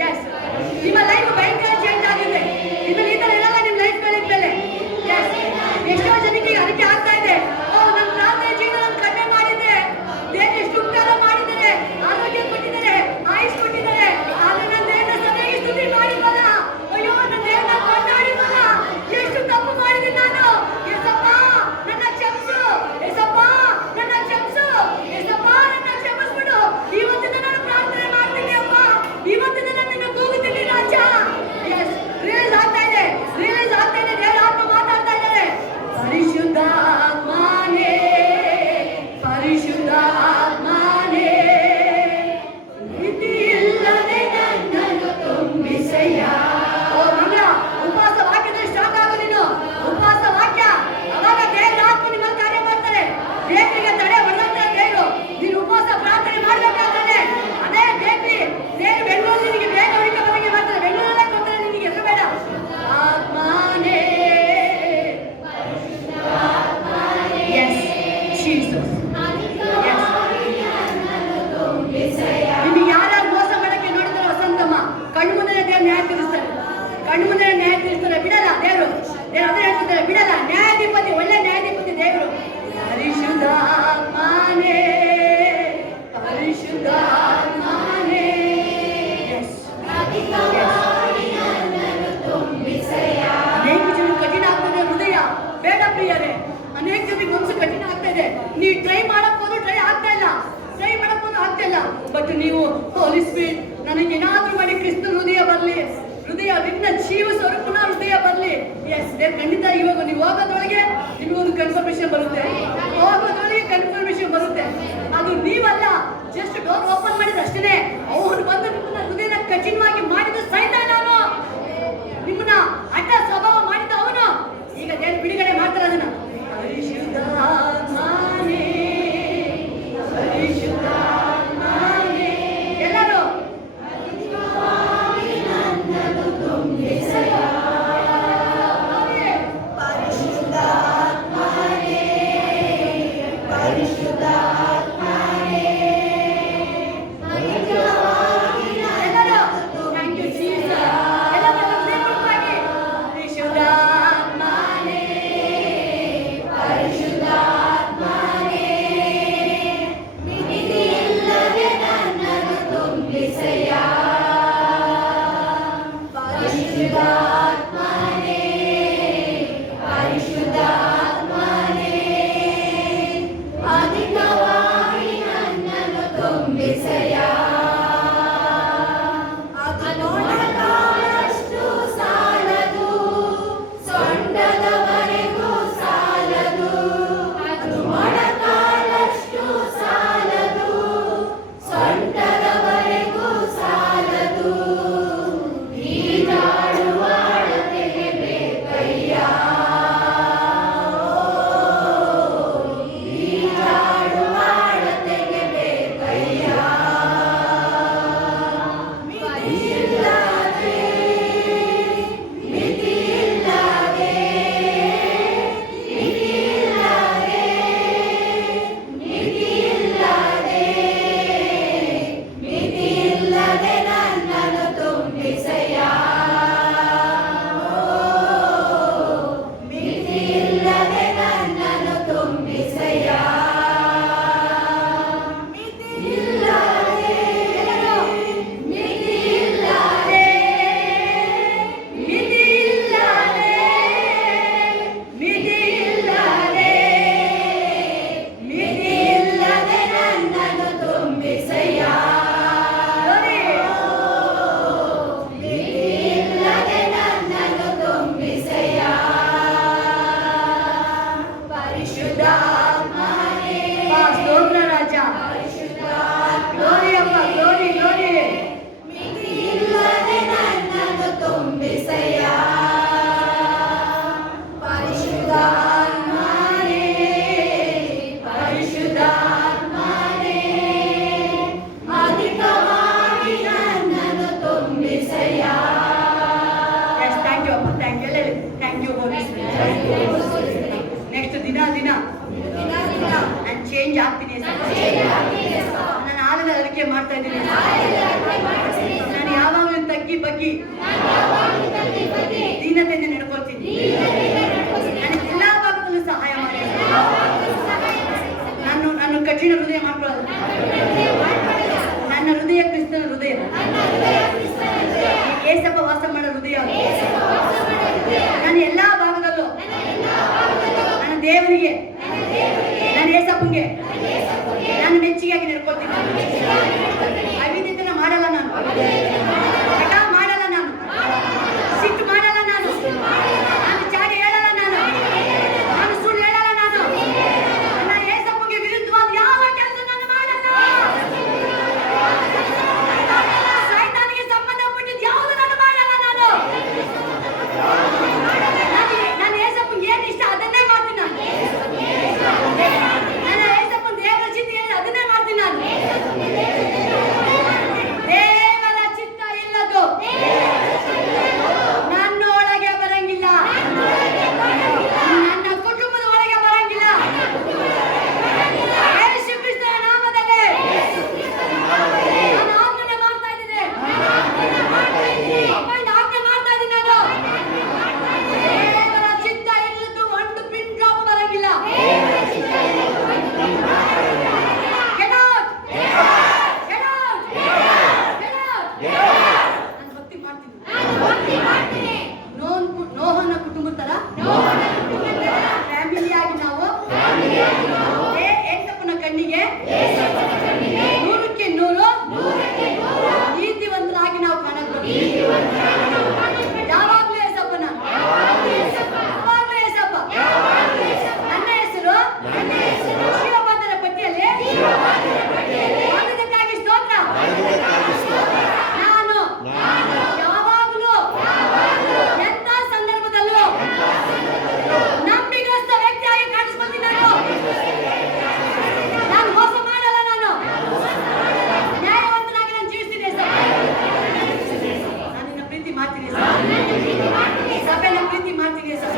ಎಸ್ ನ್ಯಾಯ ತೀರಿಸ್ತಾರೆ, ಕಣ್ಣು ಮುಂದೆ ನ್ಯಾಯ ತೀರಿಸ್ತಾರೆ. ಬಿಡಲ್ಲ ದೇವರು. ಅದೇ ಹೇಳ್ತಿದ್ದಾರೆ, ಬಿಡಲ್ಲ. ನ್ಯಾಯಾಧಿಪತಿ, ಒಳ್ಳೆ ನ್ಯಾಯಾಧಿಪತಿ ದೇವರು. ಪರಿಶುದ್ಧಾತ್ಮನೇ, ಪರಿಶುದ್ಧಾತ್ಮನೇ. ಅನೇಕ ಜನ ಕಠಿಣ ಆಗ್ತದೆ ಹೃದಯ. ಬೇಡ ಪ್ರಿಯರೇ, ಅನೇಕ ಜನರಿಗೆ ಮನಸ್ಸು ಕಠಿಣ ಆಗ್ತಾ ಇದೆ. ನೀವು ಟ್ರೈ ಮಾಡಕ್ ಹೋದ್ರು ಟ್ರೈ ಆಗ್ತಾ ಇಲ್ಲ, ಟ್ರೈ ಮಾಡಕ್ ಹೋದ್ರು ಆಗ್ತಾ ಇಲ್ಲ. ಬಟ್ ನೀವು ಹೋಲಿ ಸ್ಪಿರಿಟ್ ನನಗೆ ಏನಾದ್ರೂ ಮಾಡಿ ಕ್ರಿಸ್ತನ ಹೃದಯ ಬರಲಿ, ಹೃದಯ ನಿನ್ನ ಜೀವ ಸ್ವರೂಪನ ಹೃದಯ ಬರಲಿ. ಎಸ್ ದೇವ್ ಖಂಡಿತ ಇವಾಗ ನೀವು ಹೋಗೋದ್ರೊಳಗೆ ನಿಮಗೊಂದು ಕನ್ಫರ್ಮೇಶನ್ ಬರುತ್ತೆ, ಹೋಗೋದ್ರೊಳಗೆ ಕನ್ಫರ್ಮೇಶನ್ ಬರುತ್ತೆ. ಅದು ನೀವಲ್ಲ, ಜಸ್ಟ್ ಡೋರ್ ಓಪನ್ ಮಾಡಿದ್ರೆ ಅಷ್ಟೇ. ಅವನು ಬಂದು ನಿಮ್ಮನ್ನ ಹೃದಯನ ಕಠಿಣವಾಗಿ ಮಾಡಿದ ಸೈತಾನ, ಅವನು ನಿಮ್ಮನ್ನ ಅಡ್ಡ ಸ್ವಭಾವ ಮಾಡಿದ ಅವನು. ಈಗ ದೇವ್ರು ಬಿಡುಗಡೆ ಮಾಡ್ತಾರೆ ಅದನ್ನ. ಪರಿಶುದ್ಧಾತ್ಮನೇ, ಪರಿಶುದ್ಧಾತ್ಮನೇ. ಎಲ್ಲರೂ ನೆಕ್ಸ್ಟ್ ದಿನ ದಿನ ನಾನು ಚೇಂಜ್ ಆಗ್ತೀನಿ. ನಾನು ಆಳದ ಅರಿಕೆ ಮಾಡ್ತಾ ಇದ್ದೀನಿ. ನಾನು ಯಾವಾಗಲೂ ತಗ್ಗಿ ಬಗ್ಗಿ ದೀನತೆಯಿಂದ ನಡ್ಕೊಳ್ತೀನಿ. ನನಗೆ ಎಲ್ಲ ಭಾಗದಲ್ಲೂ ಸಹಾಯ ಮಾಡಿ. ನಾನು ಕಠಿಣ ಹೃದಯ ಮಾಡ್ಕೊಳ್ಳೋದು. ನನ್ನ ಹೃದಯ ಕ್ರಿಸ್ತನ ಹೃದಯ, ಏಸಪ್ಪ ವಾಸ ಮಾಡೋ ಹೃದಯ. ನಾನು ಎಲ್ಲಾ ಭಾಗದಲ್ಲೂ ನನ್ನ ದೇವರಿಗೆ, ನನ್ನ ಏಸಪ್ಪಂಗೆ ನಾನು ಮೆಚ್ಚಿಗೆಯಾಗಿ ನಡ್ಕೊಳ್ತೀನಿ. ಅವಿದ್ಯತೆನ ಮಾಡಲ್ಲ, ನಾನು ಹಠ ಮಾಡಲ್ಲ, ನಾನು ಸಿಟ್ಟು ಮಾಡಲ್ಲ, ನಾನು ಚಾಡಿ ಹೇಳಲ್ಲ, ನಾನು ಸುಳ್ಳು ಹೇಳಲ್ಲ. ನಾನು ನನ್ನ ಏಸಪ್ಪಂಗೆ ವಿರುದ್ಧವಾದ ಯಾವ ಕೆಲಸ ನಾನು ಮಾಡಲ್ಲ. ಸೈತಾನಿಗೆ ಸಂಬಂಧಪಟ್ಟಿದ್ದು ಯಾವುದು ನಾನು ಮಾಡಲ್ಲ. ನಾನು ಯಾವಾಗ್ಲೂ ಏಸಪ್ಪನ, ಯಾವಾಗ್ಲೂ ಏಸಪ್ಪ. ನನ್ನ ಹೆಸರು ಜೀವಬಾಧ್ಯರ ಪಟ್ಟಿಯಲ್ಲಿ ಮಾಡಿದ್ದಕ್ಕಾಗಿ ಸ್ತೋತ್ರ. ನಾನು ಯಾವಾಗಲೂ ಎಂತ ಸಂದರ್ಭದಲ್ಲೂ ನಂಬಿಗಸ್ತ ವ್ಯಕ್ತಿಯಾಗಿ ಕಾಣಿಸ್ಕೊಳ್ತೀನಿ. ನಾನು ಮೋಸ ಮಾಡಲ್ಲ. ನಾನು ನ್ಯಾಯವಂತನಾಗಿ ನಾನು ಜೀವಿಸ್ತೀನಿ ಸರ್. ನಾನು ನಿನ್ನ ಪ್ರೀತಿ ಮಾಡ್ತೀನಿ ಸರ್. ಸಭೆನ ಪ್ರೀತಿ ಮಾಡ್ತೀನಿ ಸರ್.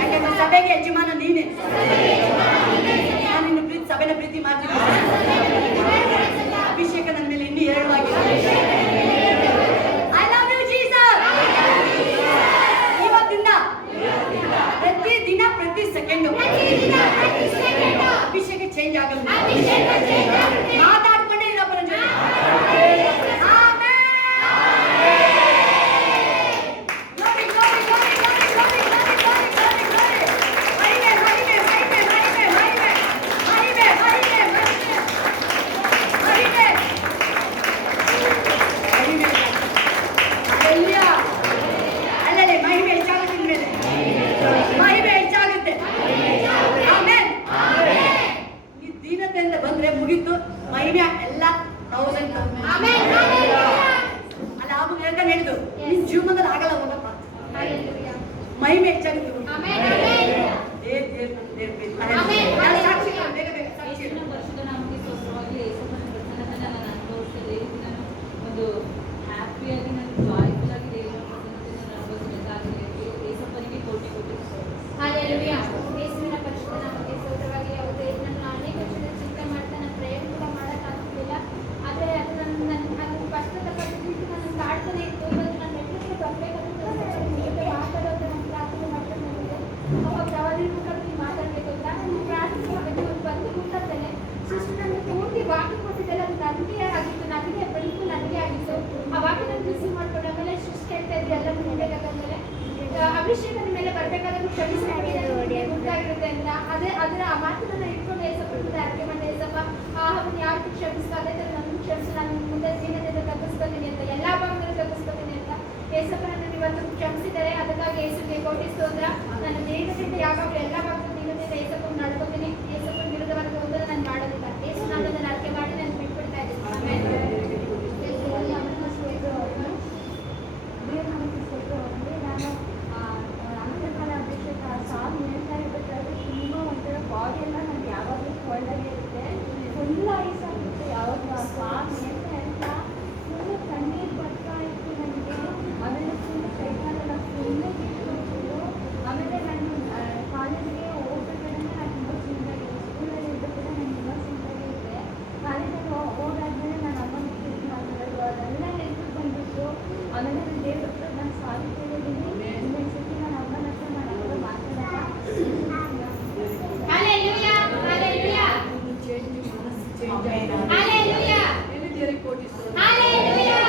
ಯಾಕಂದ್ರೆ ಸಭೆಗೆ ಯಜಮಾನ ನೀನೆ. ನಾನು ನಿನ್ನ ಪ್ರೀತಿ ಸಭೆನ ಪ್ರೀತಿ ಮಾಡ್ತೀನಿ ಸರ್. ಅಭಿಷೇಕ ನನ್ನ ಮೇಲೆ ಇನ್ನೂ ಹೇರಳವಾಗಿದೆ. I love you Jesus. ಇವತ್ತಿಂದ ಪ್ರತಿ ದಿನ ಪ್ರತಿ ಸೆಕೆಂಡು ಅಭಿಷೇಕ ಚೇಂಜ್ ಆಗಲ್ಲ. ಮಾತಾಡ್ಕೊಂಡೇ ಇರಪ್ಪನ ಜೊತೆ. ಅಲ್ಲಲ್ಲಿ ಮಹಿಮೆ ಹೆಚ್ಚಾಗುತ್ತೆ. ಮೇಲೆ ಮಹಿಮೆ ಹೆಚ್ಚಾಗುತ್ತೆ. ಆಮೇಲೆ ಈ ದೀನತೆಯಿಂದ ಬಂದ್ರೆ ಮುಗೀತು. ಮಹಿಮೆ ಎಲ್ಲ 1000 ಅಲ್ಲ ಆಗ ಹೇಳಿದ್ದು ನಿನ್ ಜೀವನದಲ್ಲಿ ಆಗಲ್ಲ ಹೋಗಪ್ಪ. ಮಹಿಮೆ ಹೆಚ್ಚಾಗುತ್ತೆ. ಒಂದು ಹ್ಯಾಪಿಯಾಗಿ ನಾನು ಜಾಯ್ಫುಲ್ ಆಗಿ ಏಸಪ್ಪನಿಗೆ ಕೋಟಿ ಕೋಟಿ ಹಾಲೆಲೂಯಾ. ಯೇಸುವಿನ ಪರಿಶುದ್ಧ ನಾಮಕ್ಕೆ ಸ್ತೋತ್ರವಾಗಲಿ. ಹೌದು, ನಾನು ಅನೇಕ ವರ್ಷದ ಚಿಂತೆ ಮಾಡ್ತಾ ನಾನು ಪ್ರಯತ್ನ ಕೂಡ ಮಾಡೋಕ್ಕಾಗ್ತಿಲ್ಲ. ಆದರೆ ಅದು ಅದು ಕಷ್ಟಪಟ್ಟು ನಾನು ಕಾಡ್ತಾನೆ ಇತ್ತು. ಇವತ್ತು ನಾನು ಮೆಟ್ಲಿಗೆ ಬರಬೇಕಾದ್ರೆ ಮಾತಾಡೋದು ನಾನು ಪ್ರಾರ್ಥನೆ ಮಾಡ್ಕೊಂಡು ಬಂದಿದ್ದೆ. ಒಬ್ಬ ಪ್ರವಾದಿ ಮುಖಾಂತರ ಮಾತಾಡಬೇಕು ಅಂತ ನಾನು ಪ್ರಾರ್ಥನೆ ಮಾಡಿದ್ದು. ಅವ್ರು ಬಂದು ಮುಖಾಂತರೇ ಸಿಸ್ಟರ್ ನನಗೆ ಪೂರ್ತಿ ವಾಕ್ಯ ಕೊಟ್ಟಿದ್ದೆಲ್ಲ ಅದು ನನಗೆ ಆಗಿತ್ತು. ನನಗೆ ಬೆಳಕು ನನಗೆ ಆಗಿತ್ತು. ಆ ವಾಕ್ಯನ ರಿಸೀವ್ ಮಾಡ್ಕೊಂಡು ಆಮೇಲೆ ಸಿಸ್ಟರ್ ಹೇಳ್ತಾ ಇದ್ರಿ ಎಲ್ಲ ಮುಂದೆಗಾದ್ಮೇಲೆ ಅಭಿಷೇಕ ನಿಮ್ಮ ಮೇಲೆ ಬರಬೇಕಾದ್ರೆ ಕ್ಷಮಿಸಿಕೊಳ್ಳಿ ಗೊತ್ತಾಗಿರುತ್ತೆ ಅಂತ. ಅದರ ಆ ಮಾತನ್ನ ಇಟ್ಕೊಂಡು ಏಸಪ್ಪ ಅರ್ಕೆ ಮಾಡಿ ಏಸಪ್ಪ ಅವನು ಯಾವ ರೀತಿ ಕ್ಷಮಿಸ್ತಾ ಅದೇ ಥರ ನನ್ನ ಕ್ಷಮಿಸಿ ನಾನು ಮುಂದೆ ಜೀವನದಿಂದ ತಪ್ಪಿಸ್ಕೊತೀನಿ ಅಂತ ಎಲ್ಲ ಭಾಗದಲ್ಲಿ ತಪ್ಪಿಸ್ಕೊತೀನಿ ಅಂತ ಏಸಪ್ಪ ನನ್ನ ಇವತ್ತು ಕ್ಷಮಿಸಿದ್ದಾರೆ. ಅದಕ್ಕಾಗಿ ಏಸುಗೆ ಕೋಟಿ ಸ್ತೋತ್ರ. ನನ್ನ ಜೀವನದಿಂದ ಯಾವಾಗಲೂ ಎಲ್ಲ ಭಾಗದ ಜೀವನದಿಂದ ಏಸಪ್ಪ ನಡ್ಕೋತೀನಿ. ಏಸಪ್ಪ ವಿರುದ್ಧವಾದ ಹೋದರೆ ನಾನು ಮಾಡೋದಿಲ್ಲ. ಏಸು ನಾನು ಅರ್ಕೆ ಮಾಡಿ ನಾನು ಬಿಟ್ಬಿಡ್ತಾ ಇದ್ದೀನಿ. ಸಾಂಗ್ ಹೇಳ್ತಾ ಇರ್ಬೇಕಾದ್ರೆ ತುಂಬ ಒಂಥರ ಬಾಡಿ ಎಲ್ಲ ನನಗೆ ಯಾವಾಗಲೂ ಕೋಲ್ಡಾಗಿ ಇರುತ್ತೆ. ಫುಲ್ ಐಸ್ ಆಗುತ್ತೆ. ಯಾವಾಗ ಸಾಂಗ್ ಹೇಳ್ತಾ ಹೇಳ್ತಾ ಫುಲ್ಲು ಕಣ್ಣೀರು ಬರ್ತಾ ಇತ್ತು ನನಗೆ. ಆಮೇಲೆ ಫುಲ್ ಕೈಕಾಲೆಲ್ಲ ಫುಲ್ಲು ಇಟ್ಕೊಳ್ತಿದ್ದು. ಆಮೇಲೆ ನಾನು ಕಾಲೇಜಿಗೆ ಹೋಗ್ಬೇಕಾದ್ರೆ ನಾನು ತುಂಬ ಚಿಂತಾಗಿದ್ದೆ. ಸ್ಕೂಲಲ್ಲಿ ಇದ್ದ ನಾನು ತುಂಬ ಚಿಂತಾಗಿದ್ದೆ. ಕಾಲೇಜಲ್ಲಿ ಹೋಗಾದ್ಮೇಲೆ ನಾನು ಅಮ್ಮನಿಗೆ ಇದು ಮಾತಾಡೋದು ಅದೆಲ್ಲ ನೆನಪು ಬಂದ್ಬಿಟ್ಟು ಆಮೇಲೆ ನಾನು ದೇವ್ರ ಹತ್ರ ನಾನು ಸಾರಿ ಕೇಳಿದ್ದೀನಿ. ಇನ್ನೊಂದು ಸತಿ ನಾನು ಅಮ್ಮನ ಹತ್ರ ನಾನು ಅವಾಗ ಮಾತಾಡೋಣ. ಹಾಲೆಲೂಯಾ, ಹಾಲೆಲೂಯಾ, ಹಾಲೆಲೂಯಾ, ಕೋಟಿ ಹಾಲೆಲೂಯಾ.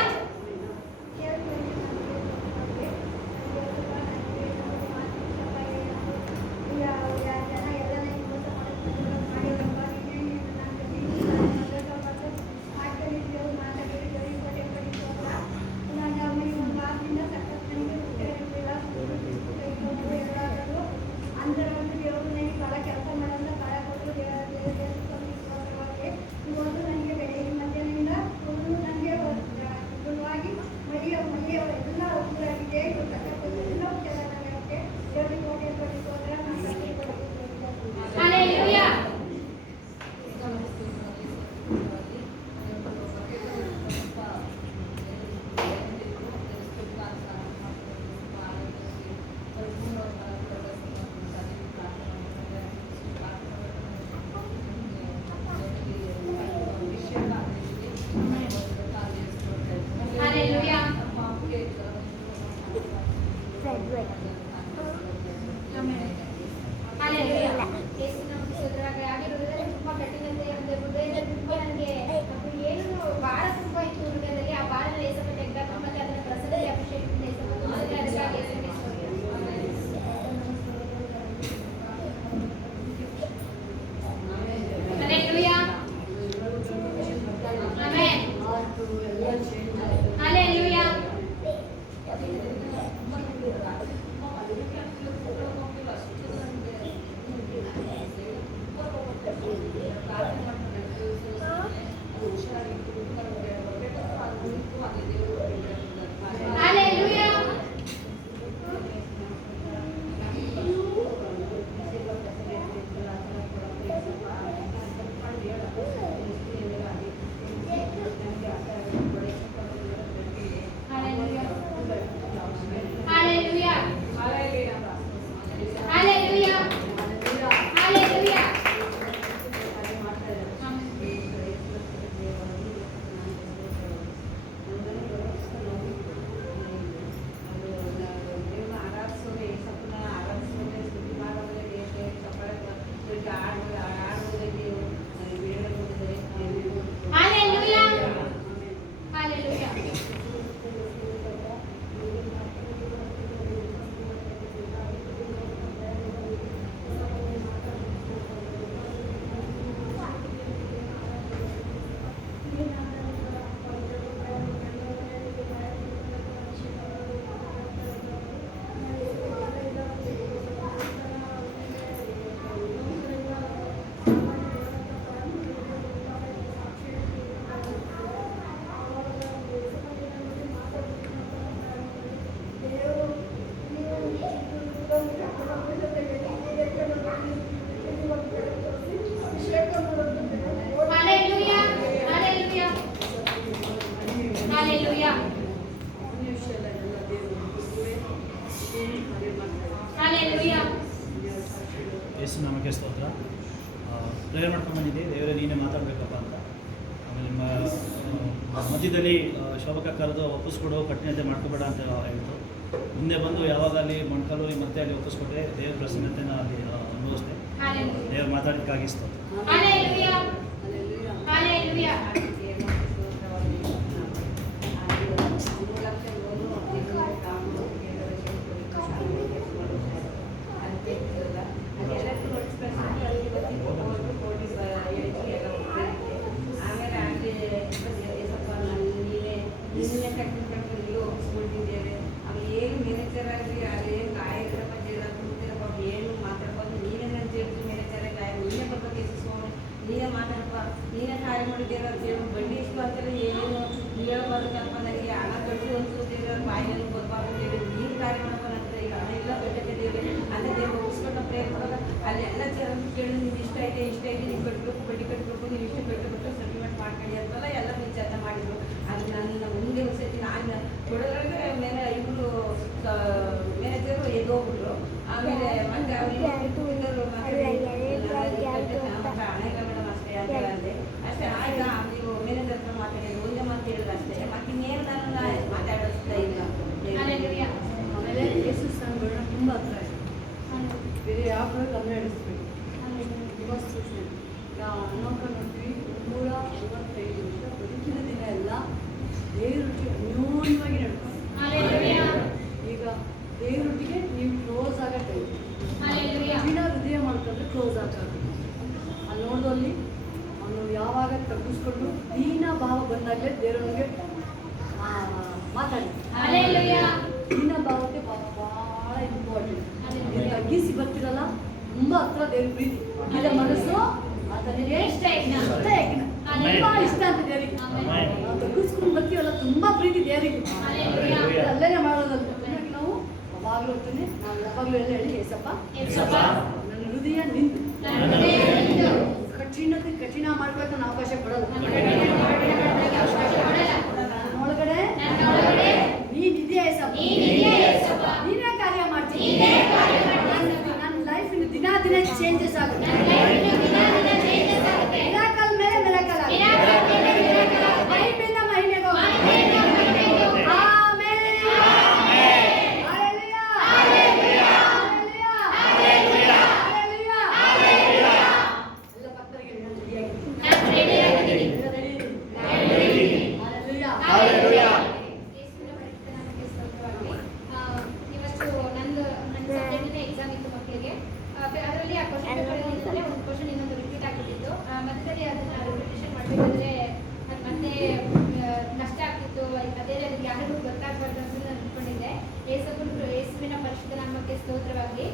ನಾಮಕ್ಕೆ ಸ್ತೋತ್ರ. ಪ್ರೇಯರ್ ಮಾಡ್ಕೊಂಡು ಬಂದಿದ್ದೆ, ದೇವರೇ ನೀನೇ ಮಾತಾಡಬೇಕಪ್ಪ ಅಂತ. ಆಮೇಲೆ ಮಧ್ಯದಲ್ಲಿ ಶೋಭಕ ಕರೆದು ಒಪ್ಪಿಸ್ಕೊಡು, ಕಠಿಣತೆ ಮಾಡ್ಕೋಬೇಡ ಅಂತ ಹೇಳ್ತು. ಮುಂದೆ ಬಂದು ಯಾವಾಗ ಅಲ್ಲಿ ಮೊಣಕಲ್ಲು ಮತ್ತೆ ಅಲ್ಲಿ ಒಪ್ಪಿಸ್ಕೊಟ್ಟೆ, ದೇವ್ರ ಪ್ರಸನ್ನತೆನ ಅಲ್ಲಿ ಅನುಭವಿಸಿದೆ. ದೇವ್ರು ಮಾತಾಡೋದಕ್ಕಾಗಿ ಸ್ತೋತ್ರ. ನೀನೇ ಮಾತಾಡಪ್ಪ, ನೀನೇ ಕಾರ್ಯ ಮಾಡಿದ್ದೀರ ದೇವ್ರು ಬಡ್ಡಿ ಇಷ್ಟು ಅಂತಾರೆ ಏನು ಹೇಳ್ಬಾರ್ದಪ್ಪ, ನನಗೆ ಹಣ ಕಟ್ಟಿ ಒಂದು ದೇವ್ರ ಬಾಯಿನಲ್ಲಿ ಬರ್ಬಾರ್ದು ದೇವ್ರು ನೀನು ಕಾರ್ಯ ಮಾಡಪ್ಪ ನಂತರ ಈಗ ಹಣ ಇಲ್ಲ ಬೇಕಾದ್ರೆ ದೇವ್ರೆ ಅಂತ ದೇವ್ರು ಒಪ್ಪಿಸ್ಕೊಂಡು ಪ್ರೇಯರ್ ಮಾಡೋದು. ಅಲ್ಲಿ ಎಲ್ಲ ಚೆನ್ನಾಗಿ ಕೇಳಿ ನಿಮ್ಗೆ ಇಷ್ಟ ಐತೆ ನೀವು ಕಟ್ಟಬೇಕು, ಬಡ್ಡಿ ಕಟ್ಟಬೇಕು, ನೀವು ಇಷ್ಟು ಕಟ್ಟಬೇಕು, ಸೆಟಲ್ಮೆಂಟ್ ಮಾಡ್ಕೊಳ್ಳಿ ಅಂತಲ್ಲ ಎಲ್ಲ ವಿಚಾರ ಮಾಡಿದ್ರು. ಅದು ನನ್ನ ಮುಂದೆ ಒಂದು ಸತಿ ನಾನು ಕೊಡೋದ್ರಾಗೆ ಮೇಲೆ ಇವರು ಮ್ಯಾನೇಜರು ಎದ್ದೋಗ್ಬಿಟ್ರು. ಆಮೇಲೆ ಮತ್ತೆ ಅವ್ರಿಗೆ ಅಷ್ಟೇ ಆಯ್ತಾ, ನೀವು ಮ್ಯಾನೇಜರ್ ಹತ್ರ ಮಾತಾಡಿದ್ರು, ಒಂದೇ ಮಾತು ಹೇಳಿದ್ರು ಅಷ್ಟೇ, ಮತ್ತೆ ಇನ್ನೇನು ನಾನು ಮಾತಾಡಿಸ್ತಾ ಇಲ್ಲ. ಆಮೇಲೆ ಯೇಸು ಸ್ಥಾನಗಳನ್ನ ತುಂಬ ಹತ್ರ ಇದೆ, ಬೇರೆ ಯಾವ ಕಡೆ ಗಮನ ಇಡಿಸ್ಬೇಕು. ಇವಾಗ ಸೂಚನೆ ನಾವು ನೋಡ್ತೀವಿ 155 ವರ್ಷ ಬದುಕಿನ ದಿನ ಎಲ್ಲ ದೇವರೊಟ್ಟಿಗೆ ಅನ್ಯೋನ್ಯವಾಗಿ ನಡ್ಕೊಂಡು, ಈಗ ದೇವರೊಟ್ಟಿಗೆ ನೀವು ಕ್ಲೋಸ್ ಆಗತ್ತೆ, ಕಠಿಣ ಹೃದಯ ಮಾಡ್ಕೊಂಡ್ರೆ ಕ್ಲೋಸ್ ಆಗ್ತದೆ. ಅಲ್ಲಿ ನೋಡಿದಲ್ಲಿ ಅವನು ಯಾವಾಗ ತಗ್ಗಿಸ್ಕೊಂಡು ದೀನ ಭಾವ ಬಂದಾಗಲೇ ದೇವರೊಳಗೆ ಮಾತಾಡಿ. ದೀನ ಭಾವಕ್ಕೆ ಭಾಳ ಇಂಪಾರ್ಟೆಂಟ್. ತಗ್ಗಿಸಿ ಬರ್ತಿರಲ್ಲ, ತುಂಬ ಹತ್ರ ದೇವ್ರ ಪ್ರೀತಿ, ಅದ ಮನಸ್ಸು ಆತನಿಗೆ ಇಷ್ಟ ಅಂತ ದೇವರಿಗೆ. ನಾವು ತಗ್ಗಿಸ್ಕೊಂಡು ಬರ್ತೀವಲ್ಲ, ತುಂಬ ಪ್ರೀತಿ ದೇವರಿಗೆ, ಅಲ್ಲೇನೆ ಮಾಡೋದಲ್ಲ. ನಾವು ಯಾವಾಗಲೂ ಹೋಗ್ತಾನೆ, ನಾವು ಯಾವಾಗಲೂ ಎಲ್ಲ ಹೇಳಿ ಏಸಪ್ಪ ನನ್ನ ಹೃದಯ ನಿಂತು ಕಠಿಣ ಮಾಡ್ಬೇಕು ನಾನು ಅವಕಾಶ ಕೊಡೋದು. ಒಳಗಡೆ ನೀನಿದೆಯಾ ಏಸಪ್ಪ, ನೀನೇ ಕಾರ್ಯ ಮಾಡ್ತೀನಿ. ನನ್ನ ಲೈಫ್ ದಿನ ಚೇಂಜಸ್ ಆಗುತ್ತೆ. ಮಿರಾಕಲ್ ಮೇಲೆ ಮಿರಾಕಲ್ ಆಗುತ್ತೆ. ಮಹಿಮೆಯಿಂದ ಮಹಿಮೆಗೆ ಹೋಗುತ್ತೆ. ಅದರಲ್ಲಿ ಆ ಕ್ವಶನ್ ಪೇಪರ್ ಒಂದು ಕ್ವಶನ್ ಇನ್ನೊಂದು ರಿಪೀಟ್ ಆಗಿಬಿಟ್ಟಿತ್ತು. ಮಧ್ಯದಲ್ಲಿ ಅದನ್ನ ರಿಪಿಟೇಷನ್ ಮಾಡಬೇಕಾದ್ರೆ ಅದು ಮತ್ತೆ ನಷ್ಟ ಆಗ್ತಿತ್ತು. ಅದೇ ಅದಕ್ಕೆ ಯಾರಿಗೂ ಗೊತ್ತಾಗಬಾರ್ದು ಅಂತ ನಾನು ಅಂದ್ಕೊಂಡಿದ್ದೆ. ಯೇಸುವಿನ ಪರಿಶುದ್ಧ ನಾಮಕ್ಕೆ ಸ್ತೋತ್ರವಾಗಿ.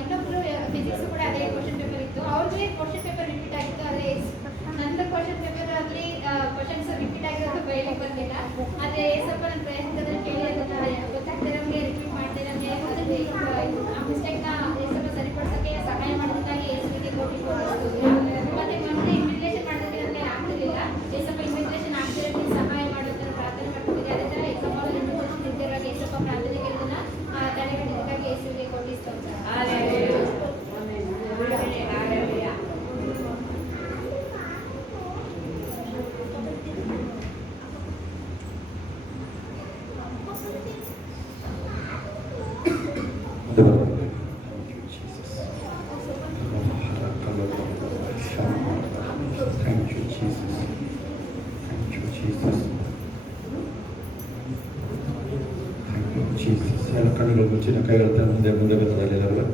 ಇನ್ನೊಬ್ರು ಫಿಸಿಕ್ಸ್ ಕೂಡ ಅದೇ ಕ್ವಶನ್ ಪೇಪರ್ ಇತ್ತು, ಅವ್ರಿಗೆ ಕ್ವಶನ್ ಪೇಪರ್ ರಿಪೀಟ್ ಆಗಿತ್ತು. ಅದೇ ನಂದು ಕ್ವಶನ್ ಪೇಪರ್ ಅಲ್ಲಿ ಕ್ವಶನ್ಸ್ ರಿಪೀಟ್ ಆಗಿರೋದು ಬಯಲಿಗೆ ಬಂದಿಲ್ಲ. ಅದೇ ಏಸಪ್ಪ ನನ್ನ ಪ್ರಯತ್ನದಲ್ಲಿ ಕೇಳಿ ಅದನ್ನ ಗೊತ್ತಾಗ್ತಿರೋಂಗೆ ರಿಪೀಟ್ ಮಾಡ್ತಿರೋಂಗೆ ಆ ಮಿಸ್ಟೇಕ್ನ ಏಸಪ್ಪ ಸರಿಪಡಿಸೋಕ್ಕೆ ಸಹಾಯ ಮಾಡೋದಕ್ಕಾಗಿ ಯೇಸುವಿಗೆ ಕೋಟಿ ಮತ್ತೆ ಮೊನ್ನೆ ಇನ್ವಿಟೇಷನ್ ಮಾಡೋದಕ್ಕೆ ನನಗೆ ಆಗ್ತಿರ್ಲಿಲ್ಲ. ಏಸಪ್ಪ ಇನ್ವಿಟೇಷನ್ ಆಗ್ತಿರೋಕ್ಕೆ ಸಹಾಯ ಮಾಡೋದನ್ನ ಪ್ರಾರ್ಥನೆ ಮಾಡ್ತಿದ್ದೆ. ಅದೇ ಥರ ಈ ಸಮಾಜದಲ್ಲಿ ಇನ್ವಿಟೇಷನ್ ಇದ್ದಿರುವಾಗ ಏಸಪ್ಪ ಪ್ರಾರ್ಥನೆಗೆ ಇದನ್ನ ತಡೆಗಟ್ಟಿದ್ದಕ್ಕಾಗಿ ಯೇಸುವಿಗೆ ಕೋಟಿ ಸ್ತೋತ್ರ. ಕಣ್ಣುಗಳು ಮುಚ್ಚಿನ ಕೈಗಳ ಮುಂದೆ ಮುಂದೆ ಬರ್ತದೆ ಎಲ್ಲರೂ.